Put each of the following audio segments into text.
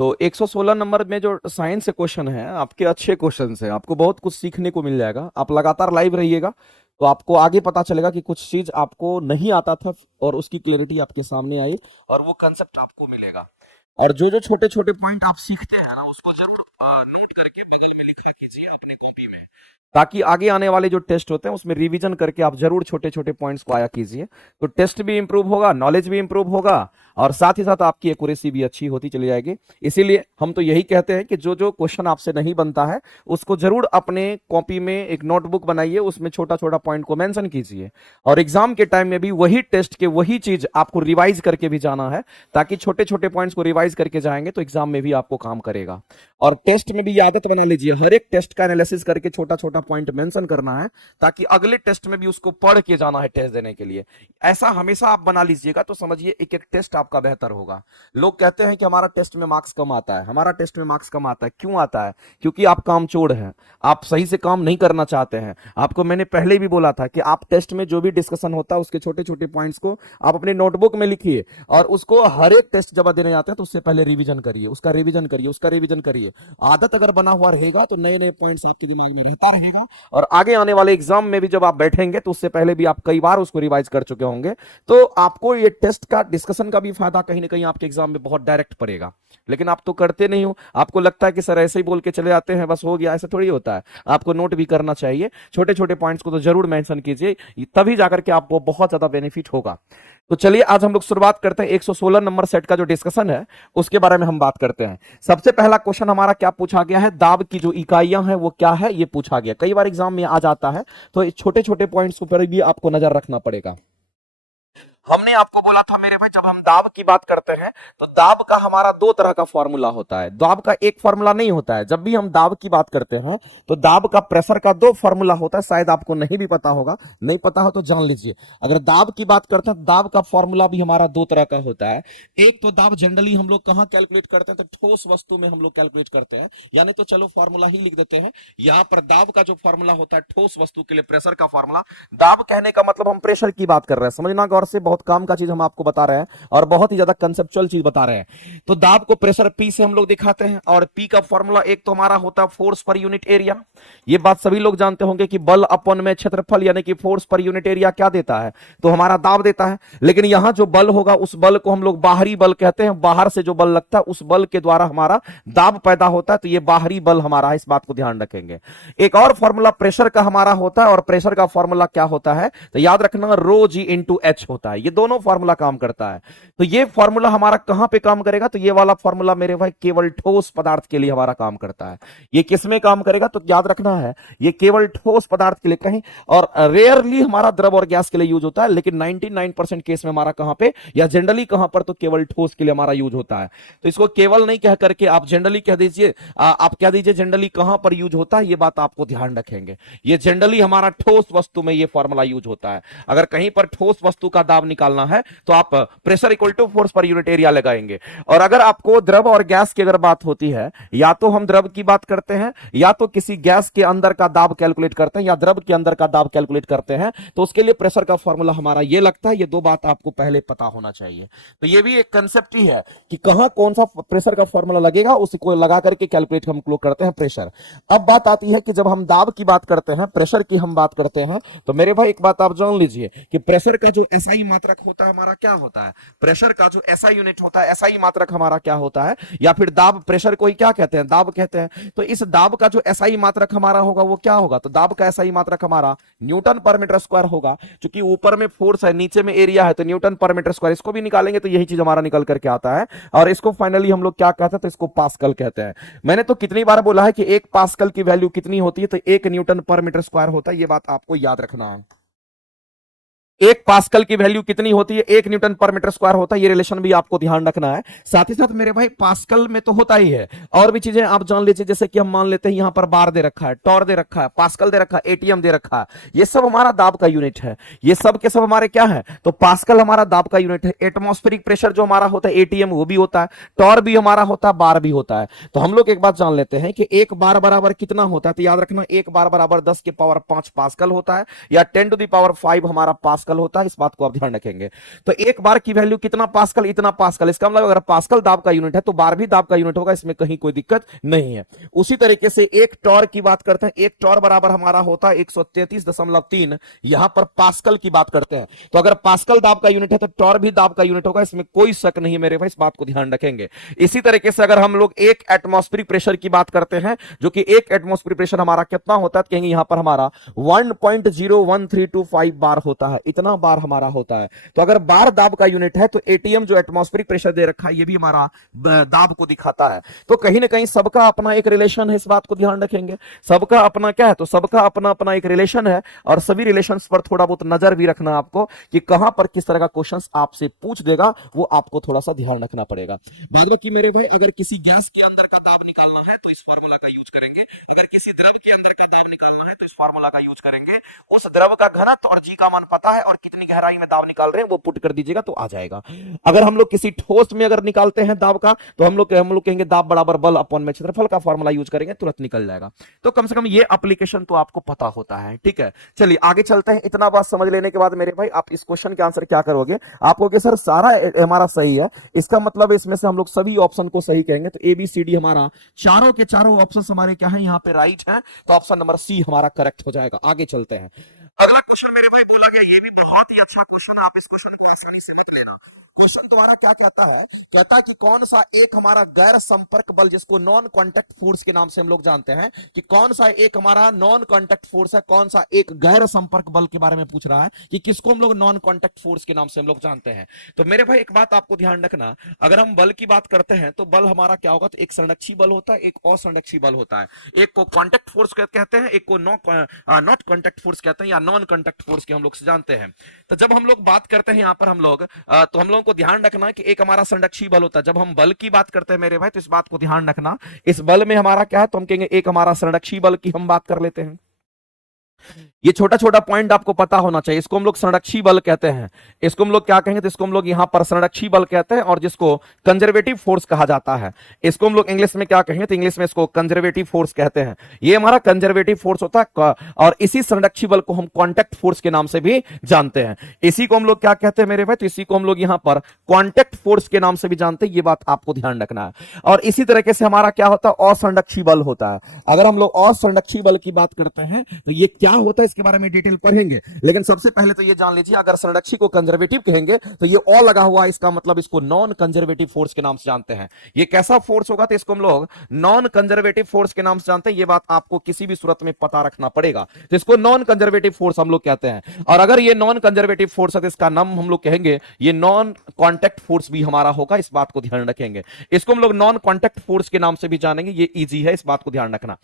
तो 116 नंबर में जो साइंस से क्वेश्चन है आपके अच्छे क्वेश्चन है, आपको बहुत कुछ सीखने को मिल जाएगा। आप लगातार लाइव रहिएगा तो आपको आगे पता चलेगा कि कुछ चीज आपको नहीं आता था और उसकी क्लैरिटी आपके सामने आई और वो कंसेप्ट आपको मिलेगा। और जो जो छोटे छोटे पॉइंट आप सीखते हैं ना उसको जरूर नोट करके बगल में लिखा कीजिए अपने कॉपी में, ताकि आगे आने वाले जो टेस्ट होते हैं उसमें रिवीजन करके आप जरूर छोटे छोटे पॉइंट्स को आया कीजिए। तो टेस्ट भी इंप्रूव होगा, नॉलेज भी इंप्रूव होगा और साथ ही साथ आपकी एक्यूरेसी भी अच्छी होती चली जाएगी। इसीलिए हम तो यही कहते हैं कि जो जो क्वेश्चन आपसे नहीं बनता है उसको जरूर अपने कॉपी में एक नोटबुक बनाइए, उसमें छोटा छोटा पॉइंट को मेंशन कीजिए और एग्जाम के टाइम में भी वही टेस्ट के वही चीज आपको रिवाइज करके भी जाना है, ताकि छोटे छोटे पॉइंट्स को रिवाइज करके जाएंगे तो एग्जाम में भी आपको काम करेगा। और टेस्ट में भी आदत बना लीजिए, हर एक टेस्ट का एनालिसिस करके छोटा छोटा पॉइंट मेंशन करना है, ताकि अगले टेस्ट में भी उसको पढ़ के जाना है टेस्ट देने के लिए। ऐसा हमेशा आप बना लीजिएगा तो समझिए एक एक टेस्ट आपका बेहतर होगा। लोग कहते हैं कि हमारा टेस्ट में मार्क्स कम आता है, हमारा टेस्ट में मार्क्स कम आता है, क्यों आता है? क्योंकि आप कामचोर हैं, आप सही से काम नहीं करना चाहते हैं। आपको मैंने पहले भी बोला था कि आप टेस्ट में जो भी डिस्कशन होता है उसके छोटे छोटे पॉइंट्स को आप अपने नोटबुक में लिखिए और उसको हर एक टेस्ट जब देने जाते हैं तो उससे पहले रिवीजन करिए, उसका रिवीजन करिए, उसका रिवीजन करिए। आदत अगर बना हुआ रहेगा तो नए नए पॉइंट्स आपके दिमाग में रहता रहेगा और आगे आने वाले एग्जाम में भी जब आप बैठेंगे तो उससे पहले भी आप कई बार उसको रिवाइज कर चुके होंगे। तो आपको ये टेस्ट का डिस्कशन का भी फायदा कहीं ना कहीं आपके एग्जाम में बहुत डायरेक्ट पड़ेगा। लेकिन आप तो करते नहीं हो, आपको लगता है कि सर ऐसे ही बोल के चले जाते हैं बस हो गया, ऐसा थोड़ी होता है। आपको नोट भी करना चाहिए, छोटे छोटे पॉइंट्स को तो जरूर मेंशन कीजिए, तभी जाकर के आपको बहुत ज्यादा बेनिफिट होगा। तो चलिए आज हम लोग शुरुआत करते हैं 116 नंबर सेट का जो डिस्कशन है उसके बारे में हम बात करते हैं। सबसे पहला क्वेश्चन हमारा क्या पूछा गया है, दाब की जो इकाइयां हैं वो क्या है ये पूछा गया। कई बार एग्जाम में आ जाता है तो छोटे छोटे पॉइंट्स पर भी आपको नजर रखना पड़ेगा। हमने आपको बोला था मेरे भाई जब हम दाब की बात करते हैं तो दाब का हमारा दो तरह का फॉर्मूला होता है, दाब का एक फॉर्मूला नहीं होता है। जब भी हम दाब की बात करते हैं तो दाब का प्रेशर का दो फॉर्मूला होता है, शायद आपको नहीं भी पता होगा, नहीं पता हो तो जान लीजिए। अगर दाब की बात करते हैं तो दाब का फॉर्मूला भी हमारा दो तरह का होता है। एक तो दाब जनरली हम लोग कहां कैलकुलेट करते हैं, तो ठोस वस्तु में हम लोग कैलकुलेट करते हैं, यानी तो चलो फॉर्मूला ही लिख देते हैं। यहां पर दाब का जो फॉर्मूला होता है ठोस वस्तु के लिए प्रेशर का फॉर्मूला, दाब कहने का मतलब हम प्रेशर की बात कर रहे हैं, समझना गौर से, बहुत काम का चीज हम आपको बता रहे हैं और बहुत ही ज्यादा कंसेप्चुअल चीज बता रहे हैं। तो दाब को प्रेशर पी से हम लोग दिखाते हैं और पी का फॉर्मूला एक तो हमारा होता है फोर्स पर यूनिट एरिया। ये बात सभी लोग जानते होंगे कि बल अपन में क्षेत्रफल यानी कि फोर्स पर यूनिट एरिया क्या देता है, तो हमारा दाब देता है। लेकिन यहां जो बल होगा उस बल को हम लोग बाहरी बल कहते हैं, बाहर से जो बल लगता है उस बल के द्वारा हमारा दाब पैदा होता है, तो ये बाहरी बल हमारा है, इस बात को ध्यान रखेंगे। एक और फॉर्मूला प्रेशर का हमारा होता है और प्रेशर का फॉर्मूला क्या होता है, तो याद रखना रो जी इंटू एच होता है। ये दोनों फॉर्मूला काम करता है। तो ये फॉर्मूला हमारा कहां पे काम करेगा, तो ये वाला फॉर्मूला मेरे भाई केवल ठोस पदार्थ के लिए हमारा काम करता है। ये किसमें काम करेगा, तो याद रखना है ये केवल ठोस पदार्थ के लिए, कहीं और रेयरली हमारा द्रव और गैस के लिए यूज होता है, लेकिन 99% केस में हमारा कहां पे या जनरली कहां पर, तो केवल ठोस के लिए हमारा यूज होता है। तो इसको केवल नहीं कह करके आप जनरली कह दीजिए, आप कह दीजिए जनरली कहां पर यूज होता है, ये बात आपको ध्यान रखेंगे। ये जनरली हमारा ठोस वस्तु में ये फॉर्मूला यूज होता है। अगर कहीं पर ठोस वस्तु का दाब निकालना है तो आप pressure equal to force per unit area लगाएंगे। और अगर आपको द्रव और गैस की अगर बात होती है, या तो हम द्रव की बात करते हैं या तो किसी गैस के अंदर का दाब कैलकुलेट करते हैं या द्रव के अंदर का दाब कैलकुलेट करते हैं, तो उसके लिए प्रेशर का फॉर्मूला हमारा ये लगता है। ये दो बात आपको पहले पता होना चाहिए। तो ये भी एक कंसेप्ट ही है कि कहां कौन सा प्रेशर का फॉर्मूला लगेगा, उसको लगा करके कैलकुलेट हम लोग करते हैं प्रेशर। अब बात आती है कि जब हम दाब की बात करते हैं, प्रेशर की हम बात करते हैं, तो मेरे भाई एक बात आप जान लीजिए कि प्रेशर का जो एसआई मात्रक होता है हमारा क्या होता है, प्रेशर का जो एसआई यूनिट होता है, एसआई मात्रक हमारा क्या होता है, या फिर दाब, प्रेशर को ही क्या कहते हैं, दाब कहते हैं। तो इस दाब का जो एसआई मात्रक हमारा होगा वो क्या होगा, तो दाब का एसआई मात्रक हमारा न्यूटन पर मीटर स्क्वायर होगा। क्योंकि ऊपर में फोर्स है, नीचे में एरिया है, तो न्यूटन पर मीटर स्क्वायर, इसको भी निकालेंगे तो यही चीज हमारा निकल करके आता है। और इसको फाइनली हम लोग क्या कहते हैं, तो इसको पास्कल कहते हैं। मैंने तो कितनी बार बोला है कि एक पास्कल की वैल्यू कितनी होती है, तो एक न्यूटन पर मीटर स्क्वायर होता है। ये बात आपको याद रखना है, एक पास्कल की वैल्यू कितनी होती है, एक न्यूटन पर मीटर स्क्वायर होता है। ये रिलेशन भी आपको ध्यान रखना है। साथ ही साथ मेरे भाई पास्कल में तो होता ही है, और भी चीजें आप जान लीजिए, जैसे कि हम मान लेते हैं यहां पर बार दे रखा है, टॉर दे रखा है, पास्कल दे रखा है, एटीएम दे रखा है, ये सब हमारा दाब का यूनिट है। ये सब के सब हमारे क्या है, तो पास्कल हमारा दाब का यूनिट है। एटमॉस्फेरिक प्रेशर जो हमारा होता है एटीएम, वो भी होता है, टॉर भी हमारा होता है, बार भी होता है। तो हम लोग एक बात जान लेते हैं कि एक बार बराबर कितना होता है, तो याद रखना एक बार बराबर 10 के पावर 5 पास्कल होता है, या 10 टू द पावर 5 हमारा पास्कल पास्कल होता है, इस बात को आप ध्यान रखेंगे। तो एक बार की वैल्यू कितना पास्कल, इतना पास्कल, इसका मतलब अगर पास्कल दाब का यूनिट है तो बार भी दाब का यूनिट होगा, इसमें कहीं कोई दिक्कत नहीं है। उसी तरीके से एक टॉर की बात करते हैं, एक टॉर बराबर हमारा होता है 133.3, यहां पर पास्कल की बात करते हैं। तो अगर पास्कल दाब का यूनिट है तो टॉर भी दाब का यूनिट होगा, इसमें कोई शक नहीं है मेरे भाई, इस बात को ध्यान रखेंगे। इसी तरीके से अगर हम लोग एक एटमॉस्फेरिक प्रेशर की बात करते हैं, जो कि एक एटमॉस्फेरिक प्रेशर हमारा कितना होता है, तो कहेंगे यहां पर हमारा 1.01325 बार होता है, इतना बार हमारा होता है। तो अगर बार दाब का यूनिट है तो एटीएम जो एटमॉस्फेरिक प्रेशर दे रखा है ये भी हमारा दाब को दिखाता है। तो कहीं ना कहीं सबका अपना एक रिलेशन है, इस बात को ध्यान रखेंगे। सबका अपना क्या है, तो सबका अपना अपना एक रिलेशन है, और सभी रिलेशंस पर थोड़ा बहुत नजर भी रखना आपको कि कहां पर किस तरह का क्वेश्चंस आपसे पूछ देगा, वो आपको थोड़ा सा ध्यान रखना पड़ेगा। बाद में कि मेरे भाई अगर किसी गैस के अंदर का ताप निकालना है तो इस फार्मूला का यूज करेंगे, अगर किसी द्रव के अंदर का ताप निकालना है तो इस फार्मूला का यूज करेंगे। उस द्रव का घनत्व और जी का मान पता है और कितनी गहराई में दाब निकाल रहे हैं वो पुट कर दीजिएगा तो आ जाएगा। अगर हम लोग किसी ठोस में अगर निकालते हैं दाब का, तो हम लोग कहेंगे दाब बराबर बल अपॉन में क्षेत्रफल का फार्मूला यूज करेंगे, तुरंत निकल जाएगा। तो कम से कम ये एप्लीकेशन तो आपको पता होता है, ठीक है। चलिए आगे चलते हैं। इतना बात समझ लेने के बाद मेरे भाई आप इस क्वेश्चन के आंसर क्या करोगे, आपको कि सर सारा हमारा सही है, इसका मतलब इसमें से हम लोग सभी ऑप्शन को सही कहेंगे, तो ए बी सी डी हमारा चारों के चारों ऑप्शन हमारे क्या है, यहाँ पे राइट है, तो ऑप्शन नंबर सी हमारा करेक्ट हो जाएगा। आगे चलते हैं। अगला क्वेश्चन मेरे भाई बोला गया, ये भी बहुत ही अच्छा क्वेश्चन है, आप इस क्वेश्चन को आसानी से लिख लेना। क्वेश्चन तुम्हारा क्या कहता है, कहता है कि कौन सा एक हमारा गैर संपर्क बल, जिसको नॉन कांटेक्ट फोर्स के नाम से हम लोग जानते हैं, कि कौन सा एक हमारा नॉन कांटेक्ट फोर्स है, कौन सा एक गैर संपर्क बल के बारे में पूछ रहा है, कि किसको हम लोग नॉन कांटेक्ट फोर्स के नाम से हम लोग जानते हैं। तो मेरे भाई एक बात आपको ध्यान रखना, अगर हम बल की बात करते हैं तो बल हमारा क्या होगा, तो एक संरक्षी बल होता है, एक असंरक्षी बल होता है। एक को कांटेक्ट फोर्स कहते हैं, एक को नॉट कांटेक्ट फोर्स कहते हैं, या नॉन कांटेक्ट फोर्स के हम लोग से जानते हैं। तो जब हम लोग बात करते हैं यहाँ पर हम लोग तो हम लोगों को ध्यान रखना है कि एक हमारा संरक्षी बल होता है। जब हम बल की बात करते हैं मेरे भाई, तो इस बात को ध्यान रखना, इस बल में हमारा क्या है, तो हम कहेंगे एक हमारा संरक्षी बल की हम बात कर लेते हैं। ये छोटा छोटा पॉइंट आपको पता होना चाहिए। इसको हम लोग संरक्षी बल कहते हैं, इसको हम लोग क्या कहेंगे, तो इसको हम लोग यहां पर संरक्षी बल कहते हैं, और जिसको कंजर्वेटिव फोर्स कहा जाता है, इसको हम लोग इंग्लिश में क्या कहेंगे, तो इंग्लिश में इसको कंजर्वेटिव फोर्स कहते हैं। ये हमारा कंजर्वेटिव फोर्स होता है, और इसी संरक्षी बल को हम कॉन्टैक्ट फोर्स के नाम से भी जानते हैं। इसी को हम लोग क्या कहते हैं मेरे भाई, तो इसी को हम लोग यहां पर कॉन्टैक्ट फोर्स के नाम से भी जानते हैं, ये बात आपको ध्यान रखना है। और इसी तरीके से हमारा क्या होता है, असंरक्षी बल होता है। अगर हम लोग असंरक्षी बल की बात करते हैं तो ये क्या होता है, इसके बारे में डिटेल पढ़ेंगे, लेकिन सबसे पहले तो ये जान लीजिए, अगर संरक्षी को कंजर्वेटिव कहेंगे तो ये ओ लगा हुआ है, इसका मतलब इसको नॉन कंजर्वेटिव फोर्स के नाम से जानते हैं। ये कैसा फोर्स होगा, तो इसको हम लोग नॉन कंजर्वेटिव फोर्स के नाम से जानते हैं। ये बात आपको किसी भी सूरत में पता रखना पड़ेगा, तो इसको नॉन कंजर्वेटिव फोर्स हम लोग कहते हैं। और अगर ये नॉन कंजर्वेटिव फोर्स है तो इसका नाम हम लोग कहेंगे ये नॉन कॉन्टैक्ट फोर्स भी हमारा होगा, इस बात को ध्यान रखेंगे। इसको हम लोग नॉन कॉन्टैक्ट फोर्स के नाम से भी जानेंगे, ये इजी है, इस बात को ध्यान रखना।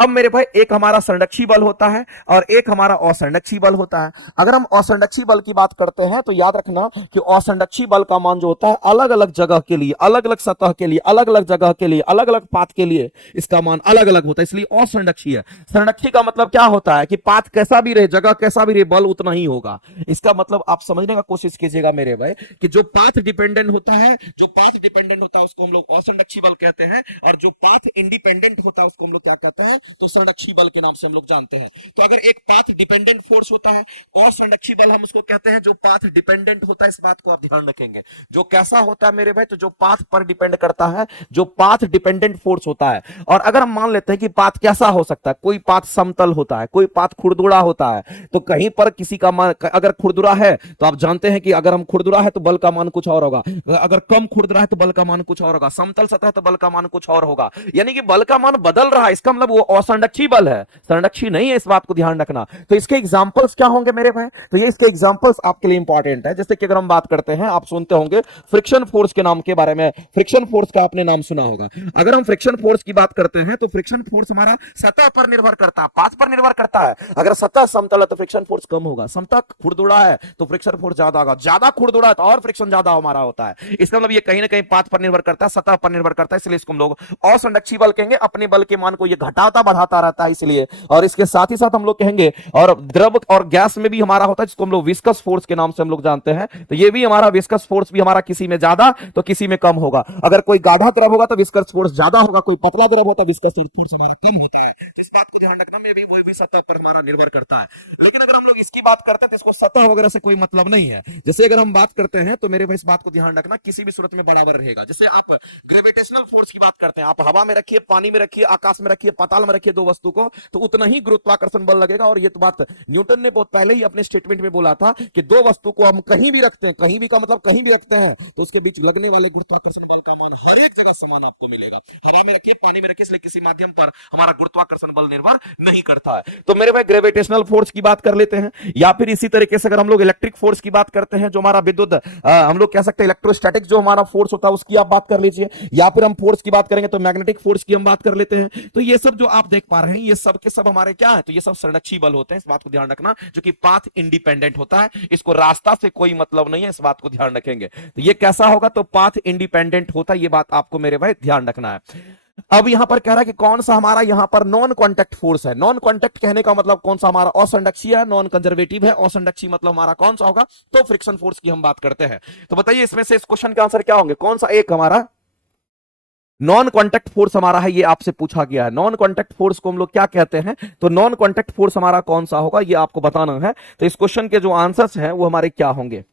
अब मेरे भाई एक हमारा संरक्षी बल होता है और एक हमारा असंरक्षी बल होता है। अगर हम असंरक्षी बल की बात करते हैं तो याद रखना कि असंरक्षी बल का मान जो होता है अलग अलग जगह के लिए, अलग अलग सतह के लिए, अलग अलग जगह के लिए, अलग अलग पाथ के लिए इसका मान अलग अलग होता है, इसलिए असंरक्षी है। संरक्षी का मतलब क्या होता है कि पाथ कैसा भी रहे, जगह कैसा भी रहे, बल उतना ही होगा। इसका मतलब आप समझने का कोशिश कीजिएगा मेरे भाई कि जो पाथ डिपेंडेंट होता है, जो पाथ डिपेंडेंट होता है उसको हम लोग असंरक्षी बल कहते हैं, और जो पाथ इंडिपेंडेंट होता है उसको हम लोग क्या कहते हैं, तो संरक्षी बल के नाम से हम लोग जानते हैं। तो अगर एक पाथ डिपेंडेंट फोर्स होता है और संरक्षी बल हम उसको कहते हैं जो पाथ डिपेंडेंट होता है, इस बात को आप ध्यान रखेंगे। जो कैसा होता है मेरे भाई, तो जो पाथ पर डिपेंड करता है, जो पाथ डिपेंडेंट फोर्स होता है। और अगर हम मान लेते हैं कि पाथ कैसा हो सकता है, कोई पाथ समतल होता है, कोई पाथ खुरदुरा होता है, तो कहीं पर किसी का मान अगर खुरदुरा है तो आप जानते हैं कि अगर हम खुरदुरा है तो बल का मान कुछ और होगा, अगर कम खुरदुरा है तो बल का मान कुछ और होगा, समतल सतह तो बल का मान कुछ और होगा, यानी कि बल का मान बदल रहा है, इसका मतलब वो असंरक्षी बल है, संरक्षी नहीं है, इस बात को ध्यान रखना। तो इसके एग्जांपल्स क्या होंगे मेरे भाई, तो ये इसके एग्जांपल्स आपके लिए इंपॉर्टेंट है। जैसे कि अगर हम बात करते हैं, आप सुनते होंगे फ्रिक्शन फोर्स के नाम के बारे में, फ्रिक्शन फोर्स का आपने नाम सुना होगा। अगर हम फ्रिक्शन फोर्स की बात करते हैं तो फ्रिक्शन फोर्स हमारा सतह पर निर्भर करता है, पाथ पर निर्भर करता है। अगर सतह समतल है तो फ्रिक्शन फोर्स कम होगा, सतह खुरदुरा है तो फ्रिक्शन फोर्स ज्यादा होगा, ज्यादा खुरदुरा है तो और फ्रिक्शन ज्यादा हमारा होता है। इसका मतलब ये कहीं ना कहीं पाथ पर निर्भर करता है, सतह पर निर्भर करता है, इसलिए इसको हम लोग असंरक्षी बल कहेंगे। अपने बल के मान को ये घटाता बढ़ाता रहता है इसलिए। और इसके साथ ही साथ हम लोग कहेंगे और द्रव और गैस में भी हमारा होता है जिसको हम लोग विस्कस फोर्स के नाम से हम लोग जानते हैं। तो ये भी हमारा विस्कस फोर्स भी हमारा किसी में ज्यादा तो किसी में कम होगा। अगर कोई गाढ़ा द्रव होगा तो विस्कस फोर्स ज्यादा होगा, कोई पतला द्रव होता है विस्कस फोर्स हमारा कम होता है। तो इस बात को ध्यान रखना में भी वही भी सतह पर हमारा निर्भर करता है। लेकिन अगर हम लोग इसकी बात करते हैं तो इसको सतह वगैरह से कोई मतलब नहीं है। जैसे अगर हम बात करते हैं तो मेरे भाई इस बात को ध्यान रखना किसी भी सूरत में बराबर रहेगा। जैसे आप ग्रेविटेशनल फोर्स की बात करते हैं, आप हवा में रखिए, पानी में रखिए, आकाश में रखिए, पाताल में रखिए दो वस्तु को, तो उतना ही गुरुत्वाकर्षण बल लगेगा। और ये तो बात न्यूटन ने बहुत पहले ही अपने स्टेटमेंट में बोला था कि दो वस्तु को हम कहीं भी रखते हैं, कहीं भी का मतलब कहीं भी रखते हैं, तो उसके बीच लगने वाले गुरुत्वाकर्षण बल का मान हर एक जगह समान आपको मिलेगा। हवा में रखिए, पानी में रखिए, इसलिए किसी माध्यम पर हमारा गुरुत्वाकर्षण बल निर्भर नहीं करता है। तो मेरे भाई ग्रेविटेशनल फोर्स की बात कर लेते हैं, या फिर इसी तरीके से अगर हम लोग इलेक्ट्रिक फोर्स की बात करते हैं, जो हमारा विद्युत हम लोग कह सकते हैं इलेक्ट्रोस्टैटिक जो हमारा फोर्स होता है उसकी आप बात कर लीजिए, या फिर हम फोर्स की बात करेंगे तो मैग्नेटिक फोर्स की हम बात कर लेते हैं। तो ये सब जो आप देख पा रहे हैं ये सब के सब हमारे क्या है, तो ये सब संरक्षी बल होते हैं। इस बात को ध्यान रखना, जो कि पाथ इंडिपेंडेंट होता है, इसको रास्ता से कोई मतलब नहीं है, इस बात को ध्यान रखेंगे। तो ये कैसा होगा, तो पाथ इंडिपेंडेंट होता है, ये बात आपको मेरे भाई ध्यान रखना है। अब यहां पर कह रहा है कि कौन सा हमारा यहां पर नॉन कॉन्टैक्ट फोर्स है। नॉन कॉन्टैक्ट कहने का मतलब कौन सा हमारा असंरक्षीय है, नॉन कंजर्वेटिव है। असंरक्षीय मतलब हमारा कौन सा होगा, तो फ्रिक्शन फोर्स की हम बात करते हैं। तो बताइए इसमें से इस क्वेश्चन के आंसर क्या होंगे, कौन सा एक हमारा नॉन कॉन्टैक्ट फोर्स हमारा है, ये आपसे पूछा गया है। नॉन कॉन्टैक्ट फोर्स को हम लोग क्या कहते हैं, तो नॉन कॉन्टैक्ट फोर्स हमारा कौन सा होगा ये आपको बताना है। तो इस क्वेश्चन के जो आंसर्स हैं वो हमारे क्या होंगे,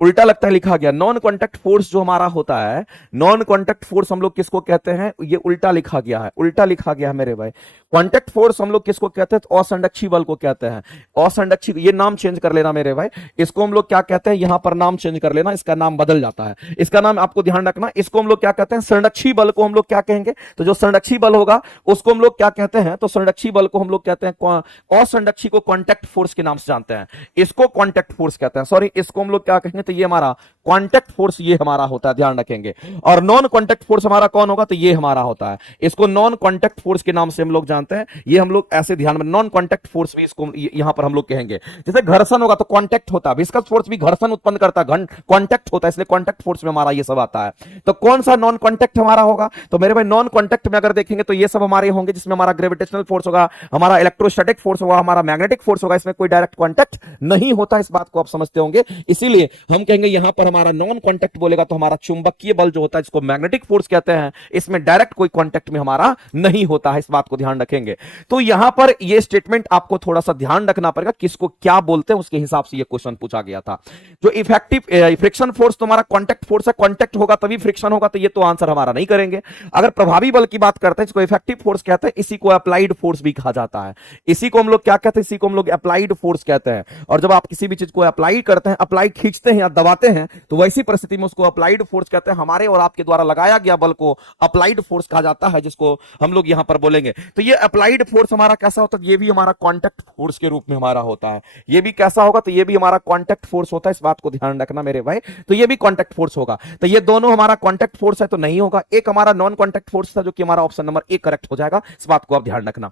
उल्टा लगता है लिखा गया। नॉन कॉन्टैक्ट फोर्स जो हमारा होता है, नॉन कॉन्टैक्ट फोर्स हम लोग किसको कहते हैं, ये उल्टा लिखा गया है, उल्टा लिखा गया है मेरे भाई। कॉन्टैक्ट फोर्स हम लोग किसको कहते हैं, तो असंरक्षी बल को कहते हैं। असंरक्षी, ये नाम चेंज कर लेना मेरे भाई, इसको हम लोग क्या कहते हैं, यहां पर नाम चेंज कर लेना, इसका नाम बदल जाता है। इसका नाम आपको ध्यान रखना, इसको हम लोग क्या कहते हैं, संरक्षी बल को हम लोग क्या कहेंगे, तो जो संरक्षी बल होगा उसको हम लोग क्या कहते हैं, तो संरक्षी बल को हम लोग कहते हैं, असंरक्षी को कॉन्टैक्ट फोर्स के नाम से जानते हैं, इसको कॉन्टैक्ट फोर्स कहते हैं। सॉरी, इसको हम लोग क्या कहेंगे, तो ये हमारा कॉन्टैक्ट फोर्स ये हमारा होता है, ध्यान रखेंगे। और नॉन कॉन्टैक्ट फोर्स हमारा कौन होगा, तो ये हमारा होता है, इसको नॉन कॉन्टैक्ट फोर्स के नाम से हम लोग जानते हैं। ये हम लोग ऐसे ध्यान में, नॉन कॉन्टैक्ट फोर्स भी इसको यहां पर हम लोग कहेंगे। जैसे घर्षण होगा तो कॉन्टैक्ट होता है, विस्कस फोर्स भी घर्षण उत्पन्न करता है, कॉन्टैक्ट होता है, इसलिए कॉन्टैक्ट फोर्स में हमारा ये सब आता है। तो कौन सा नॉन कॉन्टैक्ट हमारा होगा, तो मेरे भाई नॉन कॉन्टैक्ट में अगर देखेंगे तो ये सब हमारे होंगे, जिसमें हमारा ग्रेविटेशनल फोर्स होगा, हमारा इलेक्ट्रोस्टैटिक फोर्स होगा, हमारा मैग्नेटिक फोर्स होगा, इसमें कोई डायरेक्ट कॉन्टैक्ट नहीं होता। इस बात को आप समझते होंगे, इसीलिए हम कहेंगे यहां पर हमारा नॉन कॉन्टैक्ट बोलेगा तो हमारा चुंबकीय बल जो होता है, जिसको मैग्नेटिक फोर्स कहते हैं, इसमें डायरेक्ट कोई कांटेक्ट में हमारा नहीं होता है। इस बात को ध्यान रखेंगे। तो यहां पर यह स्टेटमेंट आपको थोड़ा सा ध्यान रखना पड़ेगा, किसको क्या बोलते हैं उसके हिसाब से यह क्वेश्चन पूछा गया था। जो इफेक्टिव फ्रिक्शन फोर्स तुम्हारा कांटेक्ट फोर्स है, कांटेक्ट होगा तभी फ्रिक्शन होगा, तो ये तो आंसर हमारा नहीं करेंगे। अगर प्रभावी बल की बात करते हैं, इसको इफेक्टिव फोर्स कहते हैं, इसी को अप्लाइड फोर्स भी कहा जाता है। इसी को हम लोग क्या कहते हैं, इसी को हम लोग अप्लाइड फोर्स कहते हैं। और जब आप किसी भी चीज को अप्लाई करते हैं, अप्लाई खींचते हैं या दबाते हैं, तो वैसी परिस्थिति में उसको अप्लाइड फोर्स कहते हैं। हमारे और आपके द्वारा लगाया गया बल को अप्लाइड फोर्स कहा जाता है, जिसको हम लोग यहां पर बोलेंगे। तो ये अप्लाइड फोर्स हमारा कैसा होता है, ये भी हमारा कांटेक्ट फोर्स के रूप में हमारा होता है। ये भी कैसा होगा, तो ये भी हमारा कांटेक्ट फोर्स होता है। इस बात को ध्यान रखना मेरे भाई, तो ये भी कांटेक्ट फोर्स होगा। तो ये दोनों हमारा कांटेक्ट फोर्स है तो नहीं होगा। एक हमारा नॉन कांटेक्ट फोर्स था, जो कि हमारा ऑप्शन नंबर ए करेक्ट हो जाएगा। इस बात को आप ध्यान रखना।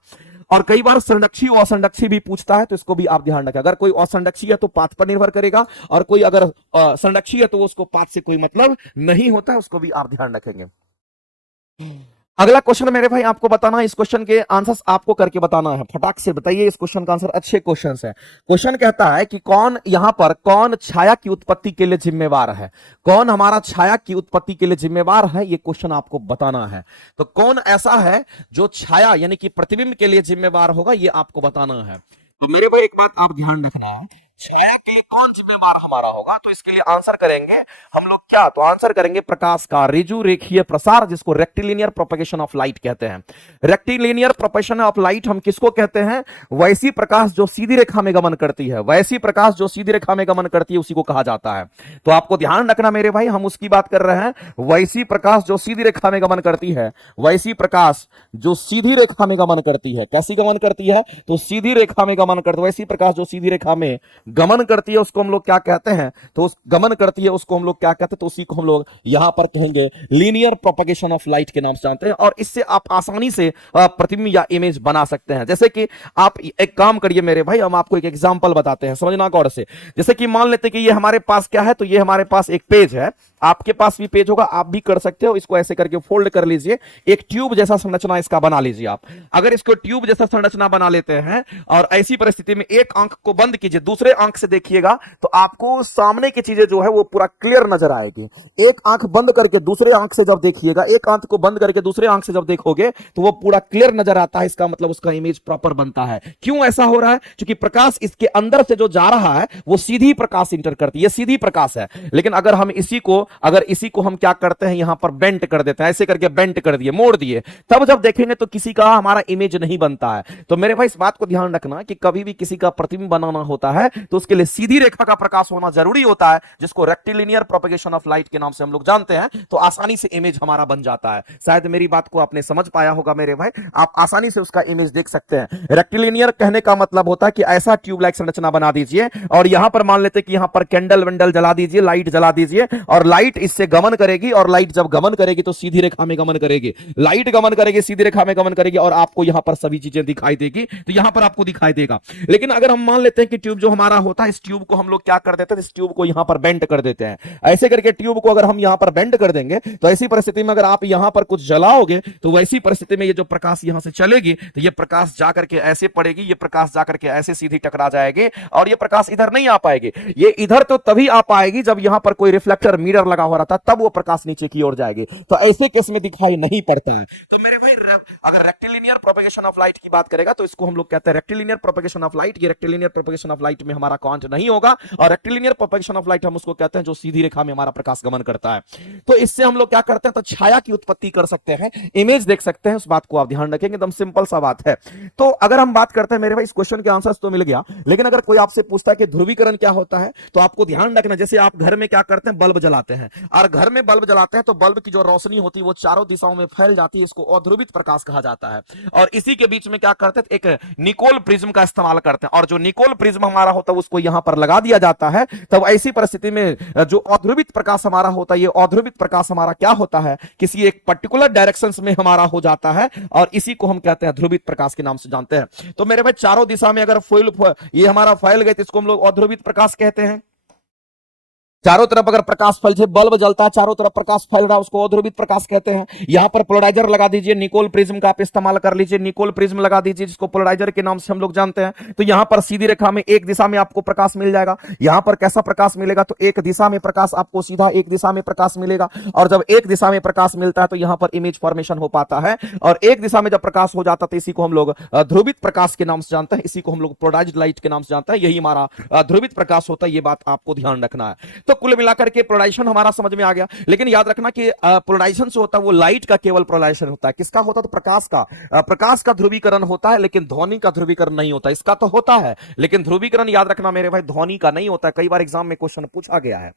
और कई बार संरक्षी और असंरक्षी भी पूछता है, तो इसको भी आप ध्यान रखें। अगर कोई असंरक्षी है तो पाथ पर निर्भर करेगा, और कोई अगर संरक्षी है तो उसको पाथ से कोई मतलब नहीं होता है, उसको भी आप ध्यान रखेंगे। अगला क्वेश्चन मेरे भाई आपको बताना है, इस क्वेश्चन के आंसर्स आपको करके बताना है। फटाक से बताइए इस क्वेश्चन का आंसर, अच्छे क्वेश्चन है। क्वेश्चन कहता है कि कौन यहां पर कौन छाया की उत्पत्ति के लिए जिम्मेवार है, कौन हमारा छाया की उत्पत्ति के लिए जिम्मेवार है, यह क्वेश्चन आपको बताना है। तो कौन ऐसा है जो छाया यानी कि प्रतिबिंब के लिए जिम्मेवार होगा, यह आपको बताना है। तो मेरे भाई एक बात आप ध्यान रखना है, छाया के लिए कौन जिम्मेवार हमारा होगा, तो इसके लिए आंसर करेंगे हम लोग क्या, तो आंसर करेंगे प्रकाश का ऋजु रेखीय प्रसार, जिसको रेक्टिलिनियर प्रोपगेशन ऑफ लाइट कहते हैं। रेक्टिलिनियर प्रोपगेशन ऑफ लाइट हम किसको कहते हैं, वैसी प्रकाश जो सीधी रेखा में गमन करती है, वैसी प्रकाश जो सीधी रेखा में गमन करती है उसी को कहा जाता है। तो आपको ध्यान रखना मेरे भाई, हम उसकी बात कर रहे हैं, वैसी प्रकाश जो सीधी रेखा में गमन करती है, वैसी प्रकाश जो सीधी रेखा में गमन करती है। कैसी गमन करती है, तो सीधी रेखा में गमन करती है। वैसी प्रकाश जो सीधी रेखा में गमन करती है उसको हम लोग क्या कहते हैं, तो उस गमन करती है उसको हम लोग क्या कहते हैं, तो उसी को हम लोग यहां पर कहेंगे लीनियर प्रोपगेशन ऑफ लाइट के नाम से जानते हैं। और इससे आप आसानी से प्रतिबिंब या इमेज बना सकते हैं। जैसे कि आप एक काम करिए मेरे भाई, हम आपको एक एग्जांपल बताते हैं, समझना गौर से। जैसे कि मान लेते हैं कि ये हमारे पास क्या है, तो ये हमारे पास एक पेज है, आपके पास भी पेज होगा, आप भी कर सकते हो। इसको ऐसे करके फोल्ड कर लीजिए, एक ट्यूब जैसा संरचना इसका बना लीजिए आप। अगर इसको ट्यूब जैसा संरचना बना लेते हैं और ऐसी परिस्थिति में एक आंख को बंद कीजिए, दूसरे आंख से देखिएगा तो आपको सामने की चीजें जो है वो पूरा क्लियर नजर आएगी। एक आंख बंद करके दूसरे आंख से जब देखिएगा, एक आंख को बंद करके दूसरे आंख से जब देखोगे तो वो पूरा क्लियर नजर आता है। इसका मतलब उसका इमेज प्रॉपर बनता है। क्यों ऐसा हो रहा है? क्योंकि प्रकाश इसके अंदर से जो जा रहा है वो सीधी प्रकाश इंटर करती है, ये सीधी प्रकाश है। लेकिन अगर हम इसी को हम क्या करते हैं, यहां पर बेंट कर देते हैं, ऐसे करके बेंट कर दिए, मोड़ दिए, तब जब देखेंगे तो किसी का हमारा इमेज नहीं बनता है। तो मेरे भाई इस बात को ध्यान रखना कि कभी भी किसी का प्रतिबिंब बनाना होता है तो उसके लिए सीधी रेखा का प्रकाश होना जरूरी होता है, जिसको रेक्टिलिनियर प्रोपेगेशन ऑफ लाइट के नाम से हम लोग जानते हैं। तो आसानी से इमेज हमारा बन जाता है। शायद मेरी बात को आपने समझ पाया होगा मेरे भाई, आप आसानी से उसका इमेज देख सकते हैं। रेक्टिलिनियर कहने का मतलब होता है कि ऐसा ट्यूबलाइट संरचना बना दीजिए और यहां पर मान लेते कि यहां पर कैंडल वेंडल जला दीजिए, लाइट जला दीजिए, और लाइट इससे गमन करेगी, और लाइट जब गमन करेगी तो सीधी रेखा में गमन करेगी, लाइट गमन करेगी, सीधी रेखा में गमन करेगी, और आपको यहां पर सभी चीजें दिखाई देगी। तो यहां पर आपको दिखाई देगा। लेकिन अगर हम मान लेते हैं कि ट्यूब जो हमारा होता है, इस ट्यूब को हम लोग क्या कर देते हैं, इस ट्यूब को यहां पर बेंड कर देते हैं। ऐसे करके ट्यूब को अगर हम यहां पर बेंड कर देंगे तो ऐसी परिस्थिति में अगर आप यहां पर कुछ जलाओगे तो वैसी परिस्थिति में ये जो प्रकाश यहां से चलेगी तो ये प्रकाश जाकर के ऐसे पड़ेगी, ये प्रकाश जाकर के ऐसे सीधी टकरा जाएगी, और ये प्रकाश इधर नहीं आ पाएगी। ये इधर तो तभी आ पाएगी जब यहां पर कोई रिफ्लेक्टर मिरर लगा हो रहा था, तब वो प्रकाश नीचे की ओर जाएगी। तो ऐसे केस में दिखाई नहीं पड़ता है। तो मेरे भाई अगर रेक्टिलिनियर प्रोपेगेशन ऑफ लाइट की बात करेगा तो इसको हम लोग कहते हैं रेक्टिलिनियर प्रोपेगेशन ऑफ लाइट। ये रेक्टिलिनियर प्रोपेगेशन ऑफ लाइट में हमारा काउंट नहीं होगा, और रेक्टिलिनियर प्रोपेगेशन ऑफ लाइट हम उसको कहते हैं जो सीधी रेखा में हमारा प्रकाश गमन करता है। तो इससे हम लोग क्या करते हैं, तो छाया की उत्पत्ति कर सकते हैं, इमेज देख सकते हैं। उस बात को आप ध्यान रखेंगे, एकदम सिंपल सा बात है। तो अगर हम बात करते हैं मेरे भाई, इस क्वेश्चन के आंसर तो मिल गया, लेकिन अगर कोई आपसे पूछता है कि ध्रुवीकरण क्या होता है, तो आपको ध्यान रखना, जैसे आप घर में क्या करते हैं, बल्ब जलाते हैं, और घर में बल्ब जलाते हैं तो बल्ब की जो रोशनी होती है वो चारों दिशाओं में फैल जाती है, इसको अध्रुवित प्रकाश कहा जाता है। और इसी के बीच में क्या करते हैं, एक निकोल प्रिज्म का इस्तेमाल करते हैं, और जो निकोल प्रिज्म हमारा होता है उसको यहां पर लगा दिया जाता है। तब ऐसी परिस्थिति में जो अध्रुवित प्रकाश हमारा होता है, ये अध्रुवित प्रकाश हमारा क्या होता है, किसी एक पर्टिकुलर डायरेक्शंस में हमारा हो जाता है, और इसी को हम कहते हैं ध्रुवित प्रकाश के नाम से जानते हैं। तो मेरे भाई चारों दिशा में अगर ये हमारा फैल गए तो इसको हम लोग अध्रुवित प्रकाश कहते हैं। चारों तरफ अगर प्रकाश फैल जाए, बल्ब जलता है, चारों तरफ प्रकाश फैल रहा है, उसको अध्रुवित प्रकाश कहते हैं। यहां पर पोलराइजर लगा दीजिए, निकोल प्रिज्म का आप इस्तेमाल कर लीजिए, निकोल प्रिज्म लगा दीजिए, जिसको पोलराइजर के नाम से हम लोग जानते हैं। तो यहां पर सीधी रेखा में एक दिशा में आपको प्रकाश मिल जाएगा। यहां पर कैसा प्रकाश मिलेगा, तो एक दिशा में प्रकाश, आपको सीधा एक दिशा में प्रकाश मिलेगा। और जब एक दिशा में प्रकाश मिलता है तो यहां पर इमेज फॉर्मेशन हो पाता है, और एक दिशा में जब प्रकाश हो जाता है तो इसी को हम लोग ध्रुवित प्रकाश के नाम से जानते हैं, इसी को हम लोग पोलराइज्ड लाइट के नाम से जानते हैं। यही हमारा ध्रुवित प्रकाश होता है, ये बात आपको ध्यान रखना है। तो कुल मिलाकर के पोलराइजेशन हमारा समझ में आ गया। लेकिन याद रखना कि पोलराइजेशन जो होता है वो लाइट का केवल पोलराइजेशन होता है। किसका होता है, तो प्रकाश का ध्रुवीकरण होता है, लेकिन ध्वनि का ध्रुवीकरण नहीं होता। इसका तो होता है, लेकिन ध्रुवीकरण याद रखना मेरे भाई ध्वनि का नहीं होता है। कई बार एग्जाम में क्वेश्चन पूछा गया है।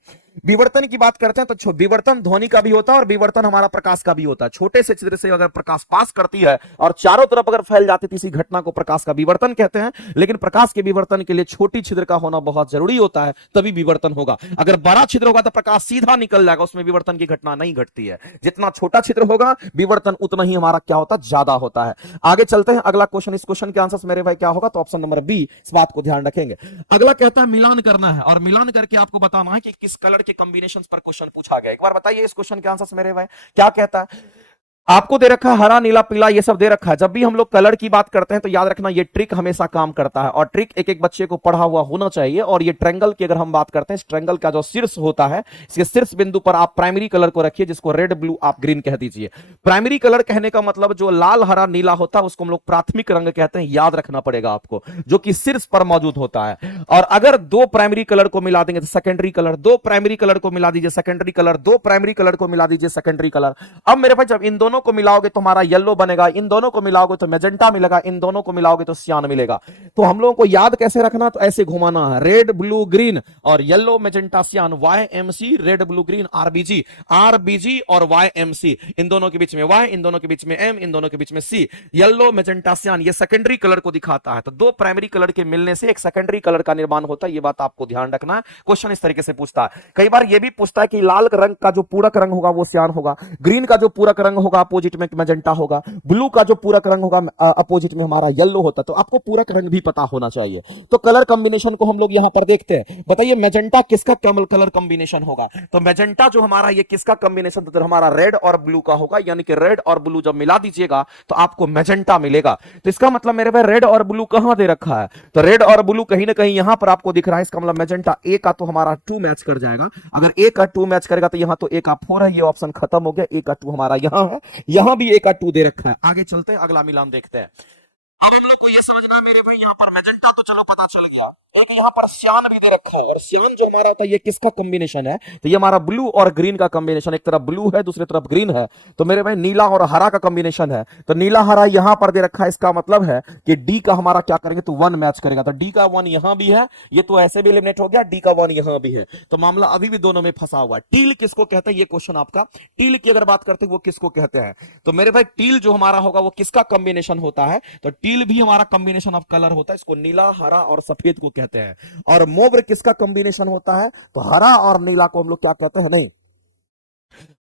विवर्तन की बात करते हैं तो विवर्तन ध्वनि का भी होता है और विवर्तन हमारा प्रकाश का भी होता है। छोटे से छिद्र से अगर प्रकाश पास करती है और चारों तरफ अगर फैल जाती है, इसी घटना को प्रकाश का विवर्तन कहते हैं। लेकिन प्रकाश के विवर्तन के लिए छोटी छिद्र का होना बहुत जरूरी होता है, तभी विवर्तन होगा। अगर बड़ा छिद्र होगा तो प्रकाश सीधा निकल जाएगा, उसमें विवर्तन की घटना नहीं घटती है। जितना छोटा छिद्र होगा विवर्तन उतना ही हमारा क्या होता है, ज्यादा होता है। आगे चलते हैं, अगला क्वेश्चन। इस क्वेश्चन के आंसर मेरे भाई क्या होगा, तो ऑप्शन नंबर बी, इस बात को ध्यान रखेंगे। अगला कहता है मिलान करना है, और मिलान करके आपको बताना है कि किस कलर के कॉम्बिनेशन पर क्वेश्चन पूछा गया। एक बार बताइए इस क्वेश्चन के आंसर मेरे भाई क्या कहता है। आपको दे रखा है हरा, नीला, पीला, ये सब दे रखा है। जब भी हम लोग कलर की बात करते हैं तो याद रखना ये ट्रिक हमेशा काम करता है, और ट्रिक एक एक बच्चे को पढ़ा हुआ होना चाहिए। और ये ट्रायंगल की अगर हम बात करते हैं, इस ट्रायंगल का जो शीर्ष होता है, इसके शीर्ष बिंदु पर आप प्राइमरी कलर को रखिए, जिसको रेड, ब्लू, आप ग्रीन कह दीजिए। प्राइमरी कलर कहने का मतलब जो लाल, हरा, नीला होता है उसको हम लोग प्राथमिक रंग कहते हैं। याद रखना पड़ेगा आपको, जो कि शीर्ष पर मौजूद होता है। और अगर दो प्राइमरी कलर को मिला देंगे तो सेकेंडरी कलर, दो प्राइमरी कलर को मिला दीजिए सेकेंडरी कलर, दो प्राइमरी कलर को मिला दीजिए सेकेंडरी कलर। अब मेरे भाई जब इन दोनों को मिलाओगे तो येलो बनेगा, इन दोनों को मिलाओगे तो मैजेंटा मिलेगा, इन दोनों को मिलाओगे तो सियान मिलेगा। तो हम लोगों को याद कैसे रखना, तो ऐसे घुमाना है, रेड, ब्लू, ग्रीन और येलो, मैजेंटा, सियान, YMC, red, blue, green, RBG और YMC। इन दोनों के बीच में Y, इन दोनों के बीच में M, इन दोनों के बीच में C। येलो, मैजेंटा, सियान ये सेकेंडरी कलर को दिखाता है। तो दो प्राइमरी कलर के मिलने से एक सेकेंडरी कलर का निर्माण होता है, ये बात आपको ध्यान रखना है। क्वेश्चन इस तरीके से पूछता है। कई बार यह भी पूछता है कि लाल रंग का जो पूरक रंग होगा वो सियान होगा, ग्रीन का जो पूरक रंग होगा अपोजिट में मैजेंटा होगा, ब्लू का जो पूरक रंग होगा अपोजिट में हमारा येलो होता है। तो आपको पूरक रंग भी पता होना चाहिए। तो कलर कॉम्बिनेशन को हम लोग यहां पर देखते हैं। बताइए मैजेंटा किसका कलर कॉम्बिनेशन होगा? तो मैजेंटा जो हमारा ये किसका कॉम्बिनेशन, तो हमारा रेड और ब्लू का होगा, यानी कि रेड और ब्लू जब मिला दीजिएगा तो आपको मैजेंटा मिलेगा। तो इसका मतलब मेरे भाई रेड और ब्लू कहां दे रखा है? तो रेड और ब्लू कहीं ना कहीं यहां पर आपको दिख रहा है। इसका मतलब मैजेंटा ए का तो हमारा 2 मैच कर जाएगा। अगर ए का 2 मैच करेगा तो यहां तो ए का 4 है, ये ऑप्शन खत्म हो गया। ए का 2 हमारा यहां है, यहां भी ए का 2 दे रखा है। आगे चलते हैं, अगला मिलान देखते हैं। अब हम लोग को ये समझना है मेरे भाई, यहाँ पर मैजेंटा तो चलो पता चल गया, एक यहाँ पर सियान भी दे रखा है। और सियान जो हमारा होता है ये किसका कॉम्बिनेशन है? तो ये हमारा ब्लू और ग्रीन का कॉम्बिनेशन। एक तरफ ब्लू है, दूसरी तरफ ग्रीन है, तो मेरे भाई नीला और हरा का कॉम्बिनेशन है। तो नीला हरा यहां पर दे रखा है, इसका मतलब है कि डी का हमारा क्या करेंगे तो 1 मैच करेगा। तो डी का 1 यहां भी है, ये तो ऐसे भी एलिमिनेट हो गया, डी का 1 यहां भी है। तो मामला अभी भी दोनों में फंसा हुआ है। टील किसको कहते हैं, ये क्वेश्चन आपका। टील की अगर बात करते हैं वो किसको कहते हैं? तो मेरे भाई टील जो हमारा होगा वो किसका कॉम्बिनेशन होता है? तो टील भी हमारा कॉम्बिनेशन ऑफ कलर होता है, इसको नीला हरा और सफेद को कहते हैं। और मोब्र किसका कॉम्बिनेशन होता है? तो हरा और नीला को हम लोग क्या कहते हैं? नहीं,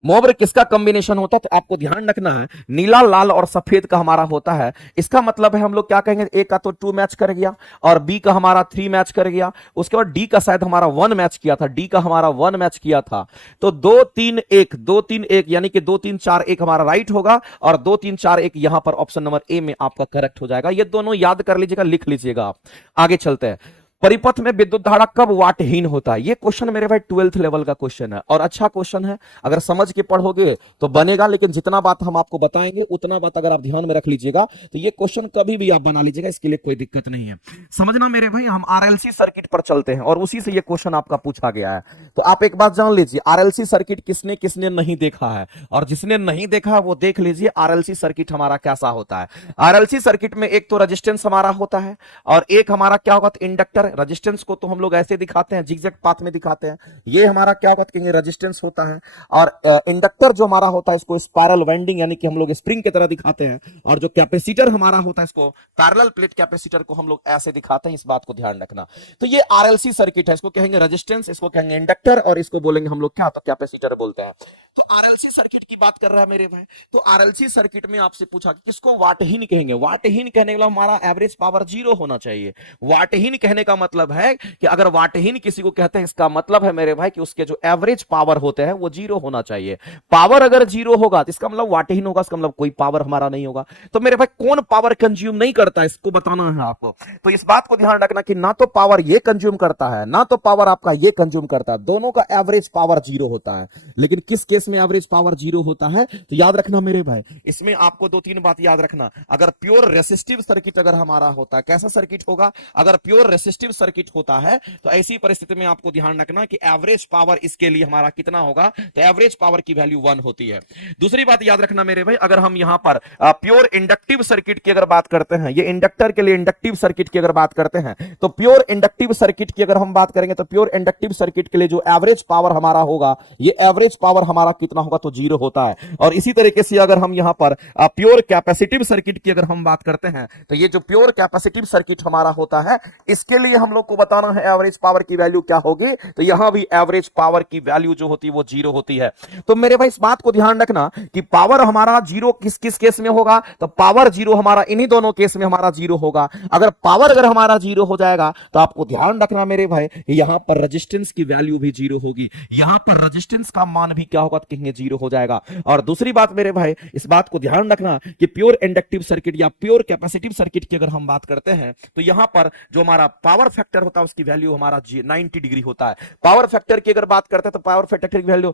मोब्र किसका कॉम्बिनेशन होता है? तो आपको ध्यान रखना है नीला लाल और सफेद का हमारा होता है। इसका मतलब है हम लोग क्या कहेंगे, ए का तो 2 मैच कर गया और बी का हमारा 3 मैच कर गया। उसके बाद डी का शायद हमारा 1 मैच किया था, डी का हमारा 1 मैच किया था। तो 2 3 1 2 3 1 यानी कि 2 3 4 1 हमारा राइट होगा और 2 3 4 1 यहां पर ऑप्शन नंबर ए में आपका करेक्ट हो जाएगा। ये दोनों याद कर लीजिएगा, लिख लीजिएगा आप। आगे चलते हैं। परिपथ में विद्युत धारा कब वाटहीन होता है? ये क्वेश्चन मेरे भाई 12th लेवल का क्वेश्चन है और अच्छा क्वेश्चन है। अगर समझ के पढ़ोगे तो बनेगा, लेकिन जितना बात हम आपको बताएंगे उतना बात अगर आप ध्यान में रख लीजिएगा तो ये क्वेश्चन कभी भी आप बना लीजिएगा, इसके लिए कोई दिक्कत नहीं है। समझना मेरे भाई, हम आरएलसी सर्किट पर चलते हैं और उसी से ये क्वेश्चन आपका पूछा गया है। तो आप एक बात जान लीजिए, आरएलसी सर्किट किसने किसने नहीं देखा है, और जिसने नहीं देखा है वो देख लीजिए आरएलसी सर्किट हमारा कैसा होता है। आरएलसी सर्किट में एक तो रेजिस्टेंस हमारा होता है और एक हमारा क्या होगा तो इंडक्टर। रेजिस्टेंस को तो हम लोग ऐसे दिखाते हैं, जिगजैग पाथ में दिखाते हैं। ये हमारा क्या होगा कहेंगे रेजिस्टेंस होता है। और इंडक्टर जो हमारा होता है इसको स्पाइरल वाइंडिंग यानी कि हम लोग स्प्रिंग की तरह दिखाते हैं। और जो कैपेसिटर हमारा होता है इसको पैरेलल प्लेट कैपेसिटर को हम लोग ऐसे दिखाते हैं। इस बात को ध्यान रखना। तो ये आरएलसी सर्किट है, इसको कहेंगे रेजिस्टेंस, इसको कहेंगे इंडक्टर और इसको बोलेंगे हम लोग क्या तो कैपेसिटर बोलते हैं। तो आरएलसी सर्किट की बात कर रहा है मेरे भाई। तो आरएलसी सर्किट में आपसे पूछा कि किसको वाटहीन कहेंगे। वाटहीन कहने वाला हमारा एवरेज पावर 0 होना चाहिए। वाटहीन कहने का मतलब है कि अगर वाटहीन किसी को कहते हैं इसका मतलब है मेरे भाई कि उसके जो एवरेज पावर होते हैं वो 0 होना चाहिए। पावर अगर 0 होगा तो इसका मतलब वाटहीन होगा, इसका मतलब कोई पावर हमारा नहीं होगा। तो मेरे भाई कौन पावर कंज्यूम नहीं करता इसको बताना है आपको। तो इस बात को ध्यान रखना कि ना तो पावर ये कंज्यूम करता है ना तो पावर आपका ये कंज्यूम करता है, दोनों का एवरेज पावर 0 होता है। लेकिन किस केस में एवरेज पावर 0 होता है तो याद रखना मेरे भाई, इसमें आपको 2-3 बात याद रखना। अगर प्योर रेसिस्टिव सर्किट अगर हमारा होता है, कैसा सर्किट होगा, अगर प्योर रेसिस्टिव सर्किट होता है तो ऐसी परिस्थिति में आपको ध्यान रखना कि एवरेज पावर इसके लिए हमारा कितना होगा, तो एवरेज पावर की वैल्यू 1 होती है। दूसरी बात याद रखना मेरे भाई, अगर हम यहां पर प्योर इंडक्टिव सर्किट की अगर बात करते हैं, ये इंडक्टर के लिए इंडक्टिव सर्किट की अगर बात करते हैं, तो प्योर इंडक्टिव सर्किट की अगर हम बात करेंगे तो प्योर इंडक्टिव सर्किट के लिए जो एवरेज पावर हमारा होगा, ये एवरेज पावर हमारा कितना होगा तो 0 होता है। और इसी तरीके से अगर हम यहां पर प्योर कैपेसिटिव सर्किट की अगर हम बात करते हैं, तो ये जो प्योर कैपेसिटिव सर्किट हमारा होता है, इसके लिए हम लोग को बताना है एवरेज पावर की वैल्यू क्या होगी। तो यहां भी एवरेज पावर की वैल्यू जो होती है वो 0 होती है। तो मेरे भाई इस बात को ध्यान रखना कि पावर हमारा 0 किस किस केस में होगा, तो पावर 0 हमारा इन्हीं दोनों केस में हमारा 0 होगा। अगर पावर अगर हमारा 0 हो जाएगा तो आपको ध्यान रखना मेरे भाई, यहां पर रेजिस्टेंस की वैल्यू भी 0 होगी, यहां पर रेजिस्टेंस का मान भी क्या होगा तो कहेंगे 0 हो जाएगा। और दूसरी बात मेरे भाई, इस बात को ध्यान रखना कि प्योर इंडक्टिव सर्किट या प्योर कैपेसिटिव सर्किट की अगर हम बात करते हैं तो यहां पर जो हमारा पावर फैक्टर होता है उसकी वैल्यू हमारा 90 डिग्री होता है। पावर फैक्टर की अगर बात करते हैं तो पावर फैक्टर की वैल्यू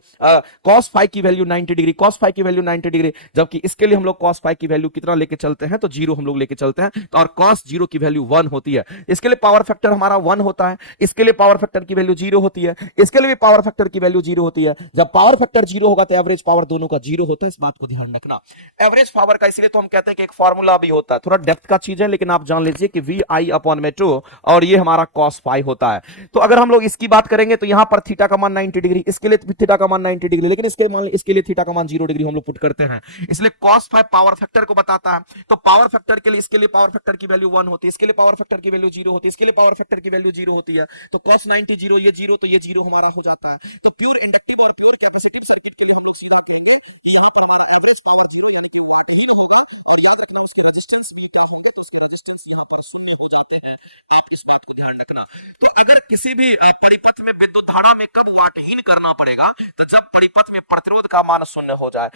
cos फाई की वैल्यू 90 डिग्री, cos फाई की वैल्यू 90 डिग्री, जबकि इसके लिए हम लोग cos फाई की वैल्यू कितना लेके चलते हैं तो 0 हम लोग लेके चलते हैं। तो और cos 0 की वैल्यू 1 होती है। इसके लिए पावर फैक्टर हमारा 1 होता है, इसके लिए पावर फैक्टर की वैल्यू 0 होती है, इसके लिए भी पावर फैक्टर की वैल्यू 0 होती है। जब पावर फैक्टर 0 होगा तो एवरेज पावर दोनों का 0 होता है। इस बात को ध्यान रखना। एवरेज पावर का इसलिए तो हम कहते हैं कि एक फार्मूला भी होता है, थोड़ा डेप्थ का चीज है लेकिन आप जान लीजिए कि VI/2 और ये हमारा cos फाई होता है। तो अगर हम लोग इसकी बात करेंगे तो यहां पर थीटा का मान 90 डिग्री, इसके लिए थीटा का मान 90 डिग्री, लेकिन इसके लिए थीटा का मान 0 डिग्री हम लोग पुट करते हैं, इसलिए cos फाई पावर फैक्टर को बताता है। तो पावर फैक्टर के लिए इसके लिए पावर फैक्टर की वैल्यू 1 होती है, इसके लिए पावर फैक्टर की वैल्यू 0 होती है, इसके लिए पावर फैक्टर की वैल्यू 0 होती है। तो cos 90 0, ये 0 तो ये 0 हमारा हो जाता है। तो प्योर इंडक्टिव और प्योर कैपेसिटिव सर्किट सर्किट के लिए हम लोग सीधा करेंगे कि यहाँ पर हमारा एवरेज पावर 0 होगा, और याद रखना उसके रेजिस्टेंस भी क्या होगा, तो उसका रेजिस्टेंस यहाँ पर शून्य हो जाते हैं। आप इस बात को ध्यान रखना। तो अगर किसी भी परिपथ में विद्युत धारा में कब वाटहीन करना पड़ेगा, तो जब परिपथ में प्रतिरोध का मान शून्य हो जाए।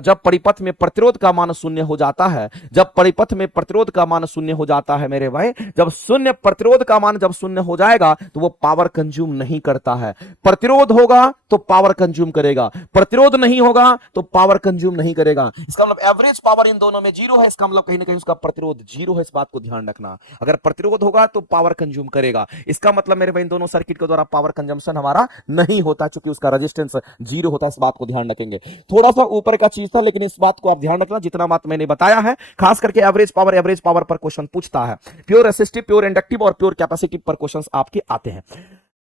जब परिपथ में प्रतिरोध का मान शून्य हो जाता है, जब परिपथ में प्रतिरोध का मान शून्य हो जाता है मेरे भाई, जब शून्य प्रतिरोध का मान जब शून्य हो जाएगा तो वो पावर कंज्यूम नहीं करता है। प्रतिरोध होगा तो पावर कंज्यूम करेगा, प्रतिरोध नहीं होगा तो पावर कंज्यूम नहीं करेगा। इसका मतलब एवरेज पावर इन दोनों में जीरो है, इसका मतलब कहीं ना कहीं उसका प्रतिरोध जीरो है, इस बात को ध्यान रखना। अगर प्रतिरोध होगा तो पावर कंज्यूम करेगा, इसका मतलब मेरे भाई इन दोनों सर्किट के द्वारा पावर कंजम्पशन हमारा नहीं होता, क्योंकि उसका रेजिस्टेंस जीरो होता है। इस बात को ध्यान रखेंगे। थोड़ा सा ऊपर का चीज था, लेकिन इस बात को आप ध्यान रखना, जितना बात मैंने बताया है, खास करके एवरेज पावर पर क्वेश्चन पूछता है। प्योर रेसिस्टिव, प्योर इंडक्टिव और प्योर कैपेसिटिव पर क्वेश्चन आपके आते हैं।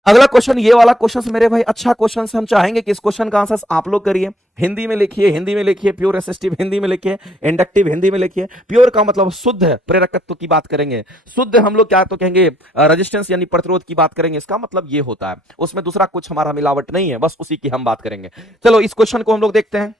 अगला क्वेश्चन, ये वाला क्वेश्चन मेरे भाई अच्छा क्वेश्चन, हम चाहेंगे कि इस क्वेश्चन का आंसर आप लोग करिए। हिंदी में लिखिए, हिंदी में लिखिए, प्योर रेसिस्टिव हिंदी में लिखिए, इंडक्टिव हिंदी में लिखिए। प्योर का मतलब शुद्ध है, प्रेरकत्व की बात करेंगे। शुद्ध हम लोग क्या तो कहेंगे रेजिस्टेंस यानी प्रतिरोध की बात करेंगे, इसका मतलब ये होता है, उसमें दूसरा कुछ हमारा मिलावट नहीं है, बस उसी की हम बात करेंगे। चलो इस क्वेश्चन को हम लोग देखते हैं।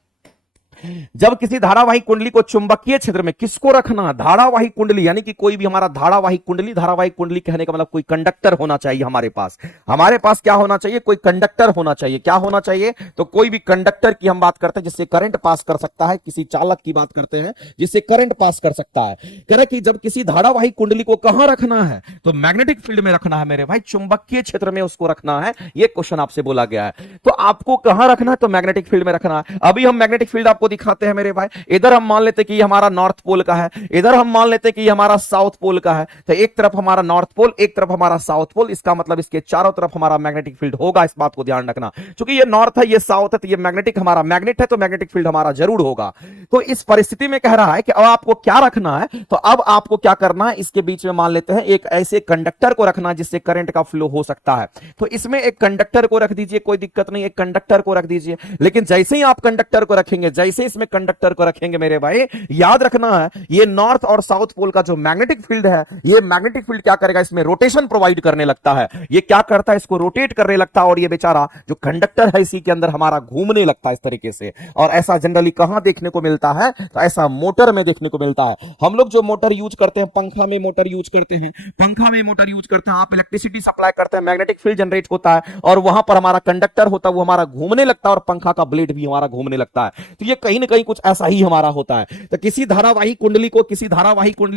जब किसी धारावाही कुंडली को चुंबकीय क्षेत्र में किसको रखना, धारावाही कुंडली यानी कि कोई भी हमारा धारावाही कुंडली कहने का मतलब कोई कंडक्टर होना चाहिए हमारे पास क्या होना चाहिए, कोई कंडक्टर होना चाहिए। क्या होना चाहिए, तो कोई भी कंडक्टर की हम बात करते हैं जिससे करंट पास कर सकता है, किसी चालक की बात करते हैं जिससे करंट पास कर सकता है। कह रहे कि जब किसी धारावाही कुंडली को कहां रखना है, तो मैग्नेटिक फील्ड में रखना है मेरे भाई, चुंबकीय क्षेत्र में उसको रखना है, यह क्वेश्चन आपसे बोला गया है। तो आपको कहां रखना है, तो मैग्नेटिक फील्ड में रखना है। अभी हम मैग्नेटिक फील्ड आपको दिखाते हैं मेरे भाई। इधर हम मान लेते कि ये हमारा नॉर्थ पोल का है, इधर हम मान लेते कि ये हमारा साउथ पोल का है। तो एक तरफ हमारा नॉर्थ पोल, एक तरफ हमारा साउथ पोल, इसका मतलब इसके चारों तरफ हमारा मैग्नेटिक फील्ड होगा, इस बात को ध्यान रखना। क्योंकि ये नॉर्थ है, ये साउथ है, तो ये मैग्नेटिक हमारा मैग्नेट है, तो मैग्नेटिक फील्ड हमारा जरूर होगा। तो इस परिस्थिति में कह रहा है कि अब आपको क्या रखना है, तो अब आपको क्या करना है, इसके बीच में मान लेते हैं एक ऐसे कंडक्टर को रखना जिससे करंट का फ्लो हो सकता है। तो इसमें एक कंडक्टर को रख दीजिए, कोई दिक्कत नहीं, एक कंडक्टर को रख दीजिए। लेकिन जैसे ही आप कंडक्टर को रखेंगे, जैसे इसमें कंडक्टर को रखेंगे मेरे भाई, याद रखना है ये नॉर्थ और साउथ पोल का जो मैग्नेटिक फील्ड है, ये मैग्नेटिक फील्ड क्या करेगा, इसमें रोटेशन प्रोवाइड करने लगता है। ये क्या करता है, इसको रोटेट करने लगता है, और ये बेचारा जो कंडक्टर है इसी के अंदर हमारा घूमने लगता है इस तरीके से। और ऐसा जनरली कहां देखने को मिलता है, तो ऐसा मोटर में देखने को मिलता है। हम लोग जो मोटर यूज करते हैं, पंखा में मोटर यूज करते हैं, आप इलेक्ट्रिसिटी सप्लाई करते हैं, मैग्नेटिक फील्ड जनरेट होता है, और वहां पर हमारा कंडक्टर होता है, वो हमारा घूमने लगता है, और पंखा का ब्लेड भी हमारा घूमने लगता है। तो ये कहीं ना कहीं कुछ ऐसा ही हमारा होता है। तो किसी धारावाही कुंडली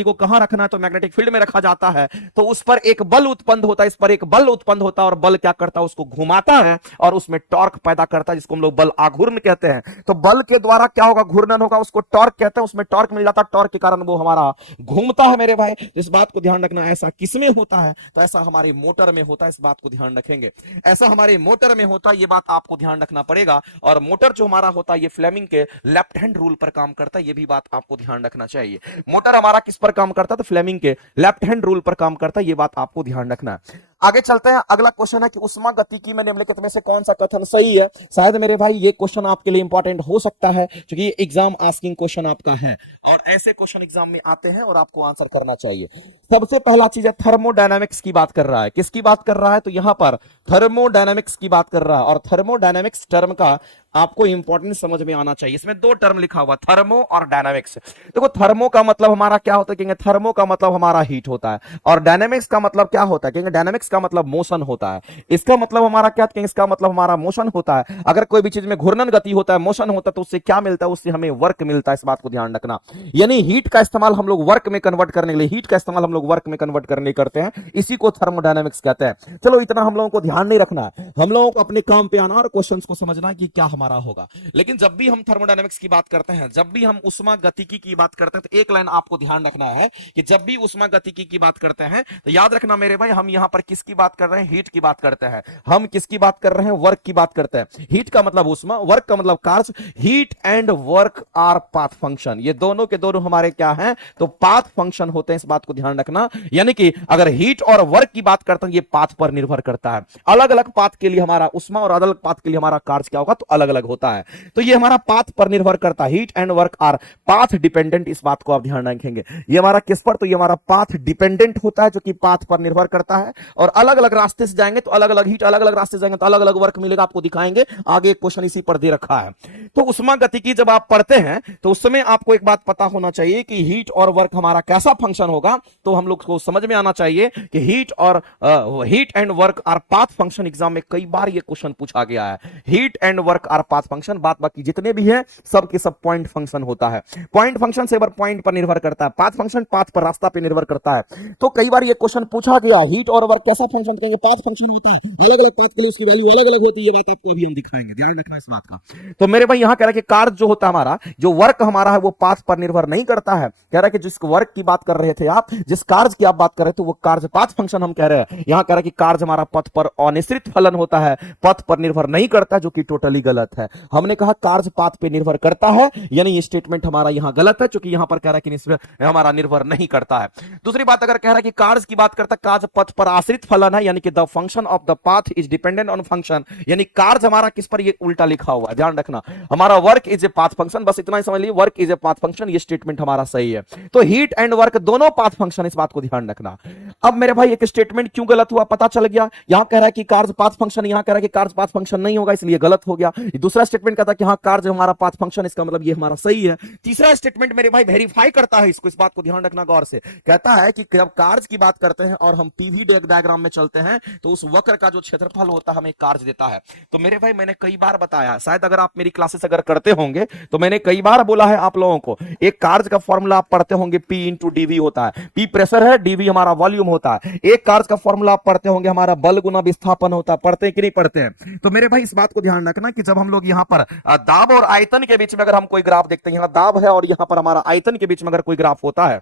को कहां रखना है, तो मैग्नेटिक फील्ड में रखा जाता है। तो उस पर एक बल उत्पन्न होता है, इस पर एक बल उत्पन्न होता है, और बल क्या करता है, उसको घुमाता है और उसमें टॉर्क पैदा करता है, जिसको हम लोग बल आघूर्ण कहते हैं। तो बल के द्वारा क्या होगा, घूर्णन होगा, उसको टॉर्क कहते हैं, उसमें टॉर्क मिल जाता है, टॉर्क के कारण वो हमारा घूमता है मेरे भाई। इस बात को ध्यान रखना। ऐसा किसमें होता है, तो ऐसा हमारे मोटर में होता है, इस बात को ध्यान रखेंगे। ऐसा हमारे मोटर में होता है, ये बात आपको ध्यान रखना पड़ेगा। और मोटर जो हमारा होता है, ये फ्लेमिंग के लेफ्ट हैंड रूल पर काम करता है, ये भी बात आपको ध्यान रखना चाहिए। मोटर हमारा किस पर काम करता है, तो फ्लेमिंग के लेफ्ट हैंड रूल पर काम करता है, ये बात आपको ध्यान रखना है। आगे चलते हैं। अगला क्वेश्चन है कि उष्मा गतिकी में निम्नलिखित में से कौन सा कथन सही है। शायद मेरे भाई ये क्वेश्चन आपके लिए इंपॉर्टेंट हो सकता है, क्योंकि ये एग्जाम आस्किंग क्वेश्चन आपका है, और ऐसे क्वेश्चन एग्जाम में आते हैं और आपको आंसर करना चाहिए। सबसे पहला चीज है, थर्मोडायनामिक्स की बात कर रहा है। किसकी बात कर रहा है, तो यहां पर थर्मोडायनामिक्स की बात कर रहा है। और थर्मोडायनामिक्स टर्म का आपको इंपॉर्टेंट समझ में आना चाहिए। इसमें दो टर्म लिखा हुआ, थर्मो और डायनामिक्स। देखो थर्मो का मतलब हमारा क्या होता है, कहेंगे थर्मो का मतलब हमारा हीट होता है, और डायनामिक्स का मतलब क्या होता है, कहेंगे डायनामिक्स का मतलब मोशन होता है। इसका मतलब हमारा क्या, कहेंगे इसका मतलब हमारा मोशन होता है। अगर कोई भी चीज में घूर्णन गति होता है, मोशन होता है, तो उससे क्या मिलता है, उससे हमें वर्क मिलता है, इस बात को ध्यान रखना। यानी हीट का इस्तेमाल हम लोग वर्क में कन्वर्ट करने के लिए, करते हैं, इसी को थर्मोडायनामिक्स कहते हैं। चलो इतना हम लोगों को ध्यान नहीं रखना है, हम लोगों को अपने काम पे आना और क्वेश्चंस को समझना कि क्या हमारा होगा। लेकिन जब भी हम थर्मोडायनामिक्स की बात करते हैं, जब भी हम उष्मा गतिकी की बात करते हैं, तो एक लाइन आपको ध्यान रखना है कि जब भी उष्मा गतिकी की बात करते हैं, तो याद रखना मेरे भाई, हम यहां पर किसकी बात कर रहे हैं, हीट की बात करते हैं। हम किसकी बात कर रहे हैं, वर्क की बात करते हैं। हीट का मतलब उष्मा, वर्क का मतलब कार्य। Heat and work our path function, ये दोनों के दोनों हमारे क्या हैं, तो पाथ फंक्शन होते हैं, इस बात को ध्यान रखना। यानी कि अगर हीट और वर्क की बात करते हैं, ये पाथ पर निर्भर करता है। अलग अलग पाथ के लिए हमारा उष्मा और अलग अलग पाथ के लिए हमारा कार्य क्या होगा, तो अलग अलग होता है। तो ये हमारा पाथ पर निर्भर करता है। Heat and work our path dependent, इस बात को आप ध्यान रखेंगे। ये हमारा किस पर, तो ये हमारा पाथ डिपेंडेंट होता है, जो कि पाथ पर निर्भर करता है। और और अलग अलग रास्ते से जाएंगे तो अलग अलग हीट, अलग अलग रास्ते से जाएंगे तो अलग अलग वर्क मिलेगा, आपको दिखाएंगे। आगे एक क्वेश्चन इसी पर दे रखा है। तो उष्मागतिकी जब आप पढ़ते हैं तो उस समय आपको एक बात पता होना चाहिए कि हीट और वर्क हमारा कैसा फंक्शन होगा। तो हम लोग को समझ में आना चाहिए कि heat and work our path function. Exam में कई बार ये क्वेश्चन पूछा गया है, heat and work our path function. बात बाकी जितने भी है सब के सब पॉइंट फंक्शन होता है। पॉइंट फंक्शन से पॉइंट पर निर्भर करता है, पाथ फंक्शन पाथ पर, रास्ता पर निर्भर करता है। तो कई बार ये क्वेश्चन पूछा गया, हीट और वर्क कैसा फंक्शन करेंगे, पाथ फंक्शन होता है, अलग अलग पाथ के लिए उसकी वैल्यू अलग अलग होती है। ये बात आपको अभी हम दिखाएंगे, ध्यान रखना इस बात का। तो मेरे भाई यहां कह रहा है कि कार्य जो होता है हमारा, जो वर्क हमारा है वो पाथ पर निर्भर नहीं करता है। कह रहा है कि जिस वर्क की बात कर रहे थे आप, जिस कार्य की आप बात कर रहे थे वो कार्य पाथ फंक्शन हम कह रहे हैं। यहां कह रहा है कि कार्य हमारा पथ पर अनिश्चित फलन होता है, पथ पर निर्भर नहीं करता, जो कि टोटली गलत है। हमने कहा कार्य पाथ पे निर्भर करता है, यानी ये स्टेटमेंट हमारा यहां गलत है, क्योंकि यहां पर कह रहा है कि हमारा निर्भर नहीं करता है। दूसरी बात अगर कह रहा है कि कार्य की बात करता है, कार्य पथ पर आश्रित फलन है, यानी कि the function of the path is dependent on function, यानी कार्य हमारा किस पर, ये उल्टा लिखा हुआ है, ध्यान रखना। हमारा work is a path function, बस इतना ही समझ लीजिए, work is a path function, ये स्टेटमेंट हमारा सही है। तो हीट एंड वर्क दोनों पाथ फंक्शन, इस बात को ध्यान रखना। अब मेरे भाई एक स्टेटमेंट क्यों गलत हुआ पता चल गया। यहां कह रहा है कि कार्य पाथ फंक्शन, यहां कह रहा है कि कार्य पाथ फंक्शन नहीं होगा, इसलिए गलत हो गया। दूसरा स्टेटमेंट कहता है कि हाँ कार्य हमारा पाथ फंक्शन, इसका मतलब ये हमारा सही है। तीसरा स्टेटमेंट मेरे भाई वेरीफाई करता है इसको, इस बात को ध्यान रखना गौर से। कहता है कि जब कार्य की बात करते हैं और हम पीवी डायग्राम में चलते हैं तो उस वक्र का जो क्षेत्रफल होता है हमें कार्य देता है। तो मेरे भाई मैंने कई बार बताया, शायद अगर आप मेरी क्लासेस अगर करते होंगे तो मैंने कई बार बोला है आप लोगों को, एक कार्य का फॉर्मूला आप पढ़ते होंगे, P इंटू डीवी होता है। P प्रेशर है, डीवी हमारा वॉल्यूम होता है। एक कार्य का फॉर्मूला आप पढ़ते होंगे, हमारा बल गुना विस्थापन होता है। पढ़ते हैं कि नहीं पढ़ते हैं? तो मेरे भाई इस बात को ध्यान रखना कि जब हम लोग यहां पर दाब और आयतन के बीच में अगर हम कोई ग्राफ देखते हैं, यहां दाब है और यहां पर हमारा आयतन के बीच में अगर कोई ग्राफ होता है,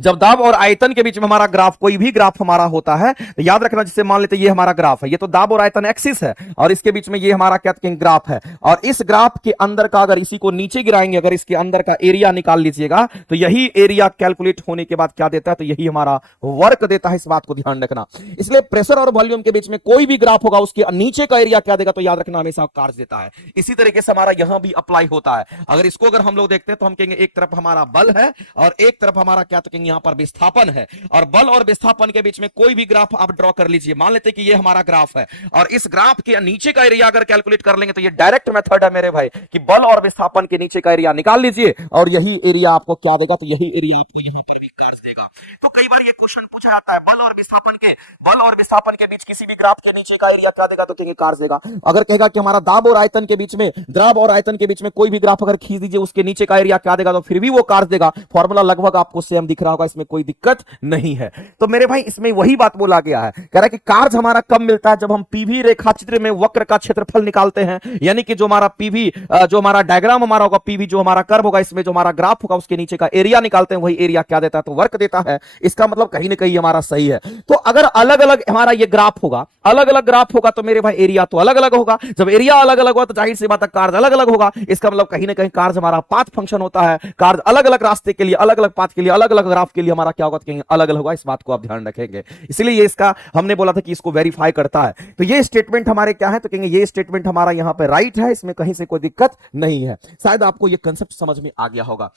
जब दाब और आयतन के बीच में हमारा ग्राफ, कोई भी ग्राफ हमारा होता है, तो याद रखना, जिससे मान लेते ये हमारा ग्राफ है, ये तो दाब और आयतन एक्सिस है और इसके बीच में ये हमारा क्या ग्राफ है। और इस ग्राफ के अंदर का अगर इसी को नीचे गिराएंगे, अगर इसके अंदर का एरिया निकाल लीजिएगा तो यही एरिया कैलकुलेट होने के बाद क्या देता है, तो यही हमारा वर्क देता है। इस बात को ध्यान रखना। इसलिए प्रेशर और वॉल्यूम के बीच में कोई भी ग्राफ होगा, उसके नीचे का एरिया क्या देगा, तो याद रखना हमेशा कार्य देता है। इसी तरीके से हमारा यहां भी अप्लाई होता है। अगर इसको अगर हम लोग देखते हैं तो हम कहेंगे एक तरफ हमारा बल है और एक तरफ हमारा क्या, तो कहेंगे यहां पर विस्थापन है। और बल और विस्थापन के बीच में कोई भी ग्राफ आप ड्रॉ कर लीजिए, मान लेते कि ये हमारा ग्राफ है और इस ग्राफ के नीचे का एरिया अगर कैलकुलेट कर लेंगे तो ये डायरेक्ट मेथड है मेरे भाई कि बल और विस्थापन के नीचे का एरिया निकाल लीजिए और यही एरिया आपको क्या देगा, तो यही एरिया आपको यहां पर भी कार्य देगा। तो कई बार ये क्वेश्चन पूछा जाता है, बल और विस्थापन के बीच किसी भी ग्राफ के नीचे का एरिया क्या देगा, तो कहेंगे कार्य देगा। अगर कहेगा कि हमारा दाब और आयतन के बीच में, द्रव और आयतन के बीच में कोई भी ग्राफ अगर खींच दीजिए, उसके नीचे का एरिया क्या देगा, तो फिर भी वो कार्य देगा। फॉर्मूला लगभग आपको सेम दिख रहा होगा, इसमें कोई दिक्कत नहीं है। तो मेरे भाई इसमें वही बात बोला गया है, कह रहा है कि कार्य हमारा कब मिलता है, जब हम पीवी रेखा चित्र में वक्र का क्षेत्रफल निकालते हैं। यानी कि जो हमारा पीवी, जो हमारा डायग्राम हमारा होगा, पीवी जो हमारा कर्व होगा, इसमें जो हमारा ग्राफ होगा उसके नीचे का एरिया निकालते हैं, वही एरिया क्या देता है, तो वर्क देता है। इसका मतलब कहीं ना कहीं हमारा सही है। तो अगर अलग अलग हमारा ये ग्राफ होगा, अलग अलग ग्राफ होगा, तो मेरे भाई एरिया तो अलग अलग होगा। जब एरिया अलग अलग होगा तो जाहिर सी बात है कार्य अलग अलग होगा। इसका मतलब कहीं ना कहीं कार्य हमारा पाथ फंक्शन होता है। कार्य अलग अलग रास्ते के लिए, अलग अलग पाथ के लिए, अलग अलग ग्राफ के लिए हमारा क्या होगा, तो कहीं अलग अलग होगा। इस बात को आप ध्यान रखेंगे। इसलिए ये इसका हमने बोला था कि इसको वेरीफाई करता है। तो ये स्टेटमेंट हमारे क्या है, तो कहेंगे ये स्टेटमेंट हमारा यहां पे राइट है, इसमें कहीं से कोई दिक्कत नहीं है। शायद आपको ये कंसेप्ट समझ में आ गया होगा।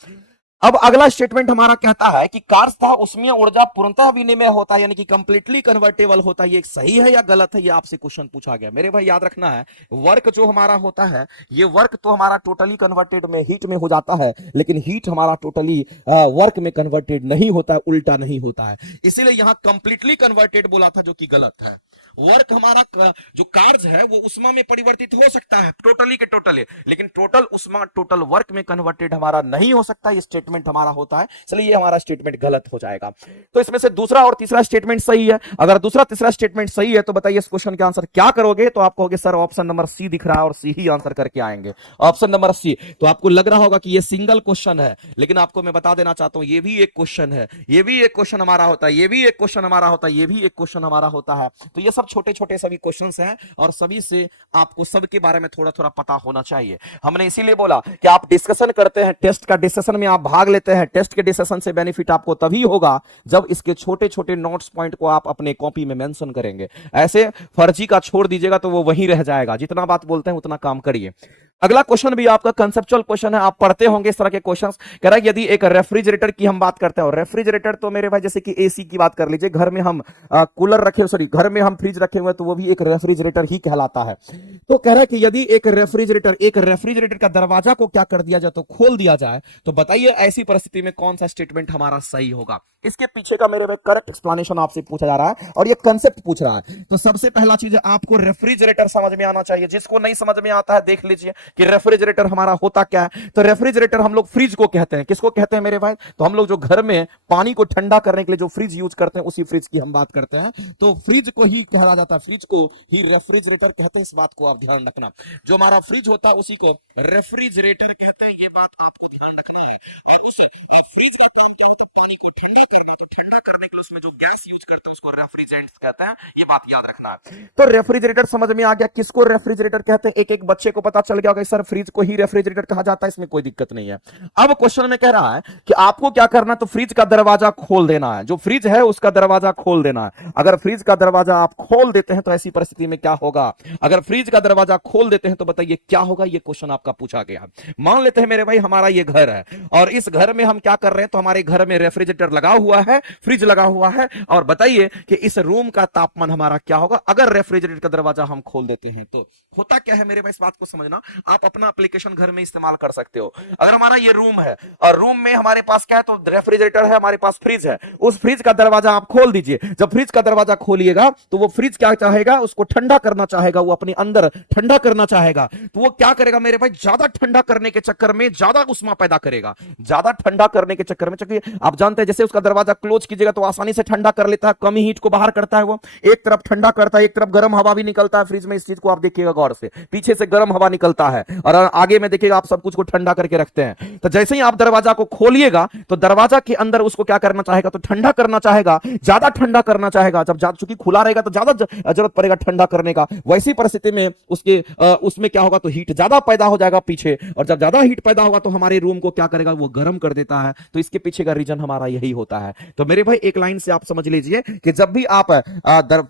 अब अगला स्टेटमेंट हमारा कहता है कि कार्य तथा उसमें ऊर्जा पूर्णतः विनिमय होता है, यानी कि कंप्लीटली कन्वर्टेबल होता है। ये सही है या गलत है, ये आपसे क्वेश्चन पूछा गया। मेरे भाई याद रखना है, वर्क जो हमारा होता है, ये वर्क तो हमारा टोटली कन्वर्टेड में हीट में हो जाता है, लेकिन हीट हमारा टोटली वर्क में कन्वर्टेड नहीं होता है, उल्टा नहीं होता है। इसीलिए यहां कंप्लीटली कन्वर्टेड बोला था, जो कि गलत है। वर्क हमारा जो कार्य है वो उष्मा में परिवर्तित हो सकता है टोटली के टोटली, लेकिन टोटल उष्मा टोटल वर्क में कन्वर्टेड हमारा नहीं हो सकता। ये स्टेटमेंट हमारा होता है, चलिए ये हमारा स्टेटमेंट गलत हो जाएगा। तो इसमें से दूसरा और तीसरा स्टेटमेंट सही है। अगर दूसरा तीसरा स्टेटमेंट सही है तो बताइए इस क्वेश्चन के आंसर क्या करोगे, तो आप कहोगे सर ऑप्शन नंबर सी दिख रहा है और सी ही आंसर करके आएंगे, ऑप्शन नंबर सी। तो आपको लग रहा होगा कि ये सिंगल क्वेश्चन है, लेकिन आपको मैं बता देना चाहता हूं ये भी एक क्वेश्चन है, ये भी एक क्वेश्चन हमारा होता है, ये भी एक क्वेश्चन हमारा होता है, ये भी एक क्वेश्चन हमारा होता है। तो ये सब छोटे छोटे सभी क्वेश्चंस हैं और सभी से आपको सबके बारे में थोड़ा थोड़ा पता होना चाहिए। हमने इसीलिए बोला कि आप डिस्कशन करते हैं, टेस्ट का डिस्कशन में आप भाग लेते हैं। टेस्ट के डिस्कशन से बेनिफिट आपको तभी होगा जब इसके छोटे छोटे नोट्स पॉइंट को आप अपने कॉपी में मेंशन करेंगे। ऐसे फर्जी का छोड़ दीजिएगा तो वो वहीं रह जाएगा। जितना बात बोलते हैं उतना काम करिए। अगला क्वेश्चन भी आपका कंसेप्चुअल क्वेश्चन है, आप पढ़ते होंगे इस तरह के क्वेश्चंस। कह रहा है यदि एक रेफ्रिजरेटर की हम बात करते हैं, और रेफ्रिजरेटर तो मेरे भाई जैसे कि एसी की बात कर लीजिए, घर में हम कूलर रखे, सॉरी घर में हम फ्रिज रखे हुए तो वो भी एक रेफ्रिजरेटर ही कहलाता है। तो कह रहा है कि यदि एक रेफ्रिजरेटर का दरवाजा को क्या कर दिया जाए, तो खोल दिया जाए, तो बताइए ऐसी परिस्थिति में कौन सा स्टेटमेंट हमारा सही होगा। इसके पीछे का मेरे भाई करेक्ट एक्सप्लेनेशन आपसे पूछा जा रहा है और ये कंसेप्ट पूछ रहा है। तो सबसे पहला चीज है आपको रेफ्रिजरेटर समझ में आना चाहिए। जिसको नहीं समझ में आता है देख लीजिए कि रेफ्रिजरेटर हमारा होता क्या है। तो रेफ्रिजरेटर हम लोग फ्रिज को कहते हैं। किसको कहते हैं मेरे भाई? तो हम लोग जो घर में पानी को ठंडा करने के लिए जो फ्रिज यूज करते हैं उसी फ्रिज की हम बात करते हैं। तो फ्रिज को ही कहा जाता है, फ्रिज को ही रेफ्रिजरेटर कहते हैं। इस बात को आप ध्यान रखना, जो हमारा फ्रिज होता है उसी को रेफ्रिजरेटर कहते हैं। ये बात आपको ध्यान रखना है। और उस फ्रिज का काम क्या होता है? पानी को ठंडा करना। तो ठंडा करने के लिए उसमें जो गैस यूज करते हैं उसको रेफ्रिजरेंट कहते हैं। ये बात याद रखना है। तो रेफ्रिजरेटर समझ में आ गया किसको रेफ्रिजरेटर कहते हैं। एक एक बच्चे को पता चल गया होगा सर फ्रिज को ही रेफ्रिजरेटर कहा जाता है, इसमें कोई दिक्कत नहीं है। अब क्वेश्चन में कह रहा है कि आपको क्या करना है, तो फ्रिज का दरवाजा खोल देना है। जो फ्रिज है उसका दरवाजा खोल देना है। अगर फ्रिज का दरवाजा आप खोल देते हैं तो ऐसी परिस्थिति में क्या होगा? अगर फ्रिज का दरवाजा खोल देते हैं तो बताइए क्या होगा। ये क्वेश्चन आपका पूछा गया। मान लेते हैं मेरे भाई हमारा ये घर है और इस घर में हम क्या कर रहे हैं, तो हमारे घर में रेफ्रिजरेटर लगा हुआ है, फ्रिज लगा हुआ है, और बताइए कि इस रूम का तापमान हमारा क्या होगा अगर रेफ्रिजरेटर का दरवाजा हम खोल देते हैं। तो होता क्या है मेरे भाई, इस बात को समझना। आप अपना एप्लीकेशन घर में इस्तेमाल कर सकते हो। अगर हमारा ये रूम है और रूम में हमारे पास क्या है, तो रेफ्रिजरेटर है, हमारे पास फ्रिज है। उस फ्रिज का दरवाजा आप खोल दीजिए। जब फ्रिज का दरवाजा खोलिएगा तो वो फ्रिज क्या चाहेगा, उसको ठंडा करना चाहेगा, वो अपने अंदर ठंडा करना चाहेगा। तो वो क्या करेगा मेरे भाई, ज्यादा ठंडा करने के चक्कर में ज्यादा उष्मा पैदा करेगा। ज्यादा ठंडा करने के चक्कर में, चूंकि आप जानते हैं जैसे उसका दरवाजा क्लोज कीजिएगा तो आसानी से ठंडा कर लेता है, कम ही हीट को बाहर करता है। वो एक तरफ ठंडा करता है, एक तरफ गर्म हवा भी निकलता है फ्रिज में। इस चीज को आप देखिएगा गौर से, पीछे से गर्म हवा निकलता है और आगे में देखिएगा आप सब कुछ को ठंडा करके रखते हैं। तो जैसे ही आप दरवाजा को खोलिएगा तो दरवाजा के अंदर उसको क्या करना चाहेगा, तो ठंडा करना चाहेगा, ज्यादा ठंडा करना चाहेगा। जब चूंकि खुला रहेगा तो ज्यादा जरूरत पड़ेगा ठंडा करने का। वैसी परिस्थिति में उसके उसमें क्या होगा, तो हीट ज्यादा पैदा हो जाएगा पीछे, और जब ज्यादा हीट पैदा होगा तो हमारे रूम को क्या करेगा, वो गर्म कर देता है। तो इसके पीछे का रीजन हमारा यही होता है। तो मेरे भाई एक लाइन से आप समझ लीजिए कि जब भी आप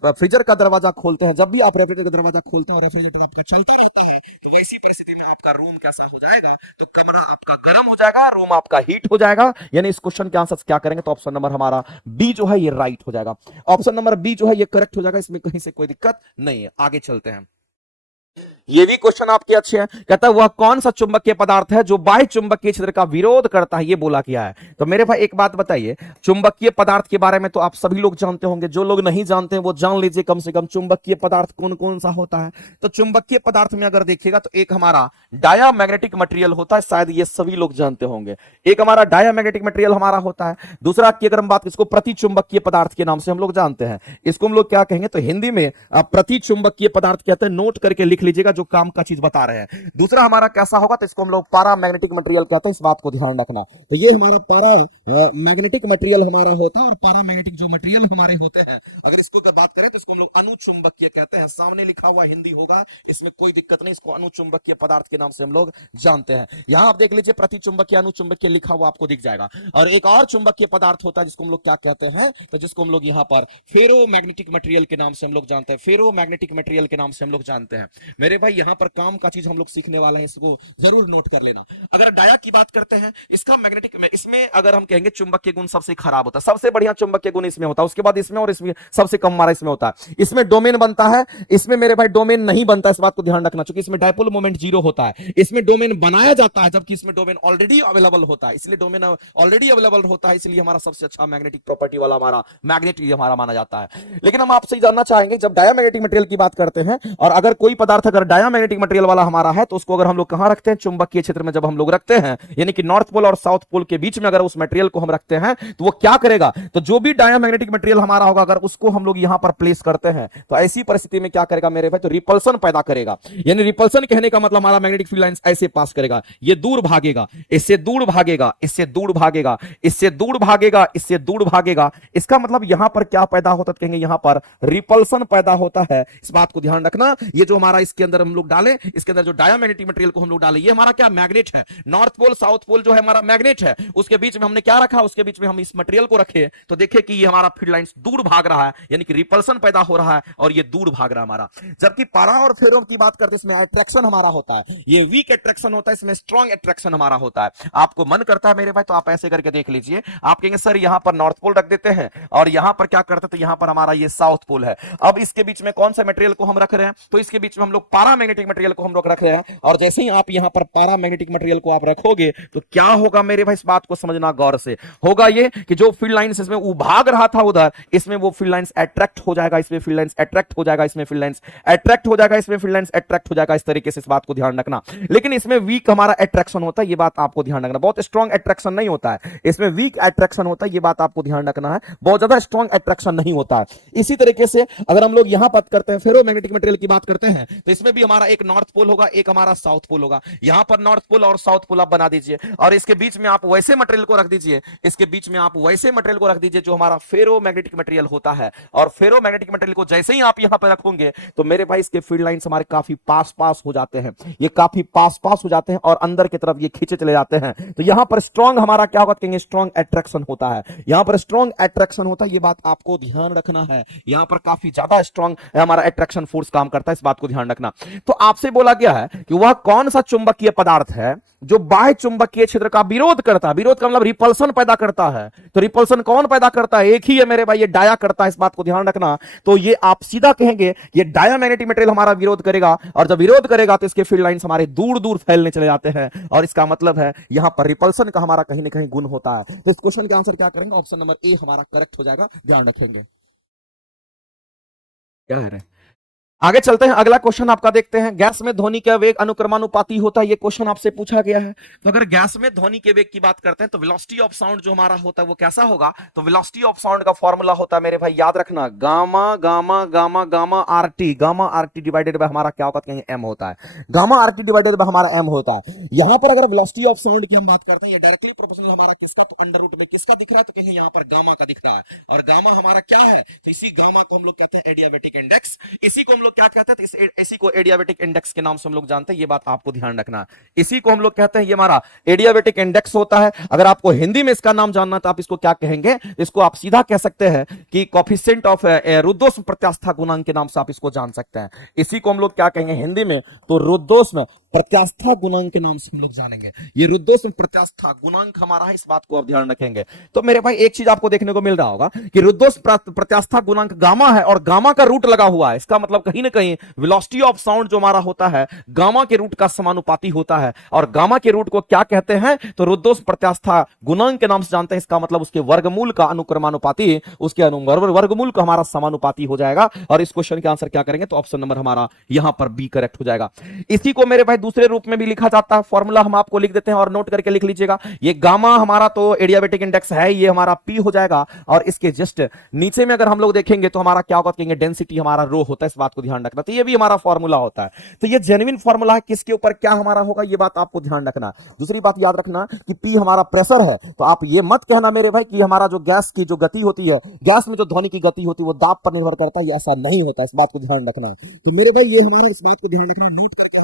फ्रीजर का दरवाजा खोलते हैं, जब भी आप रेफ्रिजरेटर का दरवाजा खोलते हैं और रेफ्रिजरेटर आपका चलता रहता है, तो ऐसी परिस्थिति में आपका रूम कैसा हो जाएगा, तो कमरा आपका गर्म हो जाएगा, रूम आपका हीट हो जाएगा। यानी इस क्वेश्चन के आंसर क्या करेंगे, तो ऑप्शन नंबर हमारा बी जो है ये राइट हो जाएगा। ऑप्शन नंबर बी जो है ये करेक्ट हो जाएगा। इसमें कहीं से कोई दिक्कत नहीं है। आगे चलते हैं। ये भी क्वेश्चन आपके अच्छे हैं। कहता है वह कौन सा चुंबकीय पदार्थ है जो बाह्य चुंबकीय क्षेत्र का विरोध करता है, ये बोला गया है। तो मेरे भाई एक बात बताइए, चुंबकीय पदार्थ के बारे में तो आप सभी लोग जानते होंगे। जो लोग नहीं जानते हैं वो जान लीजिए कम से कम चुंबकीय पदार्थ कौन कौन सा होता है। तो चुंबकीय पदार्थ में अगर देखिएगा तो एक हमारा डायामैग्नेटिक मटेरियल होता है, शायद ये सभी लोग जानते होंगे। एक हमारा डायामैग्नेटिक मटेरियल हमारा होता है। दूसरा की अगर हम बात, इसको प्रति चुंबकीय पदार्थ के नाम से हम लोग जानते हैं। इसको हम लोग क्या कहेंगे, तो हिंदी में प्रति चुंबकीय पदार्थ कहते हैं। नोट करके लिख लीजिएगा जो काम का चीज बता रहे हैं। दूसरा हमारा कैसा होगा, तो इसको हम लोग पैरामैग्नेटिक मटेरियल कहते हैं। इस बात को ध्यान रखना। तो ये हमारा पैरामैग्नेटिक मटेरियल हमारा होता है, और पैरामैग्नेटिक जो मटेरियल हमारे होते हैं, अगर इसको बात करें तो इसको हम लोग अनुचुंबकीय कहते हैं। सामने लिखा हुआ हिंदी होगा, इसमें कोई दिक्कत नहीं। इसको अनुचुंबकीय पदार्थ के नाम से हम लोग जानते हैं। यहां आप देख लीजिए प्रति चुंबकीय, अनुचुंबकीय लिखा हुआ आपको दिख जाएगा। और एक और चुंबकीय पदार्थ होता है जिसको हम लोग क्या कहते हैं, तो जिसको हम लोग यहाँ पर फेरोमैग्नेटिक मटेरियल के नाम से हम लोग जानते हैं। फेरोमैग्नेटिक मटेरियल के नाम से हम लोग जानते हैं। मेरे भाई यहाँ पर काम का चीज हम लोग सीखने वाले हैं, इसको जरूर नोट कर लेना। अगर डाया की बात करते हैं, इसका मैग्नेटिक में, इसमें अगर हम कहेंगे चुंबकीय गुण सबसे खराब होता है, सबसे बढ़िया चुंबकीय गुण इसमें होता है, उसके बाद इसमें, और इसमें सबसे कम हमारा इसमें होता है। इसमें डोमेन बनता है, इसमें मेरे भाई डोमेन नहीं बनता। इस बात को ध्यान रखना, क्योंकि इसमें डायपोल मोमेंट 0 होता है। इसमें डोमेन बनाया जाता है, जबकि इसमें डोमेन ऑलरेडी अवेलेबल होता है। इसलिए डोमेन ऑलरेडी अवेलेबल होता है, इसलिए हमारा सबसे अच्छा मैग्नेटिक प्रॉपर्टी वाला हमारा मैग्नेट हमारा माना जाता है। लेकिन हम आपसे जानना चाहेंगे, जब डायामैग्नेटिक मटेरियल की बात करते हैं, और अगर कोई पदार्थ अगर डायामैग्नेटिक मटेरियल वाला हमारा है, तो उसको अगर हम लोग कहां रखते हैं, चुंबकीय क्षेत्र में जब हम लोग रखते हैं, यानी कि नॉर्थ पोल और साउथ पोल के बीच में अगर उस मटेरियल को हम रखते हैं, तो वो क्या करेगा, तो जो भी डायामैग्नेटिक मटेरियल हमारा होगा, अगर उसको हम लोग यहां पर प्लेस करते हैं, तो ऐसी परिस्थिति में क्या करेगा मेरे भाई, तो रिपल्सन पैदा करेगा। यानी रिपल्सन कहने का मतलब हमारा मैग्नेटिक फील्ड लाइंस ऐसे पास करेगा, ये दूर भागेगा, इससे दूर भागेगा, इससे दूर भागेगा, इससे दूर भागेगा, इससे दूर भागेगा। इसका मतलब यहां पर क्या पैदा होता है, कहेंगे यहां पर रिपल्सन पैदा होता है। इस बात को ध्यान रखना। ये जो हमारा इसके अंदर हम लोग डालें, इसके अंदर जो डायमैग्नेटिक मटेरियल को हम लोग डालें, ये हमारा क्या मैग्नेट है, नॉर्थ पोल साउथ पोल जो है हमारा मैग्नेट है, उसके बीच में हमने क्या रखा, उसके बीच में हम इस मटेरियल को रखे, तो देखिए कि ये हमारा फील्ड लाइंस दूर भाग रहा है, यानी कि रिपल्सन पैदा हो रहा है और ये दूर भाग रहा है हमारा। जबकि पारा और फेरो की बात करते हैं, इसमें अट्रैक्शन हमारा होता है, ये वीक अट्रैक्शन होता है, इसमें स्ट्रॉन्ग अट्रैक्शन हमारा होता है। आपको मन करता है मेरे भाई तो आप ऐसे करके देख लीजिए, आप कहेंगे सर यहां पर नॉर्थ पोल रख देते हैं और यहां पर क्या करते, तो यहां पर हमारा ये साउथ पोल है। अब इसके बीच में कौन सा मटेरियल को हम रख रहे हैं, तो इसके बीच में हम लोग पारामैग्नेटिक मटेरियल को हम लोग रख रहे हैं। और जैसे ही आप यहां पर पारामैग्नेटिक मटेरियल को आप रखोगे तो क्या होगा मेरे भाई, इस बात को समझना गौर से, होगा ये कि जो फील्ड लाइंस इसमें भाग रहा था उधर, इसमें वो फील्ड लाइंस अट्रैक्ट हो जाएगा, इसमें फील्ड लाइंस अट्रैक्ट हो जाएगा, इसमें फील्ड लाइंस अट्रैक्ट हो जाएगा, इसमें फील्ड लाइंस अट्रैक्ट हो जाएगा, इस तरीके से इस बात को ध्यान रखना। लेकिन इसमें वीक हमारा अट्रैक्शन होता है, ये बात आपको ध्यान रखना, बहुत स्ट्रॉन्ग अट्रैक्शन नहीं होता है, इसमें वीक अट्रैक्शन होता है, ये बात आपको ध्यान रखना है, बहुत ज्यादा स्ट्रॉन्ग अट्रैक्शन नहीं होता है। इसी तरीके से अगर हम लोग यहां बात करते हैं फेरोमैग्नेटिक मटेरियल की बात करते हैं, तो इसमें भी हमारा एक नॉर्थ पोल होगा, एक हमारा साउथ पोल होगा। यहां पर नॉर्थ पोल और साउथ पोल आप बना दीजिए और इसके बीच में आप वैसे मटेरियल को रख दीजिए, इसके बीच में आप वैसे मटेरियल को रख दीजिए जो हमारा फेरोमैग्नेटिक मटेरियल होता है। और फेरोमैग्नेटिक मटेरियल को जैसे ही आप यहां पर रखोगे तो मेरे भाई इसके फील्ड लाइंस हमारे काफी पास पास हो जाते हैं, ये काफी पास पास हो जाते हैं और अंदर की तरफ ये खींचे चले जाते हैं। तो यहां पर स्ट्रॉन्ग हमारा क्या होगा, कहेंगे स्ट्रॉन्ग अट्रैक्शन होता है, यहां पर स्ट्रॉन्ग अट्रैक्शन होता है, ये बात आपको ध्यान रखना है। यहां पर काफी ज्यादा स्ट्रॉन्ग हमारा अट्रैक्शन फोर्स काम करता है, इस बात को ध्यान रखना। तो आपसे बोला गया है कि वह कौन सा चुंबकीय पदार्थ है जो बाह्य चुंबकीय क्षेत्र का विरोध करता है, विरोध का मतलब रिपल्सन पैदा करता है। तो रिपल्सन कौन पैदा करता है, एक ही है मेरे भाई, ये डाया करता है, इस बात को ध्यान रखना। तो ये आप सीधा कहेंगे ये डायमैग्नेटिक मटेरियल हमारा विरोध करेगा, और जब विरोध करेगा तो इसके फील्ड लाइंस हमारे दूर दूर फैलने चले जाते हैं, और इसका मतलब है यहां पर रिपल्सन का हमारा कहीं ना कहीं गुण होता है। तो इस क्वेश्चन का आंसर क्या करेंगे, ऑप्शन नंबर ए हमारा करेक्ट हो जाएगा, ध्यान रखेंगे। क्या है आगे चलते हैं, अगला क्वेश्चन आपका देखते हैं, गैस में ध्वनि का वेग अनुक्रमानुपाती होता है, ये क्वेश्चन आपसे पूछा गया है। तो अगर गैस में ध्वनि के वेग की बात करते हैं तो वेलोसिटी ऑफ साउंड जो हमारा होता है वो कैसा होगा, तो वेलोसिटी ऑफ साउंड का फॉर्मूला होता है मेरे भाई, याद रखना, gamma gamma gamma gamma RT, gamma RT divided by हमारा क्या होता है, कहेंगे एम होता है, गामा आरटी डिवाइडेड बाय हमारा एम होता है। यहां पर अगर वेलोसिटी ऑफ साउंड की हम बात करते हैं, ये डायरेक्टली प्रोपोर्शनल हमारा किसका, तो अंडर रूट में किसका दिख रहा है, तो कहेंगे यहां पर गामा का दिख रहा है, और गामा हमारा क्या है, तो इसी गामा को हम लोग कहते हैं एडियाबैटिक इंडेक्स, इसी को हम लोग क्या कहते हैं, इसी को एडियाबैटिक इंडेक्स के नाम से हम लोग जानते हैं, ये बात आपको ध्यान रखना। इसी को हम लोग कहते हैं, ये हमारा एडियाबैटिक इंडेक्स होता है। अगर आपको हिंदी में इसका नाम जानना तो आप इसको क्या कहेंगे, इसको आप सीधा कह सकते हैं कि कोएफिशिएंट ऑफ रुद्धोष्म प्रत्यास्था गुणांक के नाम से आप इसको जान सकते हैं। इसी को हम लोग क्या कहेंगे हिंदी में, तो रुद्धोष्म प्रत्यास्था गुणांक के नाम से हम लोग जानेंगे। ये रुद्धोष्म प्रत्यास्था गुणांक हमारा है, इस बात को आप ध्यान रखेंगे। तो मेरे भाई एक चीज आपको देखने को मिल रहा होगा कि रुद्धोष्म प्रत्यास्था गुणांक गामा है और गामा का रूट लगा हुआ है, इसका मतलब कहीं ना कहीं वेलोसिटी ऑफ साउंड जो हमारा होता है गामा के रूट का समानुपाती होता है। और गामा के रूट को क्या कहते हैं, तो रुद्धोष्म प्रत्यास्था गुणांक के नाम से जानते हैं, इसका मतलब उसके वर्गमूल का अनुक्रमानुपाती, उसके वर्गमूल का हमारा समानुपाती हो जाएगा। और इस क्वेश्चन के आंसर क्या करेंगे, तो ऑप्शन नंबर हमारा यहां पर बी करेक्ट हो जाएगा। इसी को मेरे भाई दूसरे रूप में भी लिखा जाता है, फॉर्मूला हम आपको लिख देते हैं और नोट करके लिख लीजिएगा। ये गामा हमारा तो एडियाबैटिक इंडेक्स है, ये हमारा पी हो जाएगा, और इसके जस्ट नीचे में अगर हम लोग देखेंगे तो हमारा क्या होगा, कहेंगे डेंसिटी हमारा रो होता है, इस बात को ध्यान रखना। तो ये भी हमारा फॉर्मूला होता है, तो ये जेन्युइन फॉर्मूला है, किसके ऊपर क्या हमारा होगा ये बात आपको ध्यान रखना। दूसरी बात याद रखना कि पी हमारा प्रेशर है, तो आप ये मत कहना मेरे भाई कि हमारा जो गैस की जो गति होती है, गैस में जो ध्वनि की गति होती है वो दाब पर निर्भर करता है, ऐसा नहीं होता, इस बात को ध्यान रखना है। तो मेरे भाई ये हमारा इस बात को ध्यान रखना, नोट करके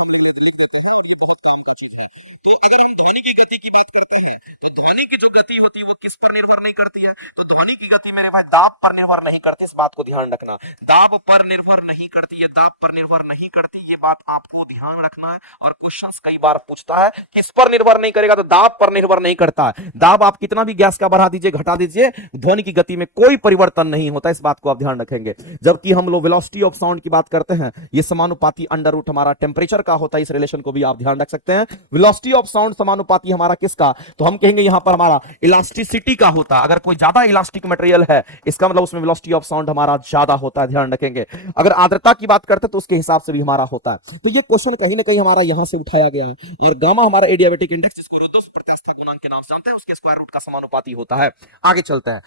तो अगर हम ध्वनि की गति की बात करते हैं तो ध्वनि की जो गति होती है वो किस पर निर्भर नहीं करती है, तो ध्वनि की गति मेरे भाई दाब पर निर्भर नहीं करती, इस बात को ध्यान रखना, दाब पर निर्भर नहीं करती है, दाब पर निर्भर नहीं करती, ये बात आपको ध्यान रखना है। और क्वेश्चंस कई बार पूछता है किस पर निर्भर नहीं करेगा, तो दाब पर निर्भर नहीं करता है। दाब आप कितना भी गैस का बढ़ा दीजिए घटा दीजिए, ध्वनि की गति में कोई परिवर्तन नहीं होता, इस बात को आप ध्यान रखेंगे। जबकि हम लोग वेलोसिटी ऑफ साउंड की बात करते हैं, ये समानुपाती अंडर रूट हमारा टेम्परेचर का होता है, इस रिलेशन को भी आप ध्यान रख सकते हैं। वेलोसिटी ऑफ साउंड समानुपाती हमारा किसका, तो हम कहेंगे यहां पर हमारा इलास्टिसिटी का होता है। अगर कोई ज्यादा इलास्टिक मटेरियल है इसका मतलब उसमें वेलोसिटी ऑफ साउंड हमारा ज्यादा होता है, ध्यान रखेंगे। अगर आर्द्रता की बात करते हैं तो उसके हिसाब से भी हमारा होता है। तो ये क्वेश्चन कहीं ना कहीं हमारा यहां से उठाया गया है। और गामा हमारा एडियाबैटिक इंडेक्स, जिसको रुद्धोष्म प्रत्यास्था गुणांक के नाम से जानते हैं, उसके स्क्वायर रूट का समानुपाती होता है। आगे चलते हैं,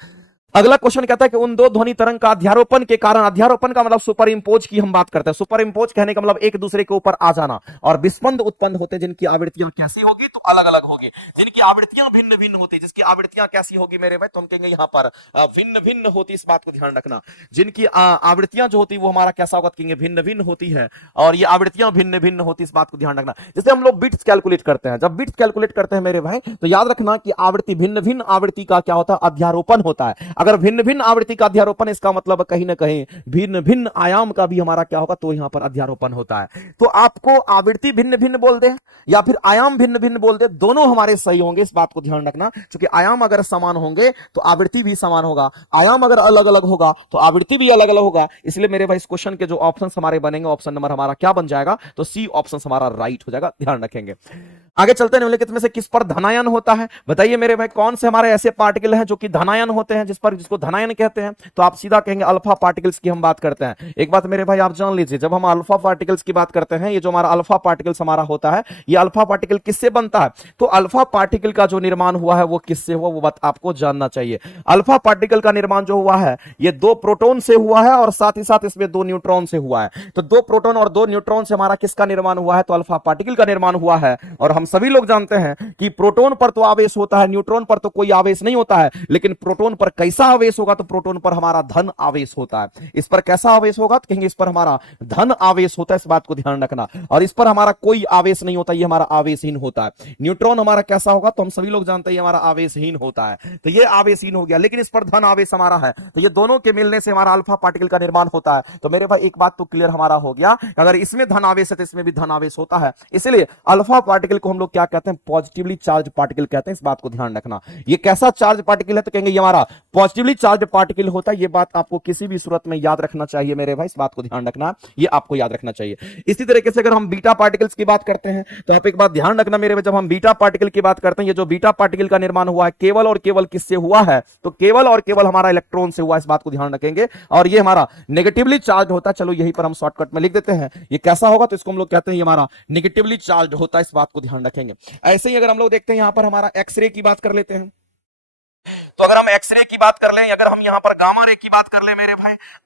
अगला क्वेश्चन कहता है कि उन दो ध्वनि तरंग का अध्यारोपण के कारण, अध्यारोपण का मतलब सुपर इंपोज की हम बात करते हैं, सुपर इंपोज कहने का मतलब एक दूसरे के ऊपर आ जाना, और विस्पंद उत्पन्न होते हैं जिनकी आवृत्तियां कैसी होगी, तो अलग अलग होगी, जिनकी आवृत्तियां भिन्न भिन्न होती, जिसकी आवृत्तियां कैसी होगी मेरे भाई, तो हम कहेंगे यहां पर भिन्न भिन्न होती, इस बात को ध्यान रखना, जिनकी आवृत्तियां जो होती वो हमारा कैसा होगा, कहेंगे भिन्न भिन्न होती है, और ये आवृत्तियां भिन्न भिन्न होती, इस बात को ध्यान रखना। जैसे हम लोग बिट्स कैलकुलेट करते हैं, जब बिट्स कैलकुलेट करते हैं मेरे भाई, तो याद रखना कि आवृत्ति भिन्न भिन्न आवृत्ति का क्या होता है, अध्यारोपण होता है। अगर भिन्न भिन्न आवृत्ति का अध्यारोपण, इसका मतलब कहीं ना कहीं भिन्न भिन्न आयाम का भी हमारा क्या होगा, तो यहां पर अध्यारोपण होता है। तो आपको आवृत्ति भिन्न भिन्न बोल दे या फिर आयाम भिन्न भिन्न बोल दे, दोनों हमारे सही होंगे, इस बात को ध्यान रखना, क्योंकि आयाम अगर समान होंगे तो आवृत्ति भी समान होगा, आयाम अगर अलग अलग होगा तो आवृत्ति भी अलग अलग होगा। इसलिए मेरे भाई इस क्वेश्चन के जो ऑप्शन हमारे बनेंगे, ऑप्शन नंबर हमारा क्या बन जाएगा, तो सी ऑप्शन हमारा राइट हो जाएगा, ध्यान रखेंगे। आगे चलते हैं, निम्नलिखित में से किस पर धनायन होता है, बताइए मेरे भाई, कौन से हमारे ऐसे पार्टिकल हैं जो कि धनायन होते हैं, जिसको धनायन कहते हैं, तो आप सीधा कहेंगे अल्फा पार्टिकल्स की हम बात करते हैं। एक बात मेरे भाई आप जान लीजिए, जब हम अल्फा पार्टिकल्स की बात करते हैं, ये जो हमारा अल्फा पार्टिकल्स हमारा होता है, ये अल्फा पार्टिकल किससे बनता है, तो अल्फा पार्टिकल का जो निर्माण हुआ है वो किससे हुआ, वो बात आपको जानना चाहिए। अल्फा पार्टिकल का निर्माण जो हुआ है, ये 2 प्रोटॉन से हुआ है और साथ ही साथ इसमें 2 न्यूट्रॉन से हुआ है। तो 2 प्रोटॉन और 2 न्यूट्रॉन से हमारा किसका निर्माण हुआ है, तो अल्फा पार्टिकल का निर्माण हुआ है। और हम सभी लोग जानते हैं कि प्रोटॉन पर तो आवेश होता है, न्यूट्रॉन पर तो कोई आवेश नहीं होता है, लेकिन प्रोटॉन पर कैसा आवेश होगा, तो प्रोटॉन पर हमारा धन आवेश होता है। इस पर कैसा आवेश होगा, तो कहेंगे इस पर हमारा धन आवेश होता है, इस बात को ध्यान रखना। और इस पर हमारा कोई आवेश नहीं होता, ये हमारा आवेशहीन होता है। न्यूट्रॉन हमारा कैसा होगा, तो हम सभी लोग जानते हैं हमारा आवेशहीन होता है, तो ये आवेशहीन हो गया, लेकिन इस पर धन आवेश हमारा है, तो ये दोनों के मिलने से हमारा अल्फा पार्टिकल का निर्माण होता है। तो मेरे भाई एक बात तो क्लियर हमारा हो गया, अगर इसमें धन आवेश है तो इसमें भी धन आवेश होता है, इसलिए अल्फा पार्टिकल को हम लोग क्या कहते हैं, पॉजिटिवली चार्ज पार्टिकल कहते हैं, इस बात को ध्यान रखना। ये कैसा चार्ज पार्टिकल है, तो कहेंगे ये हमारा पॉजिटिवली चार्ज पार्टिकल होता है, ये बात आपको किसी भी सूरत में याद रखना चाहिए मेरे भाई, इस बात को ध्यान रखना, ये आपको याद रखना चाहिए। इसी तरीके से अगर हम बीटा पार्टिकल्स की बात करते हैं, तो आप एक बात ध्यान रखना मेरे भाई, जब हम बीटा पार्टिकल की बात करते हैं, ये जो बीटा पार्टिकल का निर्माण हुआ है केवल और केवल किससे हुआ है, तो केवल और केवल हमारा इलेक्ट्रॉन से हुआ, इस बात को ध्यान रखेंगे, और ये हमारा नेगेटिवली चार्ज होता है। चलो यहीं पर हम शॉर्टकट में लिख देते हैं, ये कैसा होगा, तो इसको हम लोग कहते हैं ये हमारा नेगेटिवली चार्ज होता है, इस बात को ध्यान रखेंगे। ऐसे ही अगर हम लोग देखते हैं यहां पर हमारा एक्सरे की बात कर लेते हैं, तो अगर हम एक्सरे की बात कर लें, अगर हम यहां पर गामा रे की बात कर लें मेरे भाई,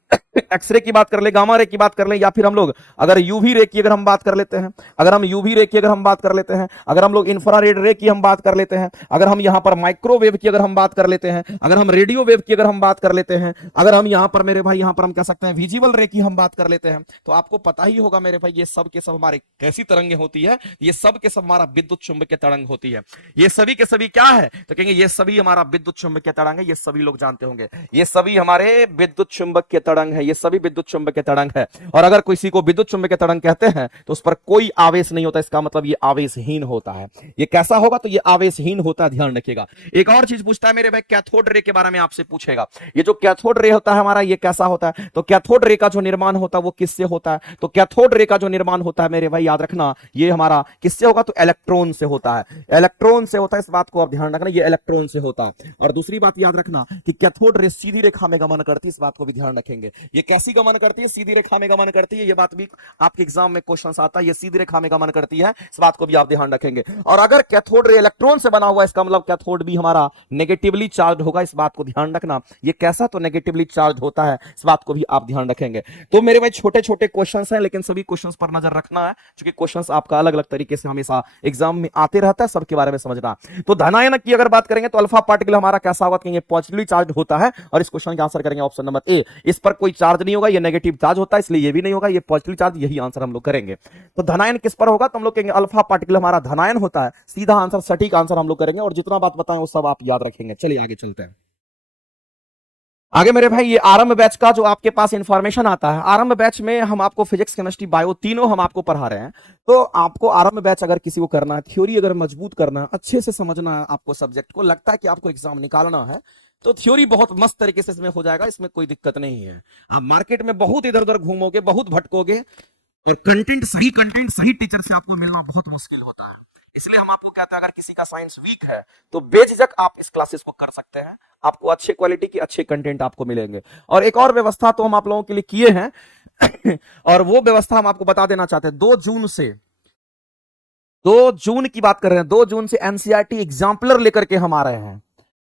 एक्सरे की बात कर ले, गामा रे की बात कर ले, या फिर हम लोग अगर यूवी रे की अगर हम बात कर लेते हैं, अगर हम यूवी रे की अगर हम बात कर लेते हैं, अगर हम लोग इंफ्रारेड रे की हम बात कर लेते हैं, अगर हम यहां पर माइक्रोवेव की अगर हम बात कर लेते हैं, अगर हम रेडियो वेव की अगर हम बात कर लेते हैं, अगर हम यहां पर मेरे भाई यहां पर हम कह सकते हैं विजिबल रे की हम बात कर लेते हैं, तो आपको पता ही होगा मेरे भाई ये सब के सब हमारे कैसी तरंगे होती है, ये सब के सब हमारा विद्युत चुंबकीय तरंग होती है। ये सभी के सभी क्या है, तो कहेंगे ये सभी हमारा विद्युत चुंबकीय तरंग है, ये सभी लोग जानते होंगे, ये सभी हमारे विद्युत चुंबकीय तरंग है, ये सभी विद्युत चुंबकीय तरंग है। और अगर किसी को विद्युत चुंबकीय तरंग कहते हैं तो उस पर कोई आवेश नहीं होता, इसका मतलब ये आवेशहीन होता है। ये कैसा होगा, तो ये आवेशहीन होता है, ध्यान रखिएगा। एक और चीज पूछता है मेरे भाई, कैथोड रे के बारे में आपसे पूछेगा। ये जो कैथोड रे होता है हमारा, ये कैसा होता है, तो कैथोड रे का जो निर्माण होता है वो किससे होता है, तो कैथोड रे का जो निर्माण होता है मेरे भाई याद रखना, ये हमारा किससे होगा, तो इलेक्ट्रॉन से होता है, इलेक्ट्रॉन से होता है, इस बात को आप ध्यान रखना, ये इलेक्ट्रॉन से होता है। और दूसरी बात याद रखना कि कैथोड रे सीधी रेखा में गमन करती है, इस बात को भी ध्यान रखेंगे। ये कैसी गमन करती है, सीधी रेखा में गमन करती है, ये बात भी आपके एग्जाम में क्वेश्चन आता है, ये सीधी रेखा में गमन करती है, इस बात को भी आप ध्यान रखेंगे। और अगर कैथोड रे इलेक्ट्रॉन से बना हुआ, इसका मतलब कैथोड भी हमारा नेगेटिवली चार्ज होगा, इस बात को ध्यान रखना। ये कैसा, तो नेगेटिवली चार्ज होता है, इस बात को भी आप ध्यान रखेंगे। तो मेरे भाई छोटे छोटे क्वेश्चंस हैं, लेकिन सभी क्वेश्चंस पर नजर रखना है, क्योंकि क्वेश्चंस आपका अलग अलग तरीके से हमेशा एग्जाम में आते रहता है, सबके बारे में समझना। तो धनायन की अगर बात करेंगे तो अल्फा पार्टिकल हमारा कैसा होगा, कहेंगे पॉजिटिवली चार्ज होता है, और इस क्वेश्चन का आंसर करेंगे ऑप्शन नंबर ए। इस पर कोई चार्ज नहीं होगा, ये नेगेटिव चार्ज होता है, इसलिए ये भी नहीं होगा, ये पॉजिटिव चार्ज, यही आंसर हम लोग करेंगे। तो धनायन किस पर होगा, तो हम लोग कहेंगे अल्फा पार्टिकल हमारा धनायन होता है, सीधा आंसर, सटीक आंसर हम लोग करेंगे, और जितना बात बताएं वो सब आप याद रखेंगे। चलिए आगे चलते हैं। आगे मेरे भाई ये आरंभ बैच का जो आपके पास इंफॉर्मेशन आता है, आरंभ बैच में हम आपको फिजिक्स केमिस्ट्री बायो तीनों हम आपको पढ़ा रहे हैं। तो आपको आरंभ बैच अगर किसी को करना है, थ्योरी अगर मजबूत करना है, अच्छे से समझना है आपको सब्जेक्ट को, लगता है कि आपको एग्जाम निकालना है, तो थ्योरी बहुत मस्त तरीके से इसमें हो जाएगा, इसमें कोई दिक्कत नहीं है। आप मार्केट में बहुत इधर उधर घूमोगे, बहुत भटकोगे, और कंटेंट सही टीचर से आपको मिलना बहुत मुश्किल होता है। इसलिए हम आपको कहते हैं अगर किसी का साइंस वीक है तो बेझिझक आप इस क्लासेस को कर सकते हैं, आपको अच्छे क्वालिटी की अच्छे कंटेंट आपको मिलेंगे। और एक और व्यवस्था तो हम आप लोगों के लिए किए हैं और वो व्यवस्था हम आपको बता देना चाहते हैं। 2 जून की बात कर रहे हैं, 2 जून से एनसीईआरटी एग्जाम्पलर लेकर के हम आ रहे हैं।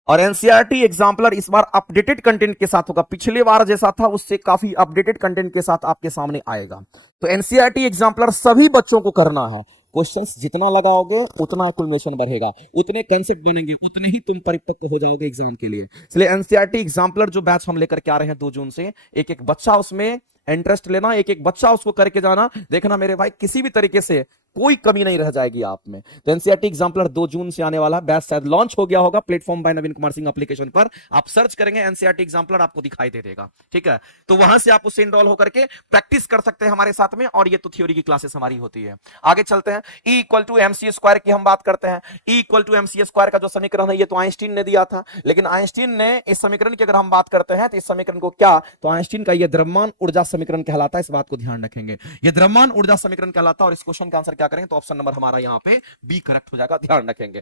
और एनसीईआरटी एग्जाम्पलर इस बार अपडेटेड कंटेंट के साथ होगा, पिछले बार जैसा था उससे काफी अपडेटेड कंटेंट के साथ आपके सामने आएगा। तो एनसीईआरटी एग्जाम्पलर सभी बच्चों को करना है। क्वेश्चंस जितना लगाओगे उतना एक्यूमुलेशन बढ़ेगा, उतने कंसेप्ट बनेंगे, उतने ही तुम परिपक्व हो जाओगे एग्जाम के लिए। इसलिए एनसीईआरटी एग्जाम्पलर जो बैच हम लेकर के आ रहे हैं 2 जून से, एक एक बच्चा उसमें इंटरेस्ट लेना, एक एक बच्चा उसको करके जाना, देखना मेरे भाई किसी भी तरीके से कोई कमी नहीं रह जाएगी आप में। तो एनसीईआरटी एग्जाम्पलर 2 जून से आने वाला, बैच शायद लॉन्च हो गया होगा प्लेटफॉर्म बाय नवीन कुमार सिंह एप्लीकेशन पर, आप सर्च करेंगे एनसीईआरटी एग्जाम्पलर आपको दिखाई दे देगा, ठीक है। तो वहां से आप उससे इनरोल होकर के प्रैक्टिस कर सकते हैं हमारे साथ में, और ये तो थ्योरी की क्लासेस हमारी होती है। आगे चलते हैं, E equal to MC square की हम बात करते हैं। E equal to MC square का जो समीकरण है ये तो आइंस्टीन ने दिया था, लेकिन आइंस्टीन ने इस समीकरण की अगर हम बात करते हैं तो इस समीकरण को क्या, तो आइंस्टीन का ये द्रव्यमान ऊर्जा समीकरण कहलाता है, इस बात को ध्यान रखेंगे। ये द्रव्यमान ऊर्जा समीकरण कहलाता है, और इस क्वेश्चन का आंसर क्या करेंगे, तो ऑप्शन नंबर हमारा यहां पे बी करेक्ट हो जाएगा, ध्यान रखेंगे।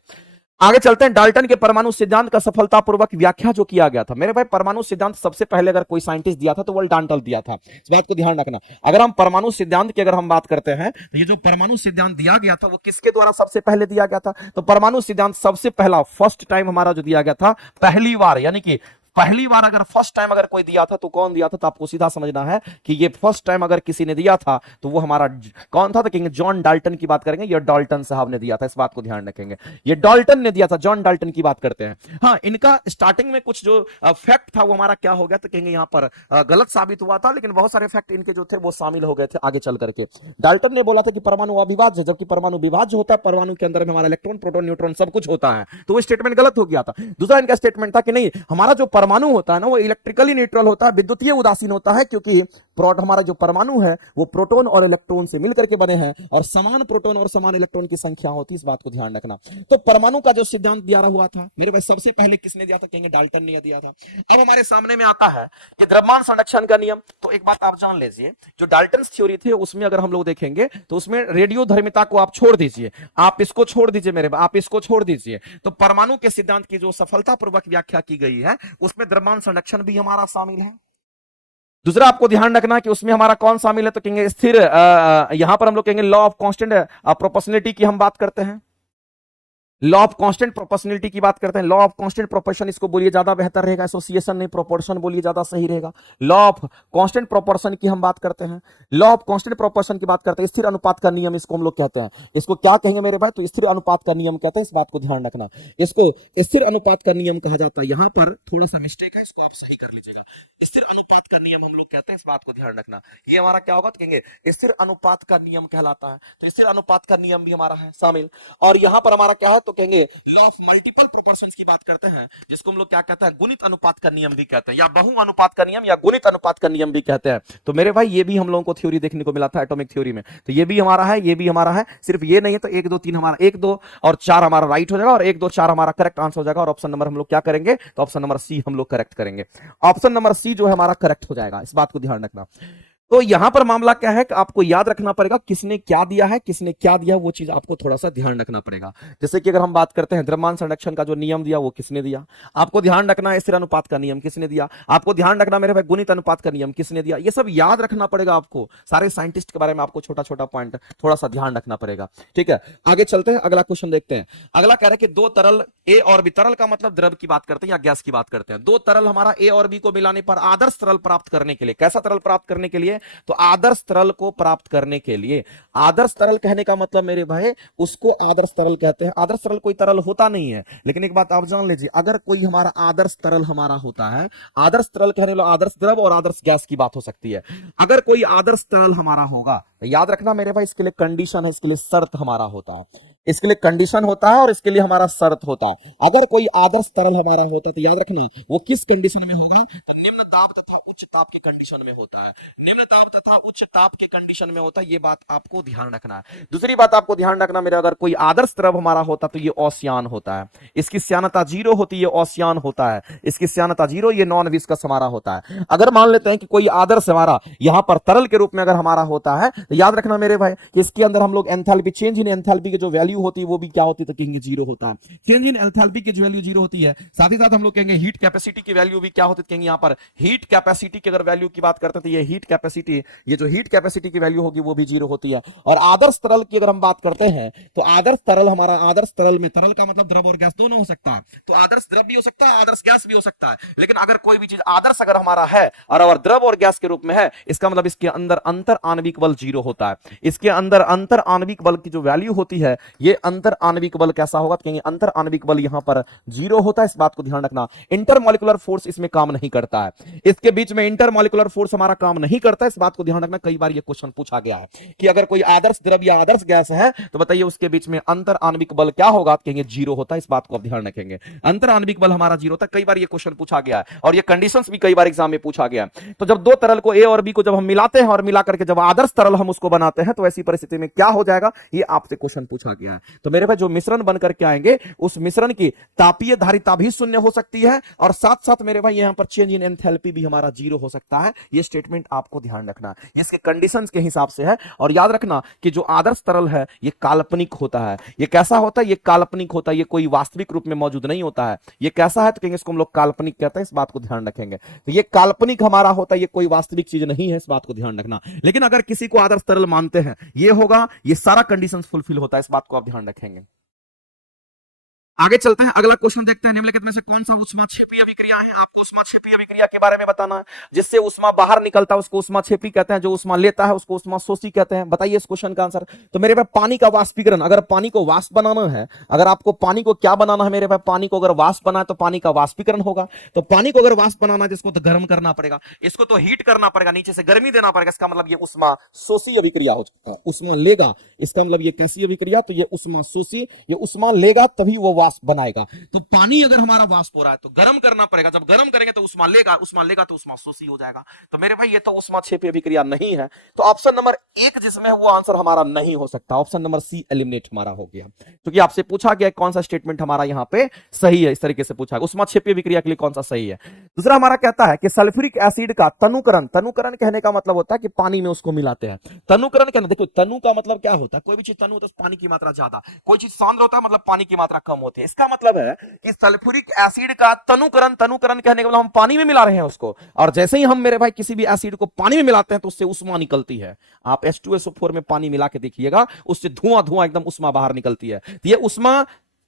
आगे चलते हैं, डाल्टन के परमाणु सिद्धांत का सफलतापूर्वक व्याख्या जो किया गया था। मेरे भाई परमाणु सिद्धांत सबसे पहले अगर कोई साइंटिस्ट दिया था तो वो डाल्टन दिया था, इस बात को ध्यान रखना। अगर हम परमाणु सिद्धांत की अगर हम बात करते हैं तो ये जो परमाणु सिद्धांत दिया गया था वो किसके द्वारा सबसे पहले दिया गया था, तो परमाणु सिद्धांत सबसे पहला फर्स्ट टाइम हमारा जो दिया गया था, पहली बार, यानी कि पहली बार अगर फर्स्ट टाइम अगर कोई दिया था तो कौन दिया था, तो आपको सीधा समझना है कि ये फर्स्ट टाइम अगर किसी ने दिया था तो वो हमारा कौन था, तो कहेंगे जॉन डाल्टन की बात करेंगे, ये डाल्टन साहब ने दिया था, इस बात को ध्यान रखेंगे, ये डाल्टन ने दिया था, जॉन डाल्टन की बात करते हैं। हाँ, इनका स्टार्टिंग में कुछ जो फैक्ट था वो हमारा क्या हो गया, तो कहेंगे यहाँ पर गलत साबित हुआ था, लेकिन बहुत सारे फैक्ट इनके जो थे वो शामिल हो गए थे आगे चल करके। डाल्टन ने बोला था कि परमाणु अविभाज्य, जबकि परमाणु विभाज्य होता है, परमाणु के अंदर में हमारा इलेक्ट्रॉन प्रोटॉन न्यूट्रॉन सब कुछ होता है, तो वो स्टेटमेंट गलत हो गया था। दूसरा इनका स्टेटमेंट था कि नहीं, हमारा जो परमाणु होता है ना वो इलेक्ट्रिकली न्यूट्रल होता है, विद्युतीय उदासीन होता है, क्योंकि हमारा जो परमाणु है वो प्रोटॉन और इलेक्ट्रॉन से मिलकर के बने हैं, और समान प्रोटॉन और समान इलेक्ट्रॉन की संख्या होती है, इस बात को ध्यान रखना। तो परमाणु का जो सिद्धांत दिया हुआ था मेरे भाई सबसे पहले किसने दिया था, कहेंगे डाल्टन ने दिया था। अब हमारे सामने में आता है कि द्रव्यमान संरक्षण का नियम। तो एक बात आप जान लीजिए, जो डाल्टन थ्योरी थी उसमें अगर हम लोग देखेंगे तो उसमें रेडियोधर्मिता को आप छोड़ दीजिए, आप इसको छोड़ दीजिए मेरे भाई, आप इसको छोड़ दीजिए, तो परमाणु के सिद्धांत की जो सफलतापूर्वक व्याख्या की गई है उसमें द्रव्यमान संरक्षण भी हमारा शामिल है। दूसरा आपको ध्यान रखना कि उसमें हमारा कौन शामिल है, तो कहेंगे स्थिर, यहां पर हम लोग कहेंगे लॉ ऑफ कांस्टेंट प्रोपोर्शनलिटी की हम बात करते हैं, लॉ ऑफ कांस्टेंट प्रोपोर्शनलिटी की बात करते हैं। लॉ ऑफ कांस्टेंट प्रोपोर्शन इसको बोलिए ज्यादा बेहतर रहेगा, एसोसिएशन नहीं प्रोपोर्शन बोलिए ज्यादा सही रहेगा। लॉ ऑफ कांस्टेंट प्रोपोर्शन की हम बात करते हैं, लॉ ऑफ कांस्टेंट प्रोपोर्शन की बात करते हैं, स्थिर अनुपात का नियम इसको हम लोग कहते हैं। इसको क्या कहेंगे मेरे भाई, तो स्थिर अनुपात का नियम कहते हैं, इस बात को ध्यान रखना, इसको स्थिर अनुपात का नियम कहा जाता है। यहां पर थोड़ा सा मिस्टेक है, इसको आप सही कर लीजिएगा, स्थिर अनुपात का नियम हम लोग कहते हैं, इस बात को ध्यान रखना। ये हमारा क्या होगा, तो कहेंगे स्थिर अनुपात का नियम कहलाता है, तो स्थिर अनुपात का नियम भी हमारा है शामिल। और यहां पर हमारा क्या है, तो कहेंगे लॉ ऑफ मल्टीपल प्रोपोर्शंस की बात करते हैं, जिसको हम लोग क्या कहते हैं, गुणित अनुपात का नियम भी कहते हैं, या बहु अनुपात का नियम या गुणित अनुपात का नियम भी कहते हैं। तो मेरे भाई ये भी हम लोगों को थ्योरी देखने को मिला था एटॉमिक थ्योरी में, तो ये भी हमारा है, ये भी हमारा है। सिर्फ ये नहीं है तो 1 2 3 हमारा 1 2 और 4 हमारा राइट हो जाएगा, और 1 2 4 हमारा करेक्ट आंसर हो जाएगा, और ऑप्शन नंबर हम लोग क्या करेंगे, तो ऑप्शन नंबर सी हम लोग करेक्ट करेंगे। ऑप्शन नंबर सी जो है हमारा करेक्ट हो जाएगा, इस बात को ध्यान रखना। तो यहां पर मामला क्या है कि आपको याद रखना पड़ेगा किसने क्या दिया है, किसने क्या दिया, वो चीज आपको थोड़ा सा ध्यान रखना पड़ेगा। जैसे कि अगर हम बात करते हैं द्रव्यमान संरक्षण का जो नियम दिया वो किसने दिया, आपको ध्यान रखना है। स्थिर अनुपात का नियम किसने दिया, आपको ध्यान रखना मेरे भाई। गुणित अनुपात का नियम किसने दिया, ये सब याद रखना पड़ेगा आपको। सारे साइंटिस्ट के बारे में आपको छोटा छोटा पॉइंट थोड़ा सा ध्यान रखना पड़ेगा, ठीक है। आगे चलते हैं, अगला क्वेश्चन देखते हैं। अगला कह रहे हैं कि 2 तरल ए और बी, तरल का मतलब द्रव की बात करते हैं या गैस की बात करते हैं। 2 तरल हमारा ए और बी को मिलाने पर आदर्श तरल प्राप्त करने के लिए, कैसा तरल प्राप्त करने के लिए, तो आदर्श तरल को प्राप्त करने के लिए, आदर्श तरल कहने का मतलब मेरे भाई उसको आदर्श तरल कहते हैं। आदर्श तरल कोई तरल होता नहीं है, लेकिन एक बात आप जान लीजिए, अगर कोई हमारा आदर्श तरल हमारा होता है, आदर्श तरल कहने वाला आदर्श द्रव और आदर्श गैस की बात हो सकती है। अगर कोई आदर्श तरल हमारा होगा तो याद रखना मेरे भाई इसके लिए कंडीशन है, इसके लिए शर्त हमारा होता है, इसके लिए कंडीशन होता है और इसके लिए हमारा शर्त होता है। अगर कोई आदर्श तरल हमारा होता तो याद रखना वो किस कंडीशन में होगा, तो निम्न ताप तथा उच्च ताप के कंडीशन में होता है, निम्न ताप तथा उच्च ताप के कंडीशन में होता है, ये बात आपको ध्यान रखना है। दूसरी बात आपको ध्यान रखना मेरे, अगर कोई आदर्श द्रव हमारा होता तो ये ओसियान होता है, इसकी श्यानता 0 होती है, ओसियान होता है, इसकी श्यानता 0, ये नॉन विस्कस हमारा होता है। अगर मान लेते हैं कि कोई आदर्श हमारा यहां पर तरल के रूप में अगर हमारा होता है तो याद रखना मेरे भाई कि इसके अंदर हम लोग एंथैल्पी, चेंज इन एंथैल्पी की जो वैल्यू होती है वो भी क्या होती है, तो कहेंगे 0 होता है। चेंज इन एंथैल्पी की जो वैल्यू 0 होती है, साथ ही साथ हम लोग कहेंगे हीट कैपेसिटी की वैल्यू भी क्या होती है, कहेंगे यहां पर हीट कैपेसिटी की अगर वैल्यू की बात करते हैं तो ये हीट कैपेसिटी, ये जो हीट कैपेसिटी की वैल्यू होगी वो भी 0 होती है। और आदर्श तरल की अगर हम बात करते हैं तो आदर्श तरल हमारा, आदर्श तरल में, तरल का मतलब द्रव और गैस दोनों हो सकता है, तो आदर्श द्रव भी हो सकता है, आदर्श गैस भी हो सकता है। लेकिन अगर कोई भी चीज आदर्श अगर हमारा है और अगर द्रव और गैस के रूप में है, इसका मतलब इसके अंदर अंतर आणविक बल 0 होता है। इसके अंदर अंतर आणविक बल की जो वैल्यू होती है, ये अंतर आणविक बल कैसा होगा, कहेंगे अंतर आणविक बल यहां पर 0 होता है। इस बात को ध्यान रखना। इंटरमॉलिक्यूलर फोर्स इसमें काम नहीं करता है, इसके बीच में इंटरमॉलिक्यूलर फोर्स हमारा काम नहीं करता है। इस बात को ध्यान रखना। कई बार ये क्वेश्चन पूछा गया है कि अगर कोई आदर्श द्रव या आदर्श गैस है तो बताइए उसके बीच में अंतर आणविक बल क्या होगा, कहेंगे 0 होता है। इस बात को आप ध्यान रखेंगे, अंतर आणविक बल हमारा 0 होता है। कई बार ये क्वेश्चन पूछा गया है और ये कंडीशंस भी कई बार एग्जाम में पूछा गया है। तो जब दो तरल को ए और बी को जब हम मिलाते हैं और मिला करके जब आदर्श तरल हम उसको बनाते हैं तो ऐसी परिस्थिति में क्या हो जाएगा, ये आपसे क्वेश्चन पूछा गया है। तो मेरे भाई जो मिश्रण बन करके आएंगे उस मिश्रण की तापीय धारिता भी शून्य हो सकती है और साथ साथ मेरे भाई यहां पर चेंज इन एंथैल्पी भी हमारा 0 हो सकता है। ये स्टेटमेंट आपको ध्यान रखना है, इसके कंडीशंस के हिसाब से है। और याद रखना कि जो आदर्श तरल है ये काल्पनिक होता है। ये कैसा होता है, ये काल्पनिक होता है, ये कोई वास्तविक रूप में मौजूद नहीं होता है। ये कैसा है तो कहेंगे इसको हम लोग काल्पनिक कहते हैं। इस बात को ध्यान रखेंगे। तो ये काल्पनिक हमारा होता है, ये कोई वास्तविक चीज नहीं है। इस बात को ध्यान रखना। लेकिन अगर किसी को आदर्श तरल मानते हैं, ये होगा, ये सारा कंडीशंस फुलफिल होता है। इस बात को आप ध्यान रखेंगे। आगे चलते हैं, अगला क्वेश्चन देखते हैं। निम्नलिखित में से कौन सा ऊष्माक्षेपीय अभिक्रिया है? आपको ऊष्माक्षेपीय अभिक्रिया के बारे में बताना है। जिससे ऊष्मा बाहर निकलता है उसको ऊष्माक्षेपी कहते हैं, जो ऊष्मा लेता है उसको ऊष्माशोषी कहते हैं। बताइए इस क्वेश्चन का आंसर। तो मेरे भाई पानी का वाष्पीकरण, अगर पानी को वाष्प बनाना है, अगर आपको पानी को क्या बनाना है मेरे भाई, पानी को अगर वाष्प बनाए तो पानी का वाष्पीकरण होगा। तो पानी को अगर वाष्प बनाना है जिसको तो गर्म करना पड़ेगा, इसको तो हीट करना पड़ेगा, नीचे से गर्मी देना पड़ेगा। इसका मतलब ये ऊष्माशोषी अभिक्रिया हो जाएगा। ऊष्मा लेगा, इसका मतलब ये कैसी अभिक्रिया, तो ये ऊष्माशोषी, ये ऊष्मा लेगा तभी वो वाष्प बनाएगा। तो पानी अगर हमारा वाष्प हो रहा है तो गर्म करना पड़ेगा, जब गर्म करेंगे तो ऊष्मा लेगा, ऊष्मा लेगा तो ऊष्माशोषी हो जाएगा। तो मेरे भाई ये तो ऊष्माक्षेपी अभिक्रिया नहीं है। तो ऑप्शन नंबर 1 जिसमें है वो आंसर हमारा नहीं हो सकता। ऑप्शन नंबर सी एलिमिनेट हमारा हो गया, क्योंकि आपसे पूछा गया कौन सा स्टेटमेंट हमारा यहाँ पे सही है। इस तरीके से पूछा ऊष्माक्षेपी अभिक्रिया के लिए कौन सा सही है। दूसरा हमारा कहता है कि सल्फ्यूरिक एसिड का तनुकरण, तनुकरण कहने का मतलब होता है कि पानी में उसको मिलाते हैं। तनुकरण कहना, देखो तनु का मतलब क्या होता है, कोई भी चीज तनु तो पानी की मात्रा ज्यादा, कोई चीज सांद्र होता है मतलब पानी की मात्रा कम होती है। इसका मतलब है कि सल्फ्यूरिक एसिड का तनुकरण, तनुकरण कहने का मतलब हम पानी में मिला रहे हैं उसको, और जैसे ही हम मेरे भाई किसी भी एसिड को पानी में मिलाते हैं तो उससे उष्मा निकलती है। आप H2SO4 में पानी मिला के देखिएगा, उससे धुआं धुआं एकदम उष्मा बाहर निकलती है। तो ये उष्मा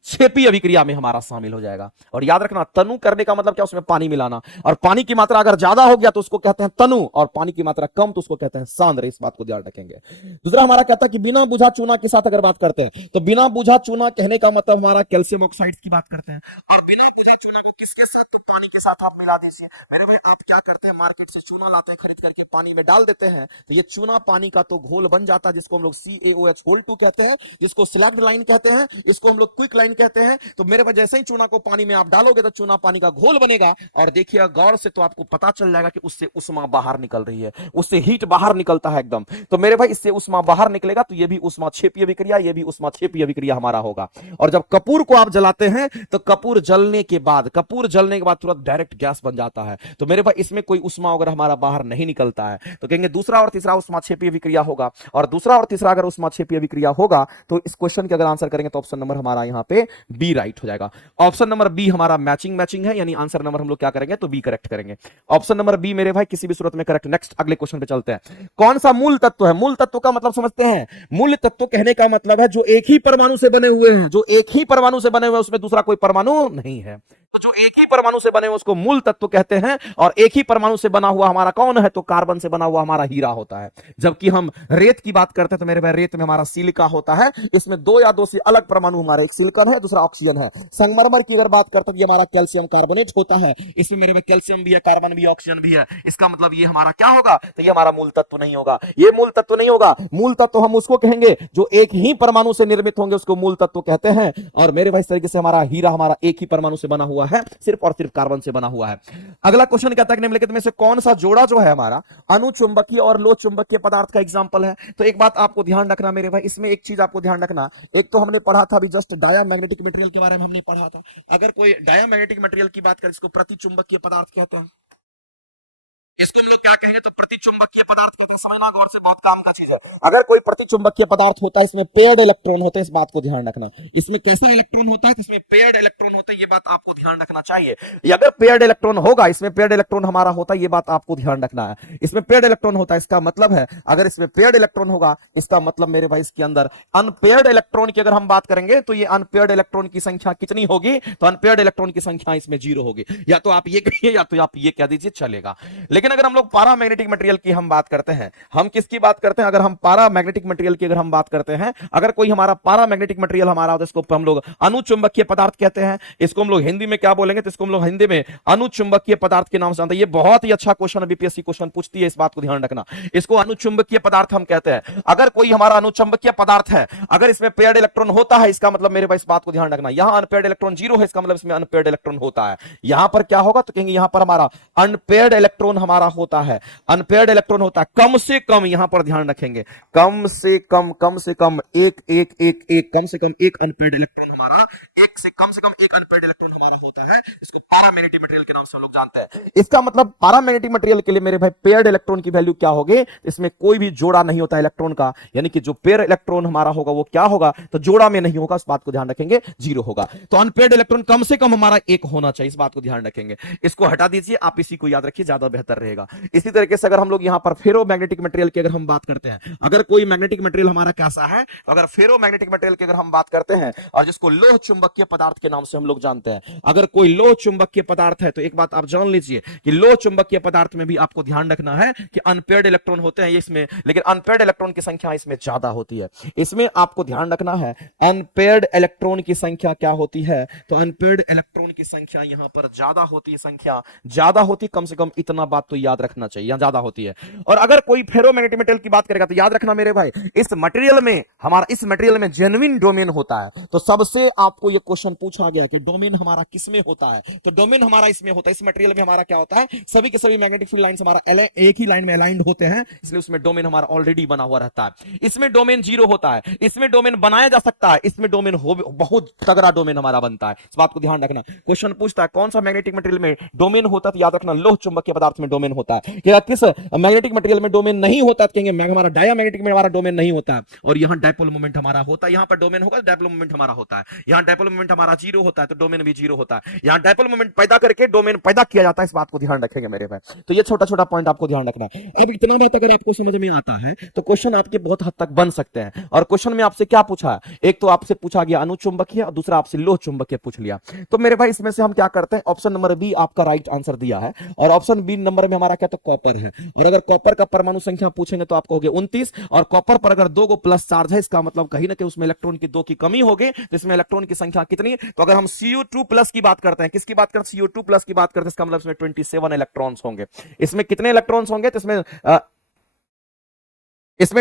क्षेपी अभिक्रिया में हमारा शामिल हो जाएगा। और याद रखना तनु करने का मतलब क्या, उसमें पानी मिलाना, और पानी की मात्रा अगर ज्यादा हो गया तो उसको कहते हैं तनु, और पानी की मात्रा कम तो उसको कहते हैं सांद्र। इस बात को ध्यान रखेंगे। दूसरा हमारा कहता है कि बिना बुझा चूना के साथ अगर बात करते हैं, तो बिना बुझा चूना कहने का मतलब हमारा कैल्शियम ऑक्साइड की बात करते हैं। और बिना बुझे चूना को किसके साथ, तो पानी के साथ आप मिला दीजिए। मेरे भाई आप क्या करते हैं, मार्केट से चूना लाते हैं खरीद करके, पानी में डाल देते हैं, तो ये चूना पानी का तो घोल बन जाता है, जिसको हम लोग CaOH2 कहते हैं, जिसको स्लग्ड लाइन कहते हैं, इसको हम लोग क्विक लाइन कहते हैं। तो मेरे पास जैसे ही चूना को पानी में आप डालोगे तो चूना पानी का घोल बनेगा, और देखिए गौर से तो आपको पता चल जाएगा कि उससे उष्मा बाहर निकल रही है, उससे हीट बाहर निकलता है एकदम। तो मेरे भाई इससे उष्मा बाहर निकलेगा तो ये भी उष्माक्षेपीय अभिक्रिया, ये भी उष्माक्षेपीय अभिक्रिया हमारा होगा। और जब कपूर को आप जलाते हैं तो कपूर जलने के बाद, कपूर जलने के बाद तुरंत डायरेक्ट गैस बन जाता है। तो मेरे भाई इसमें कोई उष्मा अगर हमारा बाहर नहीं निकलता है तो कहेंगे दूसरा और तीसरा उष्माक्षेपीय अभिक्रिया होगा। और दूसरा और तीसरा अगर उष्माक्षेपीय अभिक्रिया होगा तो इस क्वेश्चन के अगर आंसर करेंगे तो ऑप्शन नंबर हमारा यहाँ पे बी राइट हो जाएगा। ऑप्शन नंबर बी हमारा मैचिंग है, यानी आंसर नंबर हम लोग क्या करेंगे तो बी करेक्ट करेंगे। ऑप्शन नंबर बी मेरे भाई किसी भी सूरत में करेक्ट। नेक्स्ट अगले क्वेश्चन पे चलते हैं। कौन सा मूल तत्व है, मूल तत्व का मतलब समझते हैं। मूल तत्व कहने का मतलब है जो एक ही परमाणु से बने हुए हैं, जो एक ही परमाणु से बने हुए हैं, उसमें दूसरा कोई परमाणु नहीं है। तो जो एक ही परमाणु से बने हुए उसको मूल तत्व कहते हैं। और एक ही परमाणु से बना हुआ हमारा कौन है, तो कार्बन से बना हुआ हमारा हीरा होता है। जबकि हम रेत की बात करते हैं तो मेरे भाई रेत में हमारा सिलिका होता है, इसमें 2 या 2 से अलग परमाणु हमारे, एक सिलिकॉन है दूसरा ऑक्सीजन है। संगमरमर की अगर बात करते हैं, ये हमारा कैल्शियम कार्बोनेट होता है, इसमें मेरे भाई कैल्शियम भी है, कार्बन भी, ऑक्सीजन भी है। इसका मतलब ये हमारा क्या होगा, तो ये हमारा मूल तत्व नहीं होगा, ये मूल तत्व नहीं होगा। मूल तत्व हम उसको कहेंगे जो एक ही परमाणु से निर्मित होंगे, उसको मूल तत्व कहते हैं। और मेरे भाई इस तरीके से हमारा हीरा हमारा एक ही परमाणु से बना हुआ है, सिर्फ और सिर्फ कार्बन से बना हुआ है। अगला क्वेश्चन कहता है कि निम्नलिखित में से कौन सा जोड़ा जो है हमारा अनुचुंबकीय और लोह चुंबकीय पदार्थ का एग्जांपल है। तो एक बात आपको ध्यान रखना मेरे भाई, इसमें एक चीज आपको ध्यान रखना। एक तो हमने पढ़ा था अभी जस्ट डायामैग्नेटिक मटेरियल के बारे में हमने पढ़ा था। अगर कोई डायामैग्नेटिक मटेरियल की बात करें, इसको प्रतिचुंबकीय पदार्थ कहते हैं। इसको हम लोग क्या कहेंगे, तो प्रतिचुंबकीय पदार्थ कहते हैं। समझ समझना गौर से, बहुत काम का चीज है। अगर कोई प्रतिचुंबकीय पदार्थ होता है, इसमें पेयर्ड इलेक्ट्रॉन होते हैं, इस बात को ध्यान रखना। इसमें कैसा इलेक्ट्रॉन होता है, तो इसमें पेयर्ड इलेक्ट्रॉन होते हैं, ये बात आपको ध्यान रखना चाहिए। ये अगर पेयर्ड इलेक्ट्रॉन होगा, इसमें पेयर्ड इलेक्ट्रॉन हमारा होता है, ये बात आपको ध्यान रखना है। इसमें पेयर्ड इलेक्ट्रॉन होता है, इसका मतलब है अगर इसमें पेयर्ड इलेक्ट्रॉन होगा, इसका मतलब मेरे भाई इसके अंदर अनपेयर्ड इलेक्ट्रॉन की अगर हम बात करेंगे तो ये अनपेयर्ड इलेक्ट्रॉन की संख्या कितनी होगी, तो अनपेयर्ड इलेक्ट्रॉन की संख्या इसमें 0 होगी। या तो आप ये कहिए या तो आप ये कह दीजिए, चलेगा। लेकिन अगर हम लोग पारामैग्नेटिक मटेरियल की हम बात करते हैं, हम किसकी बात करते हैं, अगर हम पारामैग्नेटिक मटेरियल की अगर हम बात करते हैं, अगर कोई हमारा पारामैग्नेटिक मटेरियल हमारा हो तो इसको हम लोग अनुचुंबकीय पदार्थ कहते हैं। इसको हम लोग हिंदी में क्या बोलेंगे, तो इसको हम लोग हिंदी में अनुचुंबकीय पदार्थ के नाम से जानते हैं। ये बहुत ही अच्छा क्वेश्चन बीपीएससी क्वेश्चन पूछती है, इस बात को ध्यान रखना। इसको अनुचुंबकीय पदार्थ हम कहते हैं। अगर कोई हमारा अनुचुंबकीय पदार्थ है, अगर इसमें पेयर्ड इलेक्ट्रॉन होता है, इसका मतलब मेरे भाई इस बात को ध्यान रखना, यहां अनपेयर्ड इलेक्ट्रॉन 0 है, इसका मतलब इसमें अनपेयर्ड इलेक्ट्रॉन होता है। यहां पर क्या होगा, तो कहेंगे यहां पर हमारा अनपेयर्ड इलेक्ट्रॉन हमारा होता है, अनपेयर्ड इलेक्ट्रॉन होता है। कम से कम यहां पर ध्यान रखेंगे, कम से कम एक एक एक एक कम से कम एक अनपेयर्ड इलेक्ट्रॉन हमारा, एक से कम एक अनपेयर्ड इलेक्ट्रॉन हमारा होता है। इसको पारामैग्नेटिक मटेरियल के नाम से हम लोग जानते हैं। इसका मतलब पारामैग्नेटिक मटेरियल के लिए मेरे भाई पेयर्ड इलेक्ट्रॉन की वैल्यू क्या होगी, इसमें कोई भी जोड़ा नहीं होता इलेक्ट्रॉन का, यानी कि जो पेयर इलेक्ट्रॉन हमारा होगा वो क्या होगा, तो जोड़ा में नहीं होगा, इस बात को ध्यान रखेंगे, 0 होगा। तो अनपेयर्ड इलेक्ट्रॉन कम से कम हमारा 1 होना चाहिए, इस बात को ध्यान रखेंगे। इसको हटा दीजिए, आप इसी को याद रखिए, ज्यादा बेहतर रहेगा। इसी तरीके से अगर हम लोग यहां पर फेरोमैग्नेटिक मटेरियल की अगर हम बात करते हैं, अगर कोई मैग्नेटिक मटेरियल हमारा कैसा है, अगर फेरोमैग्नेटिक मटेरियल की अगर हम बात करते हैं, और जिसको लोह चुंबकीय पदार्थ के नाम से हम लोग जानते हैं, अगर कोई लोह चुंबकीय पदार्थ है, तो एक बात आप जान लीजिए कि लोह चुंबकीय पदार्थ में भी आपको ध्यान रखना है कि अनपेयर्ड इलेक्ट्रॉन होते हैं इसमें, लेकिन अनपेयर्ड इलेक्ट्रॉन की संख्या इसमें ज्यादा होती है। इसमें आपको ध्यान रखना है अनपेयर्ड इलेक्ट्रॉन की संख्या क्या होती है, तो अनपेयर्ड इलेक्ट्रॉन की संख्या यहां पर ज्यादा होती है, संख्या ज्यादा होती, कम से कम इतना बात तो याद रखना चाहिए, यहां ज्यादा होती है। और अगर कोई फेरोमैग्नेटिक मटेरियल की बात करेगा तो याद रखना मेरे भाई, इस मटेरियल में हमारा, इस मटेरियल में जेन्युइन डोमेन होता है। तो सबसे आपको यह क्वेश्चन पूछा गया कि डोमेन हमारा किसमें होता है, तो डोमेन हमारा इसमें होता है। इस मटेरियल में हमारा क्या होता है, सभी के सभी मैग्नेटिक फील्ड लाइंस हमारा एक ही लाइन में अलाइंड होते हैं, इसलिए उसमें डोमेन हमारा ऑलरेडी बना हुआ रहता है। इसमें डोमेन 0 होता है, इसमें डोमेन बनाया जा सकता है, इसमें डोमेन हो बहुत तगड़ा डोमेन हमारा बनता है, इस बात को ध्यान रखना। क्वेश्चन पूछता है कौन सा मैग्नेटिक मटेरियल में डोमेन होता है, तो याद रखना लोह चुंबकीय पदार्थ में डोमेन होता है। क्या किस मैग्नेटिक मटेरियल में डोमेन नहीं होता, तो कहेंगे हमारा डायमैग्नेटिक में हमारा डोमेन नहीं होता, और यहां डायपोल मोमेंट हमारा होता है। यहां पर डोमेन होगा, डायपोल मोमेंट हमारा होता है। यहां डायपोल मोमेंट हमारा 0 होता है, तो डोमेन भी 0 होता है। यहां डायपोल मोमेंट पैदा करके डोमेन पैदा किया जाता है, इस बात को ध्यान रखेंगे मेरे भाई। तो ये छोटा छोटा पॉइंट आपको ध्यान रखना है। अब इतना बात अगर आपको समझ में आता है, तो क्वेश्चन आपके बहुत हद तक बन सकते हैं। और क्वेश्चन में आपसे क्या पूछा है, एक तो आपसे पूछा गया अनुचुंबकीय, और दूसरा आपसे लोह चुंबकीय पूछ लिया। तो मेरे भाई इसमें से हम क्या करते हैं, ऑप्शन नंबर बी आपका राइट आंसर दिया है, और ऑप्शन बी नंबर में हमारा क्या, तो कॉपर है। और अगर कॉपर का परमाणु संख्या पूछेंगे तो आपको हो गया 29, और कॉपर पर अगर 2 को प्लस चार्ज है, इसका मतलब कहीं ना कहीं उसमें इलेक्ट्रॉन की 2 की कमी होगी, तो इसमें इलेक्ट्रॉन की संख्या कितनी है, तो अगर हम Cu2 प्लस की बात करते हैं, किसकी बात करते हैं, Cu2 प्लस की बात करते हैं, इसका मतलब इसमें 27 इलेक्ट्रॉन्स होंगे। इसमें कितने इलेक्ट्रॉन्स होंगे, तो इसमें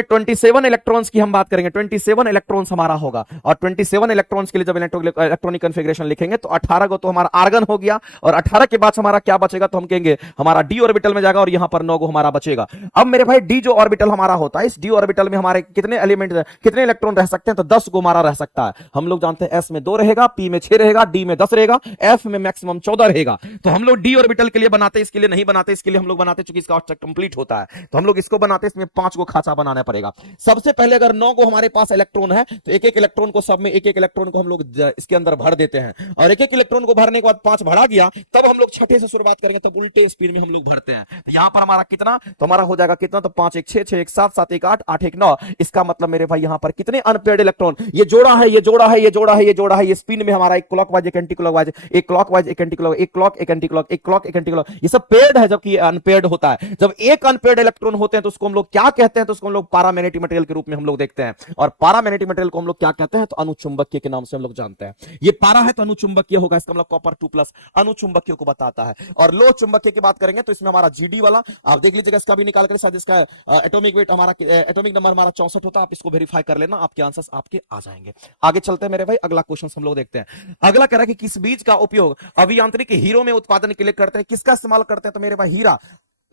27 इलेक्ट्रॉन्स की हम बात करेंगे, 27 इलेक्ट्रॉन्स हमारा होगा। और 27 इलेक्ट्रॉन्स के लिए जब इलेक्ट्रॉनिक कॉन्फ़िगरेशन लिखेंगे तो 18 को तो हमारा आर्गन हो गया, और 18 के बाद हमारा क्या बचेगा, तो हम कहेंगे हमारा डी ऑर्बिटल में जाएगा, और यहां पर 9 को हमारा बचेगा। अब मेरे भाई डी जो ऑर्बिटल हमारा होता है, इस डी ऑर्बिटल में हमारे कितने एलिमेंट, कितने इलेक्ट्रॉन रह सकते हैं, तो 10 को हमारा रह सकता है। हम लोग जानते हैं एस में 2 रहेगा, पी में 6 रहेगा, डी में 10 रहेगा, एफ में मैक्सिमम 14 रहेगा। तो हम लोग डी ऑर्बिटल के लिए बनाते हैं, इसके लिए नहीं बनाते, इसके लिए हम लोग बनाते चूंकि इसका कंप्लीट होता है, तो हम लोग इसको बनाते, इसमें 5 को खांचा बनाना पड़ेगा। सबसे पहले अगर 9 को हमारे पास इलेक्ट्रॉन है, तो एक एक इलेक्ट्रॉन को, सब में एक एक इलेक्ट्रॉन को हम लोग इसके अंदर भर देते हैं, और एक एक इलेक्ट्रॉन को भरने के बाद 5 भरा गया, तब हम लोग छठे से शुरुआत करेंगे, तो उल्टे स्पीड में हम लोग भरते हैं। तो यहां पर हमारा कितना, तो हमारा हो जाएगा कितना, तो 5 1 6 6 1 7 7 1 8 8 1 9। इसका मतलब मेरे भाई यहां पर कितने अनपेयर्ड इलेक्ट्रॉन, ये जोड़ा है, ये जोड़ा है, ये जोड़ा है, ये जोड़ा है, ये स्पिन में हमारा एक क्लॉकवाइज एक एंटी क्लॉकवाइज, एक क्लॉकवाइज एक एंटी क्लॉक, एक क्लॉक एक एंटी क्लॉक, एक क्लॉक एक एंटी क्लॉक, ये सब पेयर्ड है, जबकि ये अनपेयर्ड होता है। जब एक अनपेयर्ड इलेक्ट्रॉन होते हैं तो उसको हम लोग क्या कहते हैं, तो उसको हम लोग पारामैग्नेटिक मटेरियल के रूप में हम लोग देखते हैं। और पारामैग्नेटिक मटेरियल को हम लोग क्या कहते हैं, तो अनुचुंबकीय के नाम से हम लोग जानते हैं। ये पारा है तो अनुचुंबकीय होगा, इसका मतलब कॉपर 2 प्लस अनुचुंबकीय को बताता है। और लोह चुंबकीय की बात करेंगे तो इसमें हमारा जीडी वाला आप देख लीजिएगा, इसका भी निकाल कर, शायद इसका एटॉमिक वेट हमारा, एटॉमिक नंबर हमारा 64 होता है। आप इसको वेरीफाई कर लेना, आपके आंसर्स आपके आ जाएंगे। आगे चलते हैं मेरे भाई, अगला क्वेश्चन हम लोग देखते हैं। अगला कह रहा है कि किस बीज का उपयोग अभियांत्रिक हीरो में उत्पादन के लिए करते हैं, किसका इस्तेमाल करते हैं, तो मेरे भाई हीरा।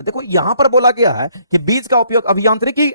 देखो यहां पर बोला गया है कि बीज का उपयोग अभियांत्रिकी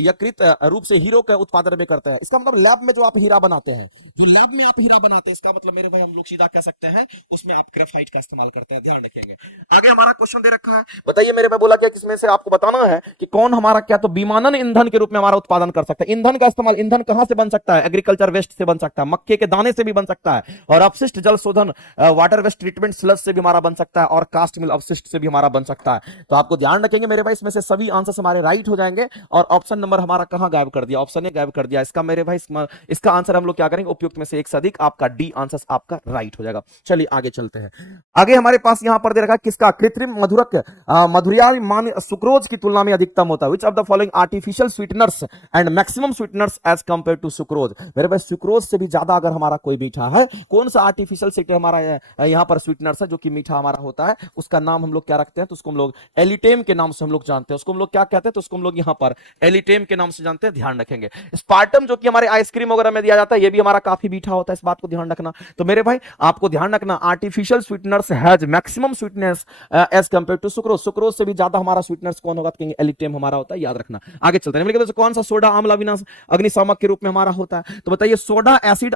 यकृत रूप से हीरो के उत्पादन में करते हैं। इसका मतलब लैब में जो आप हीरा बनाते हैं, जो लैब में आप हीरा बनाते हैं, इसका मतलब मेरे भाई हम लोग सीधा कह सकते हैं उसमें आप ग्रेफाइट का इस्तेमाल करते हैं। ध्यान रखेंगे। आगे हमारा क्वेश्चन दे रखा है, बताइए मेरे भाई बोला क्या किसमें से आपको बताना है कि कौन हमारा क्या तो विमानन ईंधन के रूप में हमारा उत्पादन कर सकता है। ईंधन का इस्तेमाल, ईंधन कहां से बन सकता है? एग्रीकल्चर वेस्ट से बन सकता है, मक्के के दाने से भी बन सकता है, और अपशिष्ट जल शोधन वाटर वेस्ट ट्रीटमेंट स्लज से भी हमारा बन सकता है, और कास्ट मिल अवशिष्ट से भी हमारा बन सकता है। तो आपको ध्यान रखेंगे मेरे भाई, इसमें से सभी आंसर हमारे राइट हो जाएंगे। और ऑप्शन नंबर हमारा कहां गायब कर दिया? ऑप्शन ए गायब कर दिया। इसका मेरे भाई इसका आंसर हम लोग क्या करेंगे? उपयुक्त में से एक से अधिक, आपका डी आंसर आपका राइट हो जाएगा। चलिए आगे चलते हैं। आगे हमारे पास यहां पर दे रखा है किसका कृत्रिम मधुरक मधुरियाल मान सुक्रोज की तुलना में अधिकतम होता है। Which of the following artificial sweeteners and maximum sweeteners as compare to sucrose. मेरे भाई सुक्रोज से भी ज्यादा अगर हमारा कोई मीठा है, कौन सा आर्टिफिशियल स्वीट हमारा यहां पर स्वीटनर्स है जो कि मीठा हमारा होता है, उसका नाम हम लोग क्या रखते हैं? तो उसको हम लोग एलिटेम के नाम से हम लोग जानते हैं। उसको हम लोग क्या कहते हैं? तो उसको हम लोग यहां पर एलिटेम के नाम से जानते हैं। ध्यान रखेंगे। स्पार्टम जो कि हमारे आइसक्रीम वगैरह में दिया जाता है, ये भी हमारा काफी मीठा होता है, इस बात को ध्यान रखना। तो मेरे भाई आपको ध्यान रखना, artificial sweeteners has maximum sweetness as compare to sucrose. Sucrose से भी ज्यादा हमारा स्वीटनेस कौन होगा? तो एलिटेम हमारा होता है, याद रखना। आगे चलते हैं। कौन सा सोडा अम्ल अग्निशामक के रूप में हमारा होता है? तो बताइए सोडा एसिड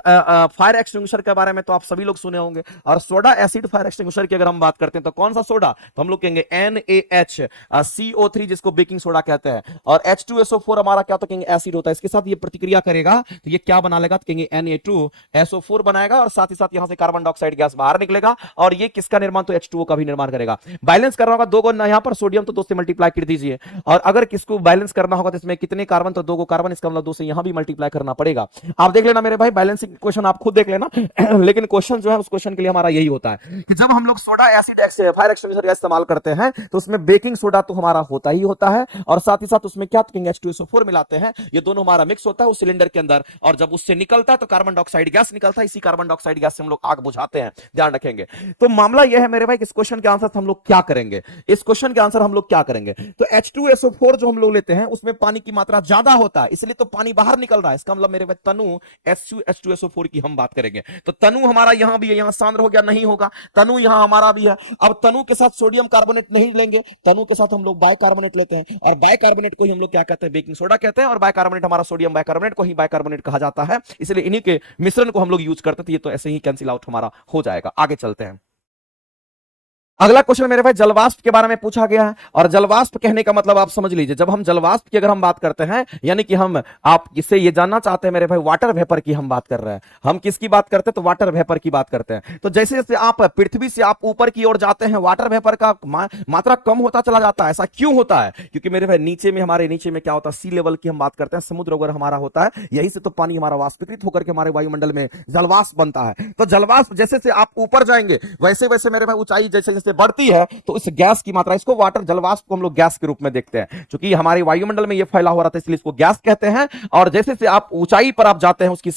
फायर एक्सटिंग्विशर के बारे में तो आप सभी लोग सुने होंगे, और सोडा एसिड फायर एक्सटिंग्विशर की अगर हम बात करते हैं तो कौन सा सोडा? तो हम लोग कहेंगे NaHCO3 जिसको बेकिंग सोडा कहते हैं, और H2SO4 हमारा क्या? तो कहेंगे एसिड होता है। इसके साथ ये प्रतिक्रिया करेगा तो ये क्या बना लेगा? तो कहेंगे Na2SO4 बनाएगा, और साथ ही साथ यहां से कार्बन डाइऑक्साइड गैस बाहर निकलेगा, और ये किसका निर्माण? तो H2O का भी निर्माण करेगा। बैलेंस करना होगा दो को, यहां पर सोडियम तो 2 से मल्टीप्लाई कर दीजिए, और अगर किसको बैलेंस करना होगा तो इसमें कितने कार्बन? तो 2 को कार्बन, इसका मतलब 2 से यहां भी मल्टीप्लाई करना पड़ेगा। आप देख लेना मेरे भाई, बैलेंसिंग क्वेश्चन आप खुद देख लेना लेकिन क्वेश्चन जो है उस क्वेश्चन के लिए हमारा यही होता है कि जब हम लोग सोडा एसिड फायर एक्सटिंग्विशर का इस्तेमाल करते हैं तो उसमें बेकिंग सोडा तो हमारा होता ही होता है, और साथ ही साथ उसमें क्या? H2SO4 मिलाते हैं। ये दोनों हमारा मिक्स होता है उस सिलेंडर के अंदर, और जब उससे निकलता है तो कार्बन डाइऑक्साइड गैस निकलता है। इसी कार्बन डाइऑक्साइड गैस से हम लोग आग बुझाते हैं। ध्यान रखेंगे। तो मामला यह है मेरे भाई, इस क्वेश्चन के आंसर हम लोग क्या करेंगे? इस क्वेश्चन के आंसर हम लोग क्या करेंगे? तो H2SO4 जो हम लोग लेते हैं उसमें पानी की मात्रा ज्यादा होता है, इसलिए तो पानी बाहर निकल रहा है। इसका मतलब मेरे भाई तनु H2SO4 की हम बात करेंगे तो तनु हमारा यहां भी है, यहां सांद्र हो गया, नहीं होगा। तनु यहां हमारा भी है। अब तनु के साथ सोडियम कार्बोनेट नहीं लेंगे, तनु के साथ हम लोग बाइकार्बोनेट लेते हैं, और बाइकार्बोनेट को ही हम लोग क्या कहते हैं? बेकिंग सोडा कहते हैं, और बाइकार्बोनेट हमारा सोडियम बाइकार्बोनेट को ही बाइकार्बोनेट कहा जाता है, इसलिए इन्हीं के मिश्रण को हम लोग यूज करते थे। ये तो ऐसे ही कैंसिल आउट हमारा हो जाएगा। आगे चलते हैं। अगला क्वेश्चन मेरे भाई जलवाष्प के बारे में पूछा गया है, और जलवाष्प कहने का मतलब आप समझ लीजिए, जब हम जलवाष्प की अगर हम बात करते हैं, यानी कि हम आप इससे ये जानना चाहते हैं मेरे भाई वाटर वेपर की हम बात कर रहे हैं। हम किसकी बात करते हैं? तो वाटर वेपर की बात करते हैं। तो जैसे जैसे आप पृथ्वी से आप ऊपर की ओर जाते हैं, वाटर वेपर का मात्रा कम होता चला जाता है। ऐसा क्यों होता है? क्योंकि मेरे भाई नीचे में, हमारे नीचे में क्या होता है? सी लेवल की हम बात करते हैं, समुद्र वगैरह हमारा होता है, यही से तो पानी हमारा वाष्पीकृत होकर के हमारे वायुमंडल में जलवाष्प बनता है। तो जलवाष्प जैसे जैसे आप ऊपर जाएंगे वैसे वैसे मेरे भाई ऊंचाई जैसे जैसे बढ़ती है, तो इस गैस की मात्रा, इसको वाटर जलवाष्प को हम लोग गैस के रूप में देखते हैं, क्योंकि हमारे वायुमंडल में ये फैला हो रहा था, इसलिए इसको गैस कहते हैं। और जैसे जैसे आप ऊंचाई पर आप जाते हैं उसके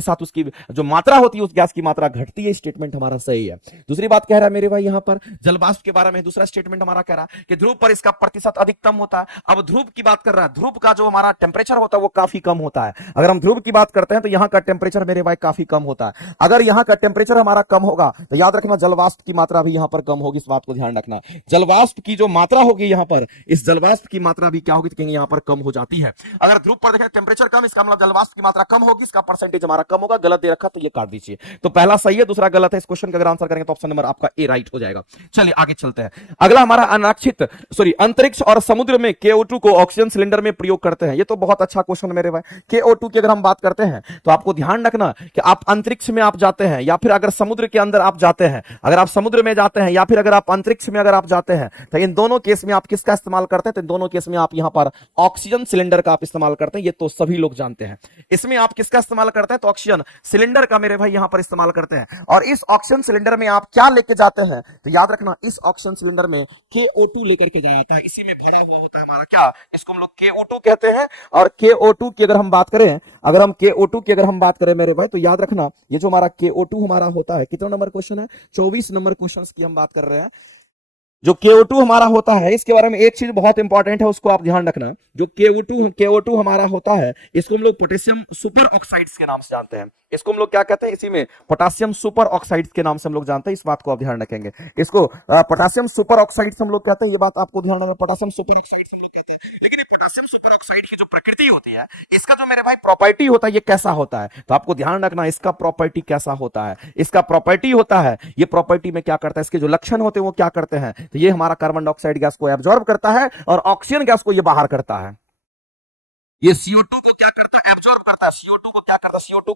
साथ उसकी जो मात्रा होती है उस गैस की मात्रा घटती है। स्टेटमेंट हमारा सही है। दूसरी बात कह रहा है मेरे भाई यहां पर जलवाष्प के बारे में, दूसरा स्टेटमेंट हमारा कह रहा है कि ध्रुव पर इसका प्रतिशत अधिकतम होता है। अब ध्रुव की बात कर रहा है, ध्रुव का जो हमारा टेम्परेचर होता है वो काफी कम होता है। अगर हम ध्रुव की बात करते हैं तो यहां का टेम्परेचर मेरे भाई काफी कम होता है। अगर यहां का टेम्परेचर हमारा कम होगा तो याद रखना जलवाष्प की मात्रा भी यहां पर कम होगी, इस बात को ध्यान रखना। जलवाष्प की जो मात्रा होगी यहां पर, इस जलवाष्प की मात्रा भी क्या होगी? तो कहेंगे यहां पर कम हो जाती है। अगर ध्रुव पर देखें टेम्परेचर कम, इसका मतलब जलवाष्प की मात्रा कम होगी, इसका परसेंटेज हमारा कम होगा। गलत दे रखा तो ये काट दीजिए। तो पहला सही है, दूसरा गलत है। इस क्वेश्चन का अगर आंसर करेंगे तो ऑप्शन नंबर आपका ए राइट हो जाएगा। चलिए आगे चलते हैं। अगला हमारा अंतरिक्ष और समुद्र में CO2 को ऑक्सीजन सिलेंडर में प्रयोग करते हैं। ये तो बहुत अच्छा क्वेश्चन मेरे भाई। CO2 की अगर हम बात करते हैं तो आपको ध्यान रखना कि आप अंतरिक्ष में आप जाते हैं, या फिर अगर समुद्र के अंदर आप जाते हैं, अगर आप समुद्र में जाते हैं या फिर अगर आप अंतरिक्ष में अगर आप जाते हैं, तो इन दोनों केस में आप किसका इस्तेमाल करते हैं? तो इन दोनों केस में आप यहां पर ऑक्सीजन सिलेंडर का आप इस्तेमाल करते हैं। ये तो सभी लोग जानते हैं। इसमें आप किसका इस्तेमाल करते हैं? तो ऑक्सीजन सिलेंडर का मेरे भाई यहां पर इस्तेमाल करते हैं। और इस ऑक्सीजन सिलेंडर में आप क्या लेके जाते हैं? तो याद रखना इस ऑक्सीजन सिलेंडर में KO2 लेकर के जाया जाता है। इसी में भरा हुआ होता है हमारा क्या? इसको हम लोग KO2 कहते हैं। और KO2 की अगर हम बात करें, मेरे भाई, तो याद रखना ये जो हमारा KO2 हमारा होता है, कितना नंबर क्वेश्चन है? 24 नंबर क्वेश्चन की हम बात कर रहे हैं। जो KO2 हमारा होता है, इसके बारे में एक चीज बहुत इंपॉर्टेंट है, उसको आप ध्यान रखना। जो KO2 हमारा होता है, इसको हम लोग पोटेशियम सुपर ऑक्साइड्स के नाम से जानते हैं। इसको हम लोग क्या कहते हैं, इसी में पोटेशियम सुपर ऑक्साइड्स के नाम से हम लोग जानते हैं। इस बात को आप ध्यान रखेंगे, इसको पोटेशियम सुपर ऑक्साइड्स हम लोग कहते हैं। ये बात आपको ध्यान रखना, पोटेशियम सुपर ऑक्साइड्स हम लोग कहते हैं। लेकिन ये पोटेशियम सुपर ऑक्साइड की जो प्रकृति होती है, इसका जो मेरे भाई प्रॉपर्टी होता है, ये कैसा होता है, तो आपको ध्यान रखना इसका प्रॉपर्टी कैसा होता है। इसका प्रॉपर्टी होता है, ये प्रॉपर्टी में क्या करता है, इसके जो लक्षण होते हैं वो क्या करते हैं, तो ये हमारा कार्बन डाइऑक्साइड गैस को एब्जॉर्ब करता है और ऑक्सीजन गैस को ये बाहर करता है। ये CO2 को क्या करता है, एब्जॉर्ब करता है। CO2 को क्या करता है, CO2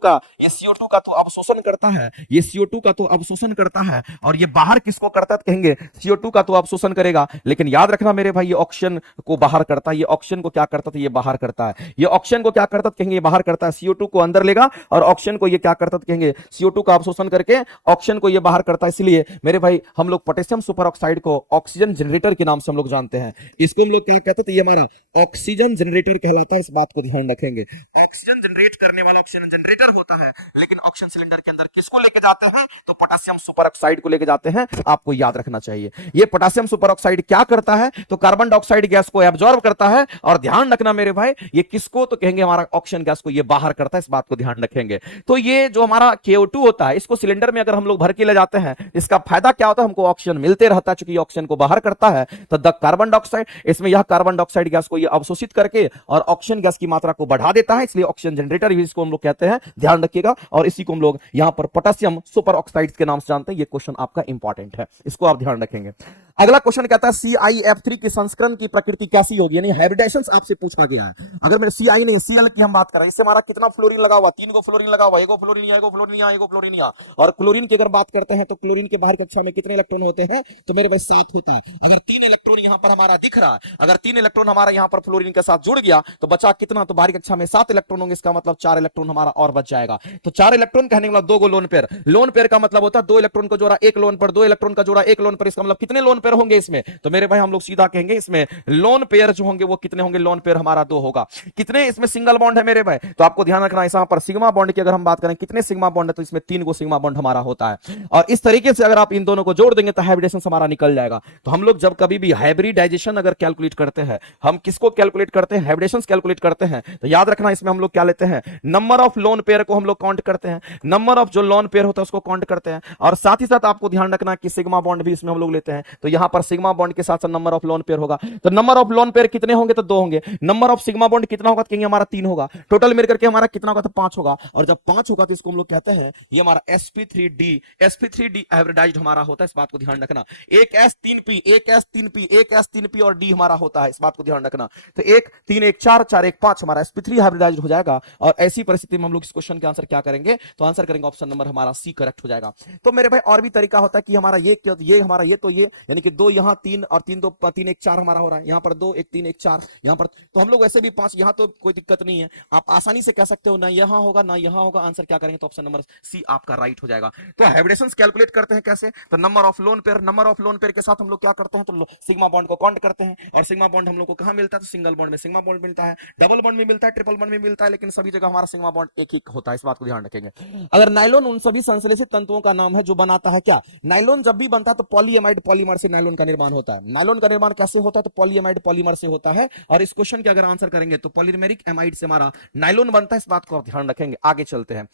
का तो अवशोषण करता है, ये CO2 का तो अवशोषण करता है, और ये बाहर किसको करता है, कहेंगे CO2 का तो अवशोषण करेगा, लेकिन याद रखना मेरे भाई, ये ऑक्सीजन को बाहर करता है। ये ऑक्सीजन को क्या करता है, ये बाहर करता है। ये ऑक्सीजन को क्या करता है, कहेंगे ये बाहर करता है। CO2 को अंदर लेगा और ऑक्सीजन को ये क्या करता है, कहेंगे CO2 का अवशोषण करके ऑक्सीजन को ये बाहर करता है। इसलिए मेरे भाई हम लोग पोटेशियम सुपर ऑक्साइड को ऑक्सीजन जनरेटर के नाम से हम लोग जानते हैं। इसको हम लोग क्या कहते हैं, तो ये हमारा ऑक्सीजन जनरेटर कहलाता है। इस बात को ध्यान रखेंगे, ऑक्सीजन जनरेट करने वाला ऑक्सीजन जनरेटर होता है। लेकिन ऑक्सीजन सिलेंडर के अंदर किसको लेके जाते हैं, तो पोटेशियम सुपर ऑक्साइड को लेके जाते हैं। आपको याद रखना चाहिए, ये पोटेशियम सुपर ऑक्साइड क्या करता है, तो कार्बन डाइऑक्साइड गैस को एब्जॉर्ब करता है। और ध्यान रखना मेरे भाई, ये किसको, तो कहेंगे हमारा ऑक्सीजन गैस को ये बाहर करता है। इस बात को ध्यान रखेंगे। तो ये जो हमारा KO2 होता है, इसको सिलेंडर में अगर हम लोग भर के ले जाते हैं, इसका फायदा क्या होता है, हमको ऑक्सीजन मिलते रहता है। चूंकि ऑक्सीजन को बाहर करता है, तो द कार्बन डाइऑक्साइड, इसमें यह कार्बन डाइऑक्साइड गैस को ये अवशोषित करके और ऑक्सीजन गैस की मात्रा को बढ़ा देता है। इसलिए ऑक्सीजन जनरेटर भी इसको हम लोग कहते हैं, ध्यान रखिएगा। और इसी को हम लोग यहां पर पोटेशियम सुपर ऑक्साइड्स के नाम से जानते हैं। ये क्वेश्चन आपका इंपॉर्टेंट है, इसको आप ध्यान रखेंगे। अगला क्वेश्चन कहता है CiF3 की संस्करण की प्रकृति कैसी होगी, यानी हाइब्रिडेशन आपसे पूछा गया है। अगर मेरे CI नहीं, Cl की हम बात करें, इससे हमारा कितना फ्लोरीन लगा हुआ, 3 गो फ्लोरीन लगा हुआ, एगो फ्लोरीन यहाँ, एगो फ्लोरीन यहाँ, एगो फ्लोरीन यहाँ। और क्लोरीन की अगर बात करते हैं, तो क्लोरीन के बाहर कक्षा में कितने इलेक्ट्रॉन होते हैं, तो मेरे भाई 7 होता है। अगर 3 इलेक्ट्रॉन यहाँ पर हमारा दिख रहा है, अगर 3 इलेक्ट्रॉन हमारा यहाँ पर फ्लोरीन के साथ जुड़ गया, तो बचा कितना, तो बाहरी कक्षा में 7 इलेक्ट्रॉन होंगे। इसका मतलब 4 इलेक्ट्रॉन हमारा और बच जाएगा। तो 4 इलेक्ट्रॉन कहने वाला 2 गो लोन पेयर। लोन पेयर का मतलब होता है 2 इलेक्ट्रॉन को जोड़ा 1 लोन पर, 2 इलेक्ट्रॉन का जोड़ा 1 लोन पर। इसका मतलब कितने लोन पेयर होंगे इसमें, तो मेरे भाई हम लोग सीधा कहेंगे इसमें लोन पेयर जो होंगे वो कितने होंगे, लोन पेयर हमारा 2 होगा। कितने इसमें सिंगल बॉन्ड है मेरे भाई, तो आपको ध्यान रखना है, यहां पर सिग्मा बॉन्ड की अगर हम बात करें कितने सिग्मा बॉन्ड है, तो इसमें 3 गो सिग्मा बॉन्ड हमारा होता है। और इस तरीके से अगर आप इन दोनों को जोड़ देंगे तो हाइब्रिडेशन हमारा निकल जाएगा। तो हम लोग जब कभी भी हाइब्रिडाइजेशन अगर कैलकुलेट करते हैं, हम किसको कैलकुलेट करते हैं, हाइब्रिडेशन कैलकुलेट करते हैं, तो याद रखना इसमें हम लोग क्या लेते हैं, नंबर ऑफ लोन पेयर को हम लोग काउंट करते हैं, नंबर ऑफ जो लोन पेयर होता है उसको काउंट करते हैं। और साथ ही साथ आपको ध्यान रखना कि सिग्मा बॉन्ड भी इसमें हम लोग लेते हैं। तो यहां पर सिग्मा बॉन्ड के साथ साथ नंबर ऑफ लोन पेयर होगा। तो नंबर ऑफ लोन पेयर कितने होंगे, तो 2 होंगे। नंबर ऑफ सिग्मा बॉन्ड कितना होगा, तो कहेंगे हमारा 3 होगा। टोटल मिलकर के हमारा कितना होगा, तो 5 होगा। और जब 5 होगा तो इसको हम लोग कहते हैं ये हमारा sp3d हाइब्रिडाइज्ड हमारा होता है। इस बात को ध्यान रखना। एक S3p, एक S3p, एक S3p और D हमारा होता है। इस बात को ध्यान रखना। तो 1 3 1 4 4 1 5 हमारा sp3 हाइब्रिडाइज्ड हो जाएगा। और ऐसी परिस्थिति में हम लोग इस क्वेश्चन के आंसर क्या करेंगे, तो आंसर करेंगे ऑप्शन नंबर हमारा C करेक्ट हो जाएगा। तो मेरे भाई और भी तरीका होता है कि हमारा ये हमारा ये तो ये, यानी कि 2 यहां 3 और 3 2 3 1 4 हमारा हो रहा है। यहां पर 2 1 3 1 4 यहां पर, तो हम लोग वैसे भी 5 यहां, तो कोई दिक्कत नहीं है। आप आसानी से कह सकते हो ना यहां होगा ना यहां होगा। आंसर क्या करेंगे, तो ऑप्शन नंबर C आपका राइट हो जाएगा। तो हाइब्रिडेशंस कैलकुलेट करते हैं कैसे, तो नंबर ऑफ लोन पेयर के साथ हम लोग क्या करते हैं, तो सिग्मा बॉन्ड को काउंट करते हैं। और सिग्मा बॉन्ड हम लोग को कहां मिलता है, तो सिंगल बॉन्ड में सिग्मा बॉन्ड मिलता है, डबल बॉन्ड में मिलता है, ट्रिपल बॉन्ड में मिलता है, लेकिन सभी जगह हमारा सिग्मा बॉन्ड एक ही होता है। इस बात को ध्यान रखेंगे। अगर नायलॉन उन सभी संश्लेषित तंतुओं का नाम है जो बनाता है क्या, नायलॉन जब भी बनता है तो पॉलीएमाइड पॉलीमर से नायलॉन का निर्माण होता है। नायलॉन का निर्माण कैसे होता है, तो पॉलीएमाइड पॉलीमर से होता है। और इस क्वेश्चन के अगर आंसर करेंगे तो पॉलीमेरिक एमाइड से हमारा नायलॉन बनता है। इस बात को आप ध्यान रखेंगे। आगे चलते हैं।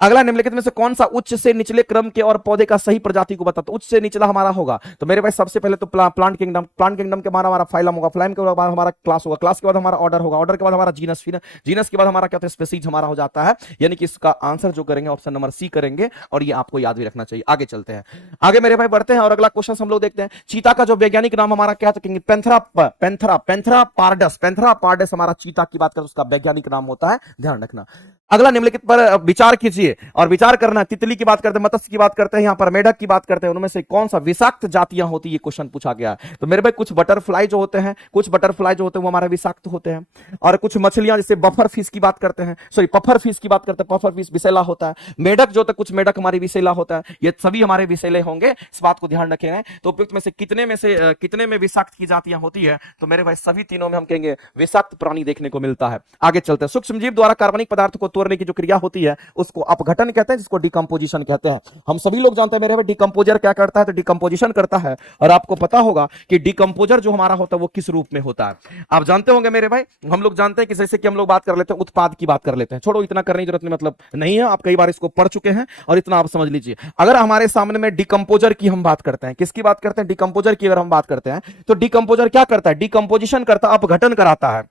अगला निम्नलिखित में से कौन सा उच्च से निचले क्रम के और पौधे का सही प्रजाति को बताता है, तो उच्च से निचला हमारा होगा। तो मेरे भाई सबसे पहले तो प्लांट किंगडम के बाद हमारा फाइलम होगा, फाइलम के बाद हमारा क्लास होगा, क्लास के बाद हमारा ऑर्डर होगा, ऑर्डर के बाद हमारा जीनस, जीनस के बाद हमारा क्या होता है, स्पीसीज हमारा हो जाता है। यानी कि इसका आंसर जो करेंगे ऑप्शन नंबर C करेंगे। और ये आपको याद भी रखना चाहिए। आगे चलते हैं, आगे मेरे भाई बढ़ते हैं और अगला क्वेश्चन हम लोग देखते हैं। चीता का जो वैज्ञानिक नाम हमारा क्या था, पेंथरा पार्डस हमारा चीता की बात करें उसका वैज्ञानिक नाम होता है, ध्यान रखना। अगला निम्नलिखित पर विचार कीजिए और विचार करना। तितली की बात करते हैं, मत्स्य की बात करते हैं, यहाँ पर मेढक की बात करते हैं। उनमें से कौन सा विषाक्त जातियां होती है, ये क्वेश्चन पूछा गया है। तो मेरे भाई कुछ बटरफ्लाई जो होते हैं वो हमारे विषाक्त होते हैं। और कुछ मछलियां जैसे बफर फिश की बात करते हैं, पफर फिश की बात करते हैं, पफर फिश विषैला होता है। मेढक जो होता है, कुछ मेढक हमारी विषैला होता है। ये सभी हमारे विषैले होंगे। इस बात को ध्यान रखें। तो उपयुक्त में से कितने में विषाक्त की जातियां होती है, तो मेरे भाई सभी तीनों में हम कहेंगे विषाक्त प्राणी देखने को मिलता है। आगे चलते हैं। सूक्ष्मजीव द्वारा कार्बनिक पदार्थ को तोड़ने की जो क्रिया होती है उसको अपघटन कहते हैं, जिसको डिकम्पोजिशन कहते हैं। हम सभी लोग जानते हैं मेरे भाई डिकम्पोजर क्या करता है, तो डिकम्पोजिशन करता है। और आपको पता होगा कि डिकम्पोजर जो हमारा होता है वो किस रूप में होता है, आप जानते होंगे मेरे भाई। हम लोग जानते हैं कि जैसे कि हम लोग बात कर लेते हैं उत्पाद की बात कर लेते हैं, छोड़ो इतना करने की जरूरत नहीं, मतलब नहीं है, आप कई बार इसको पढ़ चुके हैं और इतना आप समझ लीजिए। अगर हमारे सामने में डिकम्पोजर की हम बात करते हैं, किसकी बात करते हैं, डिकम्पोजर की अगर हम बात करते हैं, तो डिकम्पोजर क्या करता है, डिकम्पोजिशन करता है, अपघटन कराता है।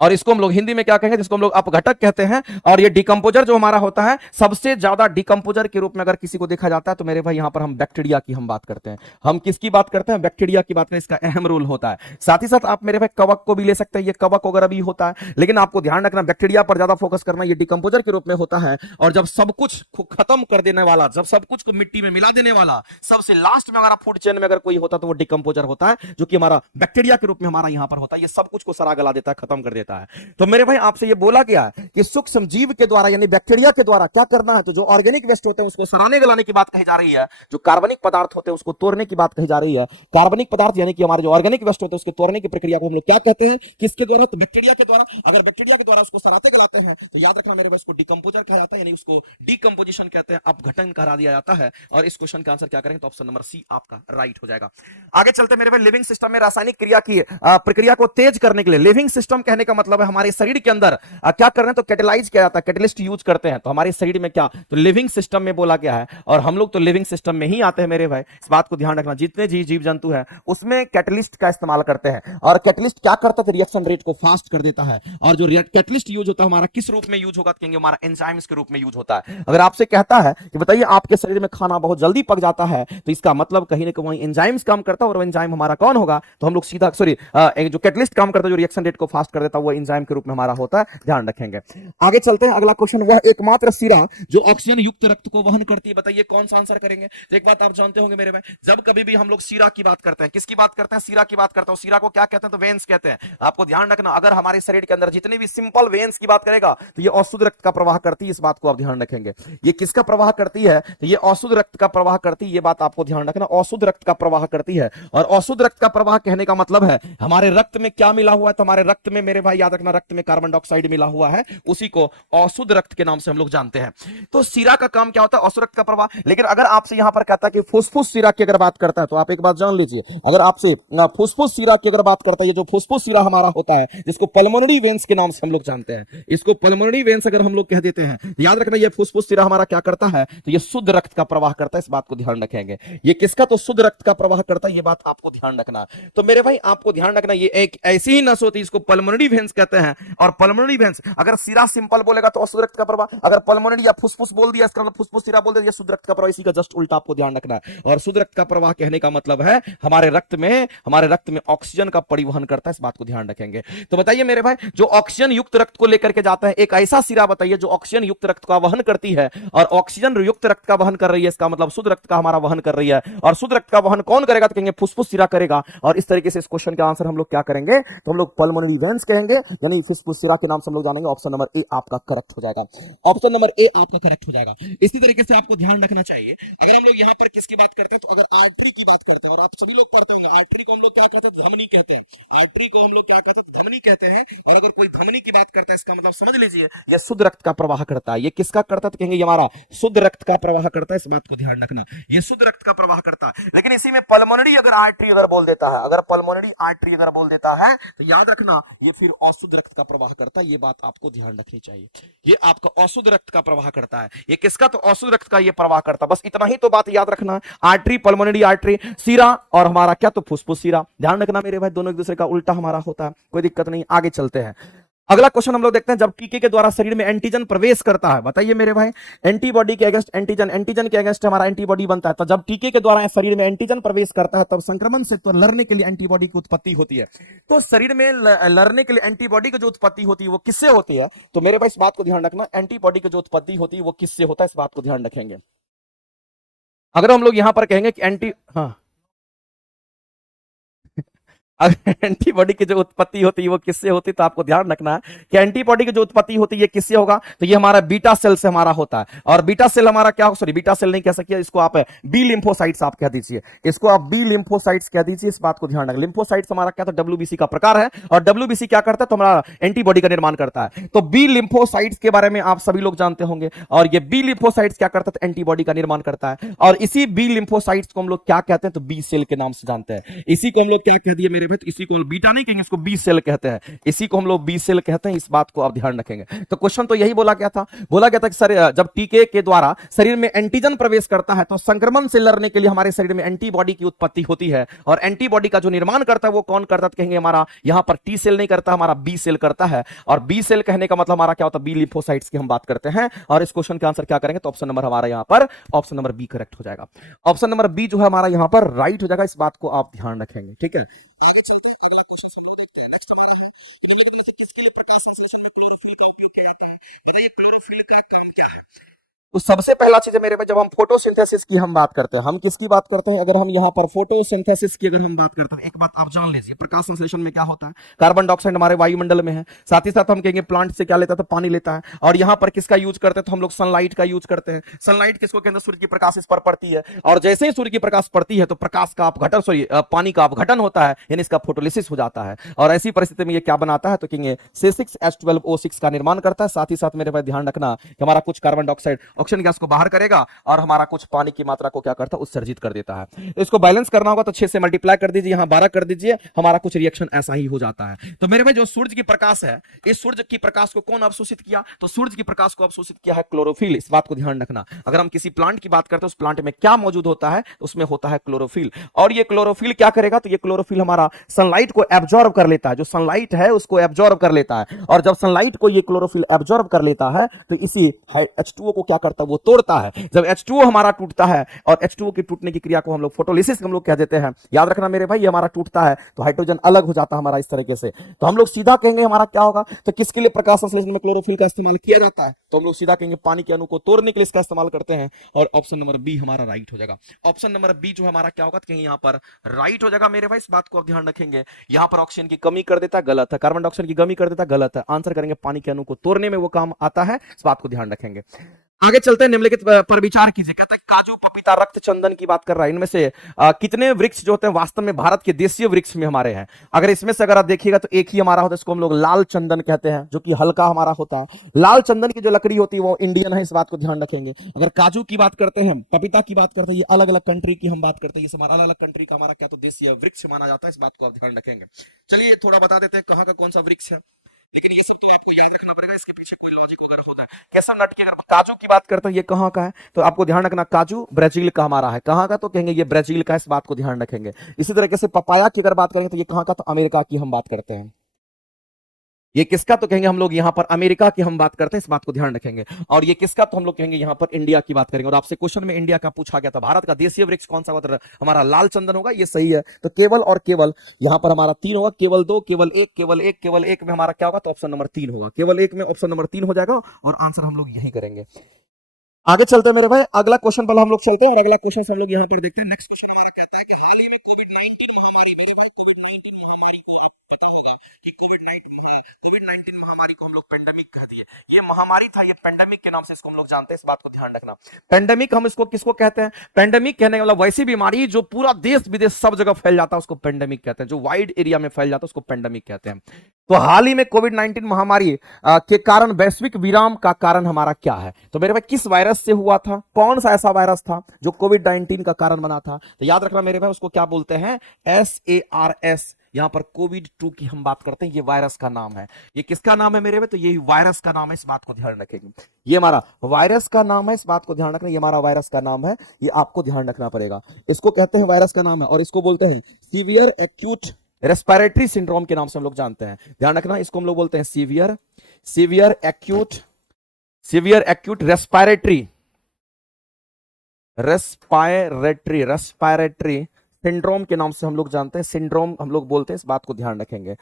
और इसको हम लोग हिंदी में क्या कहेंगे, जिसको हम लोग अपघटक कहते हैं। और ये डिकम्पोजर जो हमारा होता है, सबसे ज्यादा डिकम्पोजर के रूप में अगर किसी को देखा जाता है तो मेरे भाई यहां पर हम बैक्टीरिया की हम बात करते हैं। हम किसकी बात करते हैं, बैक्टीरिया की बात करें, इसका अहम रोल होता है। साथ ही साथ आप मेरे भाई कवक को भी ले सकते हैं, ये कवक वगैरह भी होता है, लेकिन आपको ध्यान रखना बैक्टीरिया पर ज्यादा फोकस करना, ये डिकम्पोजर के रूप में होता है। और जब सब कुछ खत्म कर देने वाला, जब सब कुछ को मिट्टी में मिला देने वाला, सबसे लास्ट में हमारा फूड चेन में अगर कोई होता तो वो डिकम्पोजर होता है, जो कि हमारा बैक्टीरिया के रूप में हमारा यहां पर होता है। ये सब कुछ को सरा गला देता है, खत्म कर देता है। तो मेरे भाई आपसे ये बोला गया कि सूक्ष्म जीव के द्वारा यानी बैक्टीरिया के द्वारा क्या करना है, तो जो ऑर्गेनिक वेस्ट होते हैं उसको सराने गलाने की बात कही जा रही है, जो कार्बनिक पदार्थ होते हैं उसको तोड़ने की बात कही जा रही है। कार्बनिक पदार्थ यानी कि हमारे जो ऑर्गेनिक वेस्ट होते हैं उसके तोड़ने की प्रक्रिया को हम लोग क्या कहते हैं, किसके द्वारा, तो बैक्टीरिया के द्वारा। अगर बैक्टीरिया के द्वारा उसको सराते गलाते हैं तो याद रखना मेरे भाई उसको डिकम्पोजर कहा जाता है, यानी उसको डिकम्पोजिशन कहते हैं, अपघटन करा दिया जाता है। और इस क्वेश्चन का आंसर क्या करेंगे, तो ऑप्शन नंबर सी आपका राइट हो जाएगा। आगे चलते मेरे भाई, लिविंग सिस्टम में रासायनिक क्रिया की प्रक्रिया को तेज करने के लिए, लिविंग सिस्टम कहने का मतलब है हमारे शरीर के अंदर क्या कर रहे हैं, तो कैटेलाइज किया जाता है, कैटलिस्ट यूज करते हैं। तो हमारे शरीर में क्या, तो लिविंग सिस्टम में बोला गया है, और हम लोग तो लिविंग सिस्टम में ही आते हैं मेरे भाई, इस बात को ध्यान रखना। जितने जीव जंतु हैं उसमें कैटलिस्ट का इस्तेमाल करते हैं। और कैटलिस्ट क्या करता है, रिएक्शन रेट को फास्ट कर देता है। और जो कैटलिस्ट यूज होता है हमारा किस रूप में यूज होगा, तो कहेंगे हमारा एंजाइम्स के रूप में यूज होता है। अगर आपसे कहता है कि बताइए आपके शरीर में खाना बहुत जल्दी पक जाता है, तो इसका मतलब कहीं ना कहीं एंजाइम्स काम करता है, और एंजाइम हमारा कौन होगा, तो हम लोग सीधा सॉरी जो कैटलिस्ट काम करता है, जो रिएक्शन रेट को फास्ट कर देता है, वो एंजाइम के रूप में हमारा होता है, ध्यान रखेंगे। आगे चलते हैं, अगला क्वेश्चन, वह एकमात्र सिरा जो ऑक्सीजन युक्त रक्त को वहन करती है, बताइए कौन सा आंसर करेंगे। तो एक बात आप जानते होंगे मेरे भाई, जब कभी भी हम लोग सिरा की बात करते हैं, किसकी बात करते हैं, सिरा की बात करते हैं, सिरा को क्या कहते हैं, तो वेन्स कहते हैं। आपको ध्यान रखना, अगर हमारे शरीर के अंदर जितने भी सिंपल वेन्स की बात करेगा तो ये अशुद्ध रक्त का प्रवाह करती है, इस बात को आप ध्यान रखेंगे। ये किसका प्रवाह करती है, तो ये अशुद्ध रक्त का प्रवाह करती है, ये बात आपको ध्यान रखना, अशुद्ध रक्त का प्रवाह करती है। और अशुद्ध रक्त का प्रवाह कहने का मतलब है हमारे रक्त में क्या मिला हुआ है, तो हमारे रक्त में मेरे भाई याद रखना, रक्त में कार्बन डाइऑक्साइड मिला हुआ है, उसी को अशुद्ध रक्त के नाम से हम लोग जानते हैं। तो सिरा का काम क्या होता है, अशुद्ध रक्त का प्रवाह। लेकिन अगर आपसे यहां पर कहता है कि फुसफुस सिरा की अगर बात करता है, तो आप एक बात जान लीजिए, अगर आपसे फुसफुस सिरा की अगर बात करता है, ये जो फुसफुस सिरा हमारा होता है, जिसको पल्मोनरी वेन्स के नाम से हम लोग जानते हैं, इसको पल्मोनरी वेन्स अगर हम लोग कह देते हैं, तो याद रखना ये फुसफुस सिरा हमारा क्या करता है, तो ये शुद्ध रक्त का प्रवाह करता है, इस बात को ध्यान रखेंगे। ये किसका, तो शुद्ध रक्त का प्रवाह करता है, ये बात आपको ध्यान रखना। तो मेरे भाई आपको ध्यान रखना, ये एक ऐसी ही नस होती है, इसको पल्मोनरी वेन्स कहते हैं। और पल्मोनरी वेन्स, अगर सिरा सिंपल बोलेगा तो अशुद्ध रक्त का प्रवाह, अगर पल्मोनरी या फुसफुस बोल दिया, इसका मतलब फुसफुस सिरा बोल दिया, शुद्ध रक्त का प्रवाह, इसी का जस्ट उल्टा आपको ध्यान रखना है। और शुद्ध रक्त का प्रवाह कहने का मतलब है हमारे रक्त में ऑक्सीजन का परिवहन करता है, इस बात को ध्यान रखेंगे। तो बताइए मेरे भाई, जो ऑक्सीजन युक्त रक्त को लेकर के जाता है, एक ऐसा सिरा बताइए जो ऑक्सीजन युक्त रक्त का वहन करती है, और ऑक्सीजन युक्त रक्त का वहन कर रही है, इसका मतलब शुद्ध रक्त का हमारा वहन कर रही है। और शुद्ध रक्त का वहन कौन करेगा, तो कहेंगे फुसफुस सिरा करेगा। और इस तरीके से इस क्वेश्चन का आंसर हम लोग क्या करेंगे, तो हम लोग पल्मोनरी वेन्स कहेंगे, यानी फुसफुस सिरा के नाम से हम लोग जानेंगे। ऑप्शन नंबर ए आपका करेक्ट हो जाएगा, ऑप्शन नंबर ए आपका करेक्ट हो जाएगा। इसी तरीके से आपको ध्यान रखना चाहिए, अगर हम लोग यहाँ पर किसकी बात करते हैं, तो अगर आर्टरी की बात करते हैं, और आप सभी लोग पढ़ते होंगे आर्टरी को हम लोग क्या कहते हैं, धमनी कहते हैं। आर्टरी को हम लोग क्या कहते हैं, धमनी कहते हैं। और अगर कोई धमनी की बात करता है, इसका मतलब समझ लीजिए ये शुद्ध रक्त का प्रवाह करता है। ये किसका करता है, तो कहेंगे ये हमारा शुद्ध रक्त का प्रवाह करता है, इस बात को ध्यान रखना, ये शुद्ध रक्त का प्रवाह करता है। लेकिन इसी में पल्मोनरी अगर आर्टरी अगर बोल देता है, अगर पल्मोनरी आर्टरी अगर बोल देता है, तो याद रखना ये फिर अशुद्ध रक्त का प्रवाह करता है, ये बात आपको ध्यान रखनी चाहिए। ये आपका अशुद्ध रक्त का प्रवाह करता है, ये किसका, तो अशुद्ध रक्त का ये प्रवाह करता है। बस इतना ही तो बात याद रखना, आर्टरी, पल्मोनरी आर्टरी, सिरा, और हमारा क्या, तो फुसफुस सिरा। ध्यान रखना मेरे भाई, दोनों एक दूसरे का उल्टा हमारा होता है, कोई दिक्कत नहीं। आगे चलते हैं, अगला क्वेश्चन हम लोग देखते हैं, जब टीके के द्वारा शरीर में एंटीजन प्रवेश करता है, बताइए मेरे भाई, एंटीबॉडी के अगेंस्ट एंटीजन, एंटीजन के अगेंस्ट हमारा एंटीबॉडी बनता है। तो जब टीके के द्वारा शरीर में एंटीजन प्रवेश करता है, तब संक्रमण से तो लड़ने के लिए एंटीबॉडी की उत्पत्ति होती है। तो शरीर में लड़ने के लिए एंटीबॉडी की जो उत्पत्ति होती है वो किससे होती है, तो मेरे भाई इस बात को ध्यान रखना, एंटीबॉडी की जो उत्पत्ति होती है वो किससे होता है, इस बात को ध्यान रखेंगे। अगर हम लोग यहां पर कहेंगे कि हाँ एंटीबॉडी की जो उत्पत्ति होती है वो किससे होती है, तो आपको ध्यान रखना है कि एंटीबॉडी की जो उत्पत्ति होती है ये किससे होगा, तो ये हमारा बीटा सेल से हमारा होता है। और बीटा सेल हमारा क्या, सॉरी बीटा सेल नहीं कह सकिए, इसको आप बी लिम्फोसाइट्स आप कह दीजिए, इसको आप बी लिम्फोसाइट्स कह दीजिए। इस बात को ध्यान रखना, लिम्फोसाइट्स हमारा क्या था, डब्ल्यूबीसी का प्रकार है, और डब्ल्यूबीसी क्या करता है, तो हमारा एंटीबॉडी का निर्माण करता है। तो बी लिम्फोसाइट्स के बारे में आप सभी लोग जानते होंगे, और ये बी लिम्फोसाइट्स क्या करता है, एंटीबॉडी का निर्माण करता है। और इसी बी लिम्फोसाइट्स को हम लोग क्या कहते हैं, तो बी सेल के नाम से जानते हैं। इसी को हम लोग क्या कह दिए मेरे भाई, तो इसी को बीटा नहीं कहेंगे, इसको बी सेल कहते हैं, इसी को हम लोग बी सेल कहते हैं। इस बात को आप ध्यान रखेंगे। तो क्वेश्चन तो यही बोला गया था, कि सर जब टीके के द्वारा शरीर में एंटीजन प्रवेश करता है तो संक्रमण से लड़ने के लिए हमारे शरीर में एंटीबॉडी की उत्पत्ति होती है, और एंटीबॉडी का जो निर्माण करता है वो कौन करता है, कहेंगे हमारा यहां पर टी सेल नहीं करता, हमारा बी सेल करता है। और बी सेल कहने का मतलब हमारा क्या होता है, बी लिम्फोसाइट्स की हम बात करते हैं। और इस क्वेश्चन का आंसर क्या करेंगे, तो ऑप्शन नंबर हमारा यहां पर ऑप्शन नंबर बी करेक्ट हो जाएगा। ऑप्शन नंबर बी जो है हमारा यहां पर राइट हो जाएगा। इस बात को आप ध्यान रखेंगे, ठीक है। तो सबसे पहला चीज है मेरे पे, जब हम फोटोसिंथेसिस की हम बात करते हैं, हम किसकी बात करते हैं, अगर हम यहाँ पर फोटोसिंथेसिस की अगर हम बात करते हैं, एक बात आप जान लीजिए, प्रकाश संश्लेषण में क्या होता है, कार्बन डाइऑक्साइड हमारे वायुमंडल में है, साथ ही साथ हम कहेंगे प्लांट से क्या लेता है, तो पानी लेता है। और यहाँ पर किसका यूज करते हैं, तो हम लोग सनलाइट का यूज करते हैं। सनलाइट किसको कहते हैं, सूर्य की प्रकाश इस पर पड़ती है, और जैसे ही सूर्य की प्रकाश पड़ती है तो प्रकाश का अपघटन, सॉरी पानी का अपघटन होता है, यानी इसका फोटोलिसिस हो जाता है। और ऐसी परिस्थिति में ये क्या बनाता है, तो कहेंगे C6H12O6 का निर्माण करता है। साथ ही साथ मेरे भाई ध्यान रखना कि हमारा कुछ कार्बन डाइऑक्साइड ऑक्सीजन गैस को बाहर करेगा, और हमारा कुछ पानी की मात्रा को क्या करता है, उत्सर्जित कर देता है। तो इसको बैलेंस करना होगा, तो 6 से मल्टीप्लाई कर दीजिए, यहां 12 कर दीजिए, हमारा कुछ रिएक्शन ऐसा ही हो जाता है। तो मेरे भाई जो सूर्य की प्रकाश है, इस सूर्य की प्रकाश को कौन अवशोषित किया, तो सूर्य की प्रकाश को अवशोषित किया है क्लोरोफिल। इस बात को ध्यान रखना, अगर हम किसी प्लांट की बात करते हैं, उस प्लांट में क्या मौजूद होता है, उसमें होता है क्लोरोफिल। और ये क्लोरोफिल क्या करेगा, तो ये क्लोरोफिल हमारा सनलाइट को एब्जॉर्ब कर लेता है, जो सनलाइट है उसको एब्जॉर्ब कर लेता है। और जब सनलाइट को ये क्लोरोफिल एब्जॉर्ब कर लेता है तो इसी H2O को क्या करता है, वो तोड़ता है। जब H2O हमारा टूटता है, और H2O की टूटने की क्रिया को हम लोग फोटोलिसिस हम लोग कह देते हैं। याद रखना मेरे भाई, ये हमारा टूटता है तो हाइड्रोजन अलग हो जाता है हमारा इस तरीके से। तो हम लोग सीधा कहेंगे हमारा क्या होगा, तो किसके लिए प्रकाश संश्लेषण में क्लोरोफिल का इस्तेमाल किया जाता है, तो हम लोग सीधा कहेंगे पानी के अणु को तोड़ने के लिए इसका इस्तेमाल करते हैं। और ऑप्शन नंबर बी हमारा राइट हो जाएगा। ऑप्शन नंबर बी जो हमारा क्या होगा, कहेंगे यहाँ पर राइट हो जाएगा मेरे भाई। इस बात को आप ध्यान रखेंगे, यहाँ पर ऑक्सीजन की कमी कर देता है, गलत है। कार्बन डाइऑक्साइड की कमी कर देता है, गलत है। आंसर करेंगे पानी के अणु को तोड़ने में वो काम आता है। इस बात को ध्यान रखेंगे। आगे चलते हैं, निम्नलिखित पर विचार कीजिए। कहता है काजू, पपीता, रक्त चंदन की बात कर रहा है, इनमें से कितने वृक्ष जो होते हैं वास्तव में भारत के देशीय वृक्ष में हमारे हैं। अगर इसमें से अगर आप देखिएगा तो एक ही हमारा होता है, इसको हम लोग लाल चंदन कहते हैं, जो कि हल्का हमारा होता है। लाल चंदन की जो लकड़ी होती है वो इंडियन है, इस बात को ध्यान रखेंगे। अगर काजू की बात करते हैं, पपीता की बात करते हैं, ये अलग अलग कंट्री की हम बात करते हैं, ये हमारा अलग अलग कंट्री का हमारा क्या तो देशीय वृक्ष माना जाता है। इस बात को आप ध्यान रखेंगे। चलिए थोड़ा बता देते हैं कहाँ का कौन सा वृक्ष है, लेकिन ये सब तो आपको याद रखना पड़ेगा, इसके पीछे कोई लॉजिक अगर होता है। केसर नट की अगर काजू की बात करते हैं, ये कहाँ का है, तो आपको ध्यान रखना काजू ब्राजील का हमारा है। कहाँ का, तो कहेंगे ये ब्राजील का, इस बात को ध्यान रखेंगे। इसी तरीके से पपाया की अगर बात करेंगे तो ये कहाँ का, तो अमेरिका की हम बात करते हैं। ये किसका, तो कहेंगे हम लोग यहाँ पर अमेरिका की हम बात करते हैं, इस बात को ध्यान रखेंगे। और ये किसका, तो हम लोग कहेंगे यहाँ पर इंडिया की बात करेंगे। और आपसे क्वेश्चन में इंडिया का पूछा गया था, भारत का देशीय वृक्ष कौन सा होता है, हमारा लाल चंदन होगा, ये सही है। तो केवल और केवल यहाँ पर हमारा 3 होगा, केवल 2, केवल 1, केवल 1, केवल 1 में हमारा क्या होगा, तो ऑप्शन नंबर 3 होगा। केवल 1 में ऑप्शन नंबर 3 हो जाएगा, और आंसर हम लोग यही करेंगे। आगे चलते हैं मेरे भाई, अगला क्वेश्चन पर हम लोग चलते हैं, और अगला क्वेश्चन हम लोग यहाँ पर देखते हैं। नेक्स्ट क्वेश्चन हमारा कहता है कि हाल ही में कोविड 19 महामारी को हम लोग पेंडेमिक कह दिए। ये महामारी था, ये पेंडेमिक के नाम से इसको हम लोग जानते हैं, इस बात को ध्यान रखना। पेंडेमिक हम इसको किसको कहते हैं, पेंडेमिक कहने का मतलब वैसी बीमारी जो पूरा देश विदेश सब जगह फैल जाता है, उसको पेंडेमिक कहते हैं। जो वाइड एरिया में फैल जाता है उसको पेंडेमिक कहते हैं। तो हाल ही में कोविड 19 महामारी के कारण वैश्विक विराम का कारण हमारा क्या है, तो मेरे भाई किस वायरस से हुआ था, कौन सा ऐसा वायरस था जो कोविड 19 का कारण बना था, तो याद रखना मेरे भाई, उसको क्या बोलते हैं, SARS। यहां पर कोविड-2 की हम बात करते हैं, ये वायरस का नाम है। ये किसका नाम है मेरे भाई, तो ये वायरस का नाम है, इस बात को ध्यान रखेंगे। ये हमारा वायरस का नाम है, इस बात को ध्यान रखना, ये हमारा वायरस का नाम है, ये आपको ध्यान रखना पड़ेगा। इसको कहते हैं, वायरस का नाम है, और इसको बोलते हैं सीवियर एक्यूट रेस्पिरेटरी सिंड्रोम के नाम से हम लोग जानते हैं। ध्यान रखना, इसको हम लोग बोलते हैं सीवियर एक्यूट रेस्पिरेटरी सिंड्रोम के नाम से हम लोग जानते हैं, सिंड्रोम हम लोग बोलते हैं, इस बात को ध्यान रखेंगे।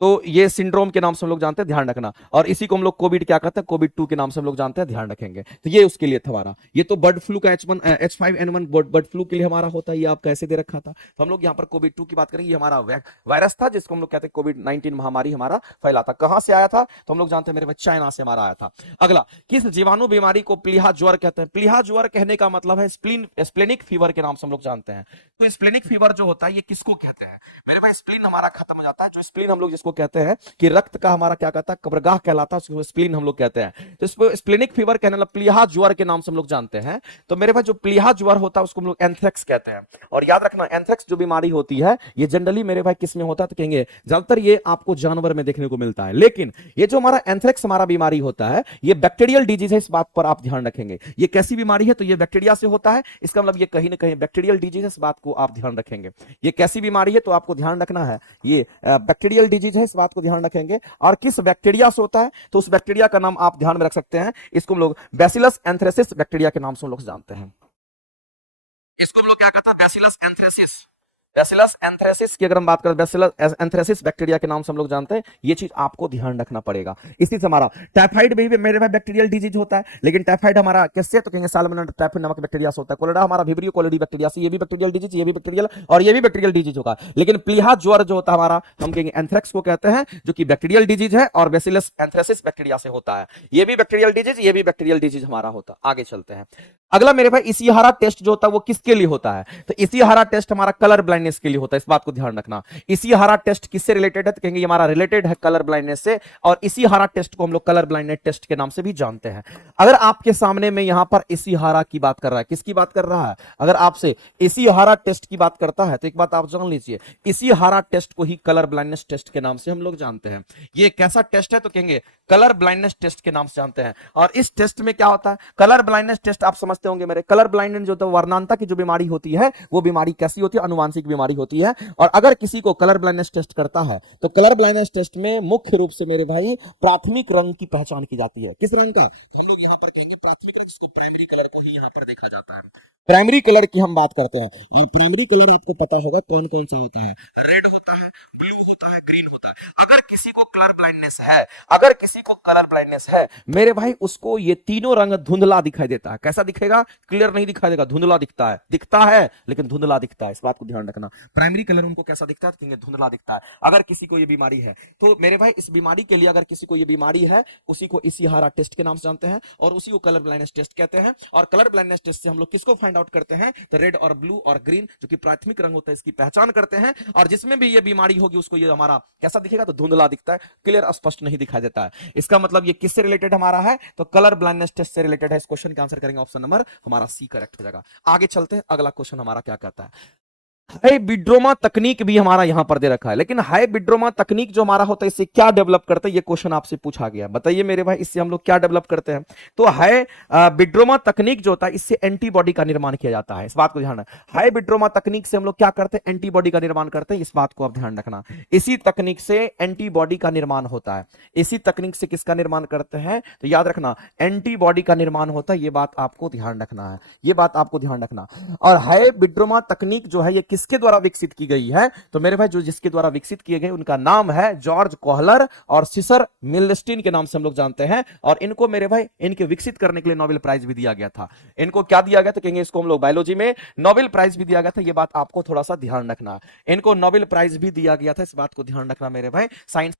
तो ये सिंड्रोम के नाम से हम लोग जानते हैं, ध्यान रखना। और इसी को हम लोग कोविड क्या कहते हैं, कोविड 2 के नाम से हम लोग जानते हैं, ध्यान रखेंगे। तो ये उसके लिए था हमारा। ये तो बर्ड फ्लू का H5N1 बर्ड फ्लू के लिए हमारा होता है, ये आप कैसे दे रखा था। तो हम लोग यहाँ पर कोविड 2 की बात करेंगे। ये हमारा वायरस था जिसको हम लोग कहते हैं कोविड 19 महामारी हमारा फैला था। कहां से आया था तो हम लोग जानते हैं मेरे बच्चे, चाइना से हमारा आया था। अगला, किस जीवाणु बीमारी को प्लीहा ज्वर कहते हैं। प्लीहा ज्वर कहने का मतलब है स्प्लेनिक फीवर के नाम से हम लोग जानते हैं। तो स्प्लेनिक फीवर जो होता है ये किसको कहते हैं मेरे भाई, स्प्लीन हमारा खत्म हो जाता है। जो स्प्लीन हम लोग जिसको कहते हैं कि रक्त का हमारा क्या कहता है, कब्रगाह कहलाता है, उसको स्प्लीन हम लोग कहते हैं। तो इसको स्प्लेनिक फीवर कहने लगा, प्लीहा ज्वर के नाम से हम लोग जानते हैं। तो मेरे भाई जो प्लीहा ज्वर होता है उसको हम लोग एंथ्रेक्स कहते हैं। और याद रखना, एंथ्रेक्स जो बीमारी होती है ये जनरली मेरे भाई किस में होता है तो कहेंगे ज्यादातर ये आपको जानवर में देखने को मिलता है। लेकिन ये जो हमारा एंथ्रेक्स हमारा बीमारी होता है ये बैक्टीरियल डिजीज है, इस बात पर आप ध्यान रखेंगे। ये कैसी बीमारी है तो ये बैक्टीरिया से होता है, इसका मतलब ये कहीं ना कहीं बैक्टीरियल डिजीज है, इस बात को आप ध्यान रखेंगे। ये कैसी बीमारी है तो आपको ध्यान रखना है, ये बैक्टीरियल डिजीज है, इस बात को ध्यान रखेंगे। और किस बैक्टीरिया से होता है तो उस बैक्टीरिया का नाम आप ध्यान में रख सकते हैं, इसको हम लोग बैसिलस एंथ्रेसिस बैक्टीरिया के नाम से हम लोग जानते हैं। इसको हम लोग क्या कहते हैं, बैसिलस एंथ्रेसिस। बैसिलस एंथ्रेसिस की अगर हम बात करें, बैसिलस एंथ्रेसिस बैक्टीरिया के नाम से हम लोग जानते हैं। ये चीज आपको ध्यान रखना पड़ेगा। इसी से हमारा टाइफाइड भी मेरे में बैक्टीरियल डिजीज होता है, लेकिन टाइफाइड हमारा किससे तो कहेंगे साल्मोनेला टाइफाइड नामक बैक्टीरिया से होता है। कोलेरा हमारा विब्रियो कोलिडी बैक्टीरिया से, ये भी बैक्टीरियल डिजीज, ये भी बैक्टीरियल और ये भी बैक्टीरियल डिजीज होगा। लेकिन प्लीहा ज्वर जो होता है हमारा, हम कहेंगे एंथ्रेक्स को कहते हैं, जो कि बैक्टीरियल डिजीज है और बैसिलस एंथ्रेसिस बैक्टीरिया से होता है। ये भी बैक्टीरियल डिजीज, ये भी बैक्टीरियल डिजीज हमारा होता है। आगे चलते हैं। अगला मेरे भाई, इसीहारा टेस्ट जो होता है वो किसके लिए होता है तो इसीहारा टेस्ट हमारा कलर ब्लाइंडनेस के लिए होता है, इस बात को ध्यान रखना। इसीहारा टेस्ट किससे रिलेटेड है तो कहेंगे हमारा रिलेटेड है कलर ब्लाइंडनेस से। और इसीहारा टेस्ट को हम लोग कलर ब्लाइंडनेस टेस्ट के नाम से भी जानते हैं। अगर आपके सामने में यहां पर इसीहारा की बात कर रहा है, किसकी बात कर रहा है, अगर आपसे इसीहारा टेस्ट की बात करता है तो एक बात आप जान लीजिए, इसीहारा टेस्ट को ही कलर ब्लाइंडनेस टेस्ट के नाम से हम लोग जानते हैं। ये कैसा टेस्ट है तो कहेंगे कलर ब्लाइंडनेस टेस्ट के नाम से जानते हैं। और इस टेस्ट में क्या होता है, कलर ब्लाइंडनेस टेस्ट आप समझते होंगे मेरे, कलर ब्लाइंडनेस जो होता है वर्णांता की जो बीमारी होती है वो बीमारी कैसी होती है, अनुवांशिक बीमारी होती है। और अगर किसी को कलर ब्लाइंडनेस टेस्ट करता है तो कलर ब्लाइंडनेस टेस्ट में मुख्य रूप से मेरे भाई प्राथमिक रंग की पहचान की जाती है। किस रंग का तो हम लोग यहां पर कहेंगे प्राथमिक रंग, जिसको प्राइमरी कलर को ही यहां पर देखा जाता है। प्राइमरी कलर की हम बात करते हैं, ये प्राइमरी कलर आपको पता होगा कौन कौन सा होता है, रेड होता है, ब्लू होता है, ग्रीन होता है। अगर किसी को कलर ब्लाइंडनेस है, अगर किसी को कलर ब्लाइंडनेस है मेरे भाई, उसको ये तीनों रंग धुंधला दिखाई देता है। कैसा दिखेगा, क्लियर नहीं दिखाई देगा, धुंधला दिखता है, दिखता है लेकिन धुंधला दिखता है, इस बात को ध्यान रखना। प्राइमरी कलर उनको कैसा दिखता है तो कहेंगे धुंधला दिखता है। अगर किसी को ये बीमारी है तो मेरे भाई इस बीमारी के लिए, अगर किसी को ये बीमारी है उसी को इसीहारा टेस्ट के नाम से जानते हैं और उसी को कलर ब्लाइंडनेस टेस्ट कहते हैं। और कलर ब्लाइंडनेस टेस्ट से हम लोग किसको फाइंड आउट करते हैं तो रेड और ब्लू और ग्रीन जो कि प्राथमिक रंग होता है इसकी पहचान करते हैं। और जिसमें भी ये बीमारी होगी उसको ये हमारा कैसा दिखेगा तो धुंधला दिखता है, क्लियर स्पष्ट नहीं दिखाई देता है। इसका मतलब ये किससे रिलेटेड हमारा है तो कलर ब्लाइंडनेस टेस्ट से रिलेटेड है। इस क्वेश्चन का आंसर करेंगे ऑप्शन नंबर हमारा सी करेक्ट हो जाएगा। आगे चलते हैं, अगला क्वेश्चन हमारा क्या कहता है, हाइब्रिडोमा तकनीक भी हमारा यहां पर दे रखा है। लेकिन हाइब्रिडोमा तकनीक जो हमारा होता है इससे क्या डेवलप करते हैं, ये क्वेश्चन आपसे पूछा गया। बताइए मेरे भाई इससे हम लोग क्या डेवलप करते हैं तो हाइब्रिडोमा तकनीक जो होता है इससे एंटीबॉडी का निर्माण किया जाता है, इस बात को ध्यान रखना। हाइब्रिडोमा तकनीक से हम लोग क्या करते हैं, एंटीबॉडी का निर्माण करते हैं, इस बात को आप ध्यान रखना। इसी तकनीक से एंटीबॉडी का निर्माण होता है। इसी तकनीक से किसका निर्माण करते हैं तो याद रखना एंटीबॉडी का निर्माण होता है, ये बात आपको ध्यान रखना है, ये बात आपको ध्यान रखना। और हाइब्रिडोमा तकनीक जो है ये किसके द्वारा विकसित की गई है तो मेरे भाई जो जिसके द्वारा विकसित किए गए उनका नाम है जॉर्ज कोहलर और सीसर मिल्स्टीन के नाम से हम लोग जानते हैं। और इनको मेरे भाई इनके विकसित करने के लिए नोबेल प्राइज भी दिया गया था। इनको क्या दिया गया तो कहेंगे इसको हम लोग बायोलॉजी में नोबेल प्राइज भी दिया गया था, ये बात आपको थोड़ा सा ध्यान रखना। इनको नोबेल प्राइज भी दिया गया था, इस बात को ध्यान रखना मेरे भाई। Science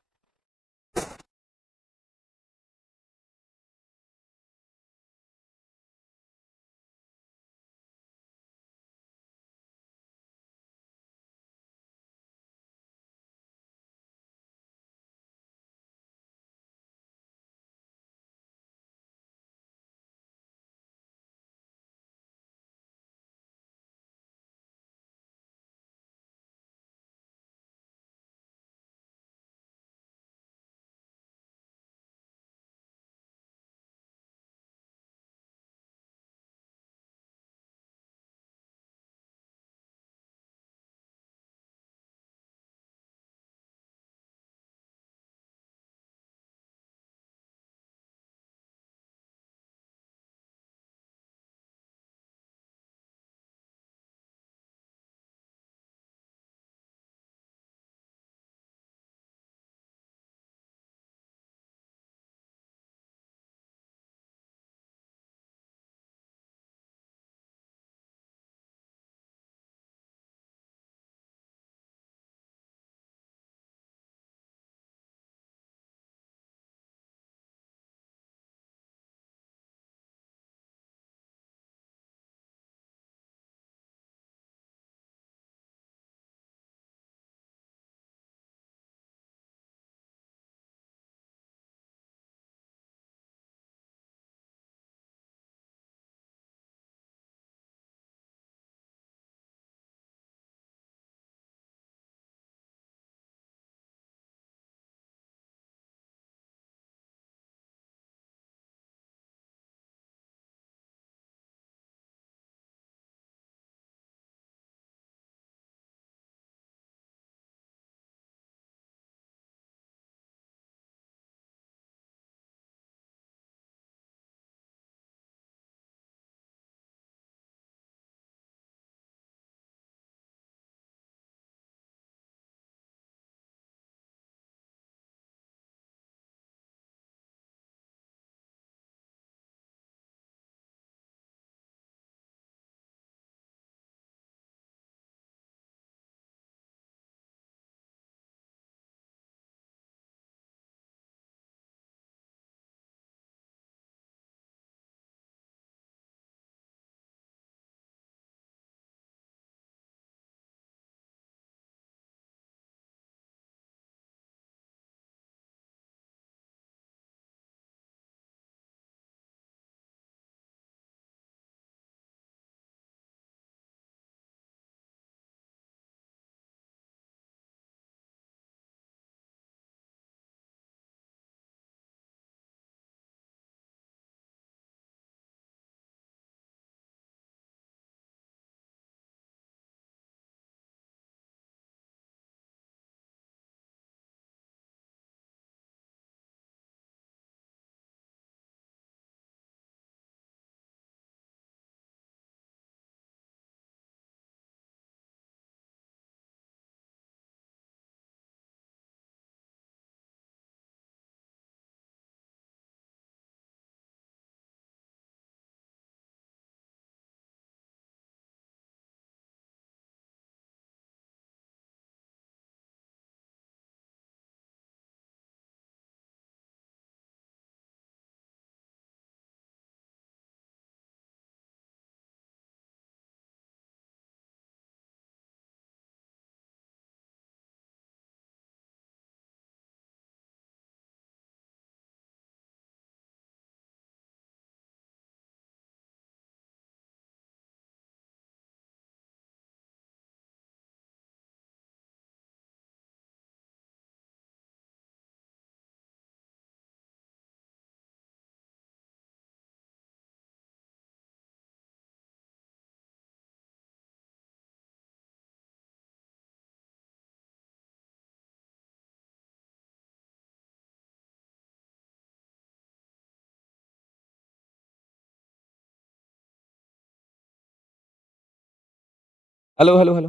hello hello hello.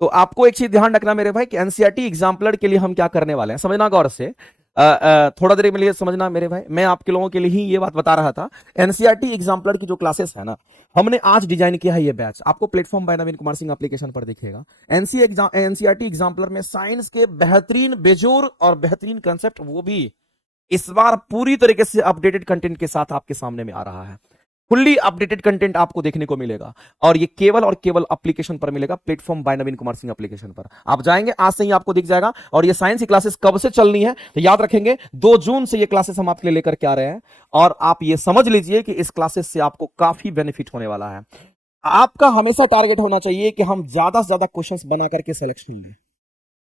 तो आपको एक चीज ध्यान रखना मेरे भाई कि एनसीईआरटी एग्जाम्पलर के लिए हम क्या करने वाले हैं, समझना गौर से। थोड़ा देर में लिए समझना मेरे भाई, मैं आपके लोगों के लिए ही ये बात बता रहा था। एनसीईआरटी एग्जाम्पलर की जो क्लासेस है ना, हमने आज डिजाइन किया है ये बैच, आपको प्लेटफॉर्म बाय नवीन कुमार सिंह एप्लीकेशन पर दिखेगा। एनसीईआरटी एग्जाम्पलर में साइंस के बेहतरीन बेजोर और बेहतरीन कंसेप्ट, वो भी इस बार पूरी तरीके से अपडेटेड कंटेंट के साथ आपके सामने में आ रहा है। फुल्ली अपडेटेड कंटेंट आपको देखने को मिलेगा, और ये केवल और केवल एप्लीकेशन पर मिलेगा, प्लेटफॉर्म बाय नवीन कुमार सिंह एप्लीकेशन पर आप जाएंगे, आज से ही आपको दिख जाएगा। और ये साइंस की क्लासेस कब से चलनी है तो याद रखेंगे, 2 जून से ये क्लासेस हम आपके लिए लेकर के आ रहे हैं। और आप ये समझ लीजिए कि इस क्लासेस से आपको काफी बेनिफिट होने वाला है। आपका हमेशा टारगेट होना चाहिए कि हम ज्यादा से ज्यादा क्वेश्चंस बना करके सिलेक्शन लें।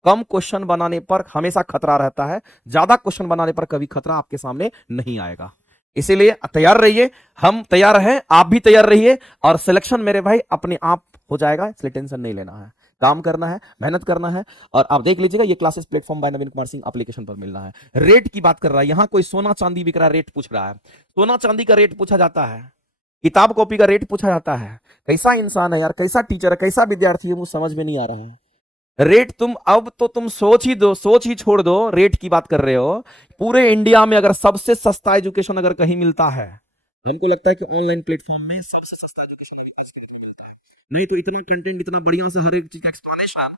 कम क्वेश्चन बनाने पर हमेशा खतरा रहता है, ज्यादा क्वेश्चन बनाने पर कभी खतरा आपके सामने नहीं आएगा। इसीलिए तैयार रहिए, हम तैयार हैं, आप भी तैयार रहिए, और सिलेक्शन मेरे भाई अपने आप हो जाएगा, इसलिए टेंशन नहीं लेना है, काम करना है, मेहनत करना है। और आप देख लीजिएगा ये क्लासेस प्लेटफॉर्म बाय नवीन कुमार सिंह एप्लीकेशन पर मिलना है। रेट की बात कर रहा है, यहां कोई सोना चांदी बिक रहा है, रेट पूछ रहा है। सोना चांदी का रेट पूछा जाता है, किताब कॉपी का रेट पूछा जाता है। कैसा इंसान है यार, कैसा टीचर है, कैसा विद्यार्थी है, मुझे समझ में नहीं आ रहा है। रेट तुम अब तो तुम सोच ही दो, सोच ही छोड़ दो, रेट की बात कर रहे हो। पूरे इंडिया में अगर सबसे सस्ता एजुकेशन अगर कहीं मिलता है, हमको लगता है कि ऑनलाइन प्लेटफॉर्म में सबसे सस्ता एजुकेशन मिलता है। नहीं तो इतना कंटेंट, इतना बढ़िया से हर एक चीज का एक्सप्लेनेशन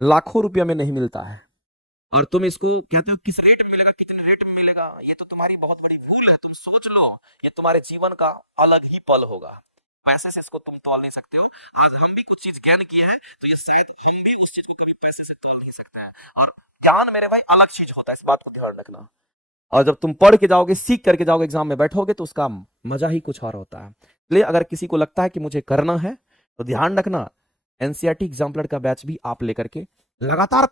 लाखों रुपया में नहीं मिलता है। और तुम इसको कहते हो किस रेट में मिलेगा, कितने रेट में मिलेगा, ये तो तुम्हारी बहुत बड़ी भूल है। तुम सोच लो, ये तुम्हारे जीवन का अलग ही पल होगा। पैसे से इसको तुम तोल नहीं सकते हो। आज हम भी कुछ चीज ज्ञान किया है, तो ये शायद हम भी उस चीज को कभी पैसे से तोल नहीं सकते हैं। और ज्ञान मेरे भाई अलग चीज होता है, इस बात को ध्यान रखना। और जब तुम पढ़ के जाओगे, सीख करके जाओगे, एग्जाम में बैठोगे, तो उसका मजा ही कुछ और होता है। इसलिए अगर किसी को लगता है कि मुझे करना है, तो ध्यान रखना, एनसीईआरटी एग्जाम्पलर का बैच भी आप लेकर के लगातार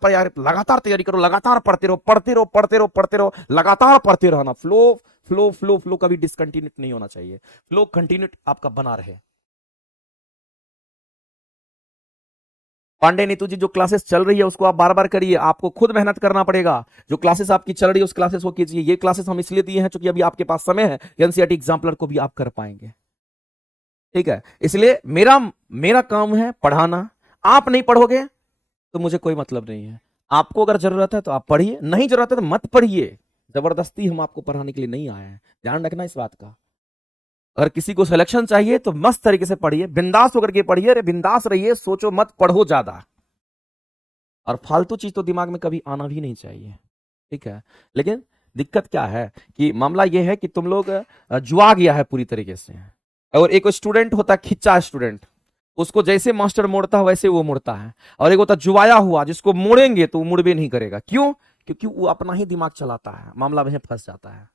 तैयारी करो, लगातार पढ़ते रहो, पढ़ते रहो, पढ़ते रहो, पढ़ते रहो, लगातार पढ़ते रहना। फ्लो फ्लो फ्लो फ्लो कभी डिसकंटिन्यूट नहीं होना चाहिए, फ्लो कंटिन्यूट आपका बना रहे। पांडे नीतू जी, जो क्लासेस चल रही है उसको आप बार बार करिए, आपको खुद मेहनत करना पड़ेगा। जो क्लासेस आपकी चल रही है उस क्लासेस को कीजिए। ये क्लासेस हम इसलिए दिए हैं क्योंकि अभी आपके पास समय है, एनसीईआरटी एग्जाम्पलर को भी आप कर पाएंगे, ठीक है। इसलिए मेरा मेरा काम है पढ़ाना। आप नहीं पढ़ोगे तो मुझे कोई मतलब नहीं है। आपको अगर जरूरत है तो आप पढ़िए, नहीं जरूरत है तो मत पढ़िए। जबरदस्ती हम आपको पढ़ाने के लिए नहीं आए हैं, ध्यान रखना इस बात का। अगर किसी को सिलेक्शन चाहिए तो मस्त तरीके से पढ़िए, बिंदास होकर के पढ़िए, अरे बिंदास रहिए, सोचो मत, पढ़ो ज्यादा। और फालतू चीज तो दिमाग में कभी आना भी नहीं चाहिए, ठीक है। लेकिन दिक्कत क्या है कि मामला यह है कि तुम लोग जुआ गया है पूरी तरीके से। और एक स्टूडेंट होता है खिच्चा स्टूडेंट, उसको जैसे मास्टर मोड़ता है वैसे वो मुड़ता है। और एक होता जुआया हुआ, जिसको मोड़ेंगे तो वो मुड़बे नहीं करेगा। क्यों? क्योंकि वो अपना ही दिमाग चलाता है, मामला वहीं फंस जाता है।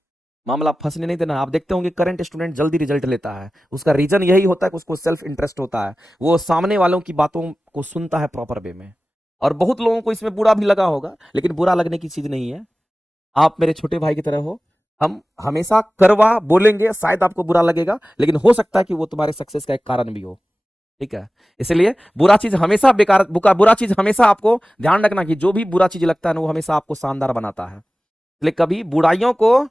मामला फंसने नहीं देना। आप देखते होंगे करंट स्टूडेंट जल्दी रिजल्ट लेता है, उसका रीजन यही होता है कि उसको सेल्फ इंटरेस्ट होता है, वो सामने वालों की बातों को सुनता है प्रॉपर वे में। और बहुत लोगों को इसमें बुरा भी लगा होगा, लेकिन बुरा लगने की चीज नहीं है। आप मेरे छोटे भाई की तरह हो, हम हमेशा करवा बोलेंगे, शायद आपको बुरा लगेगा, लेकिन हो सकता है कि वो तुम्हारे सक्सेस का एक कारण भी हो, ठीक है। इसलिए बुरा चीज हमेशा बेकार, बुरा चीज हमेशा आपको ध्यान रखना कि जो भी बुरा चीज लगता है ना, वो हमेशा आपको शानदार बनाता है। इसलिए कभी बुराइयों को,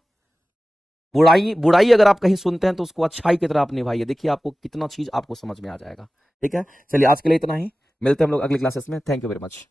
बुराई बुराई अगर आप कहीं सुनते हैं तो उसको अच्छाई की तरह आप निभाइए, देखिए आपको कितना चीज आपको समझ में आ जाएगा, ठीक है। चलिए आज के लिए इतना ही, मिलते हैं हम लोग अगली क्लासेस में। Thank you very much.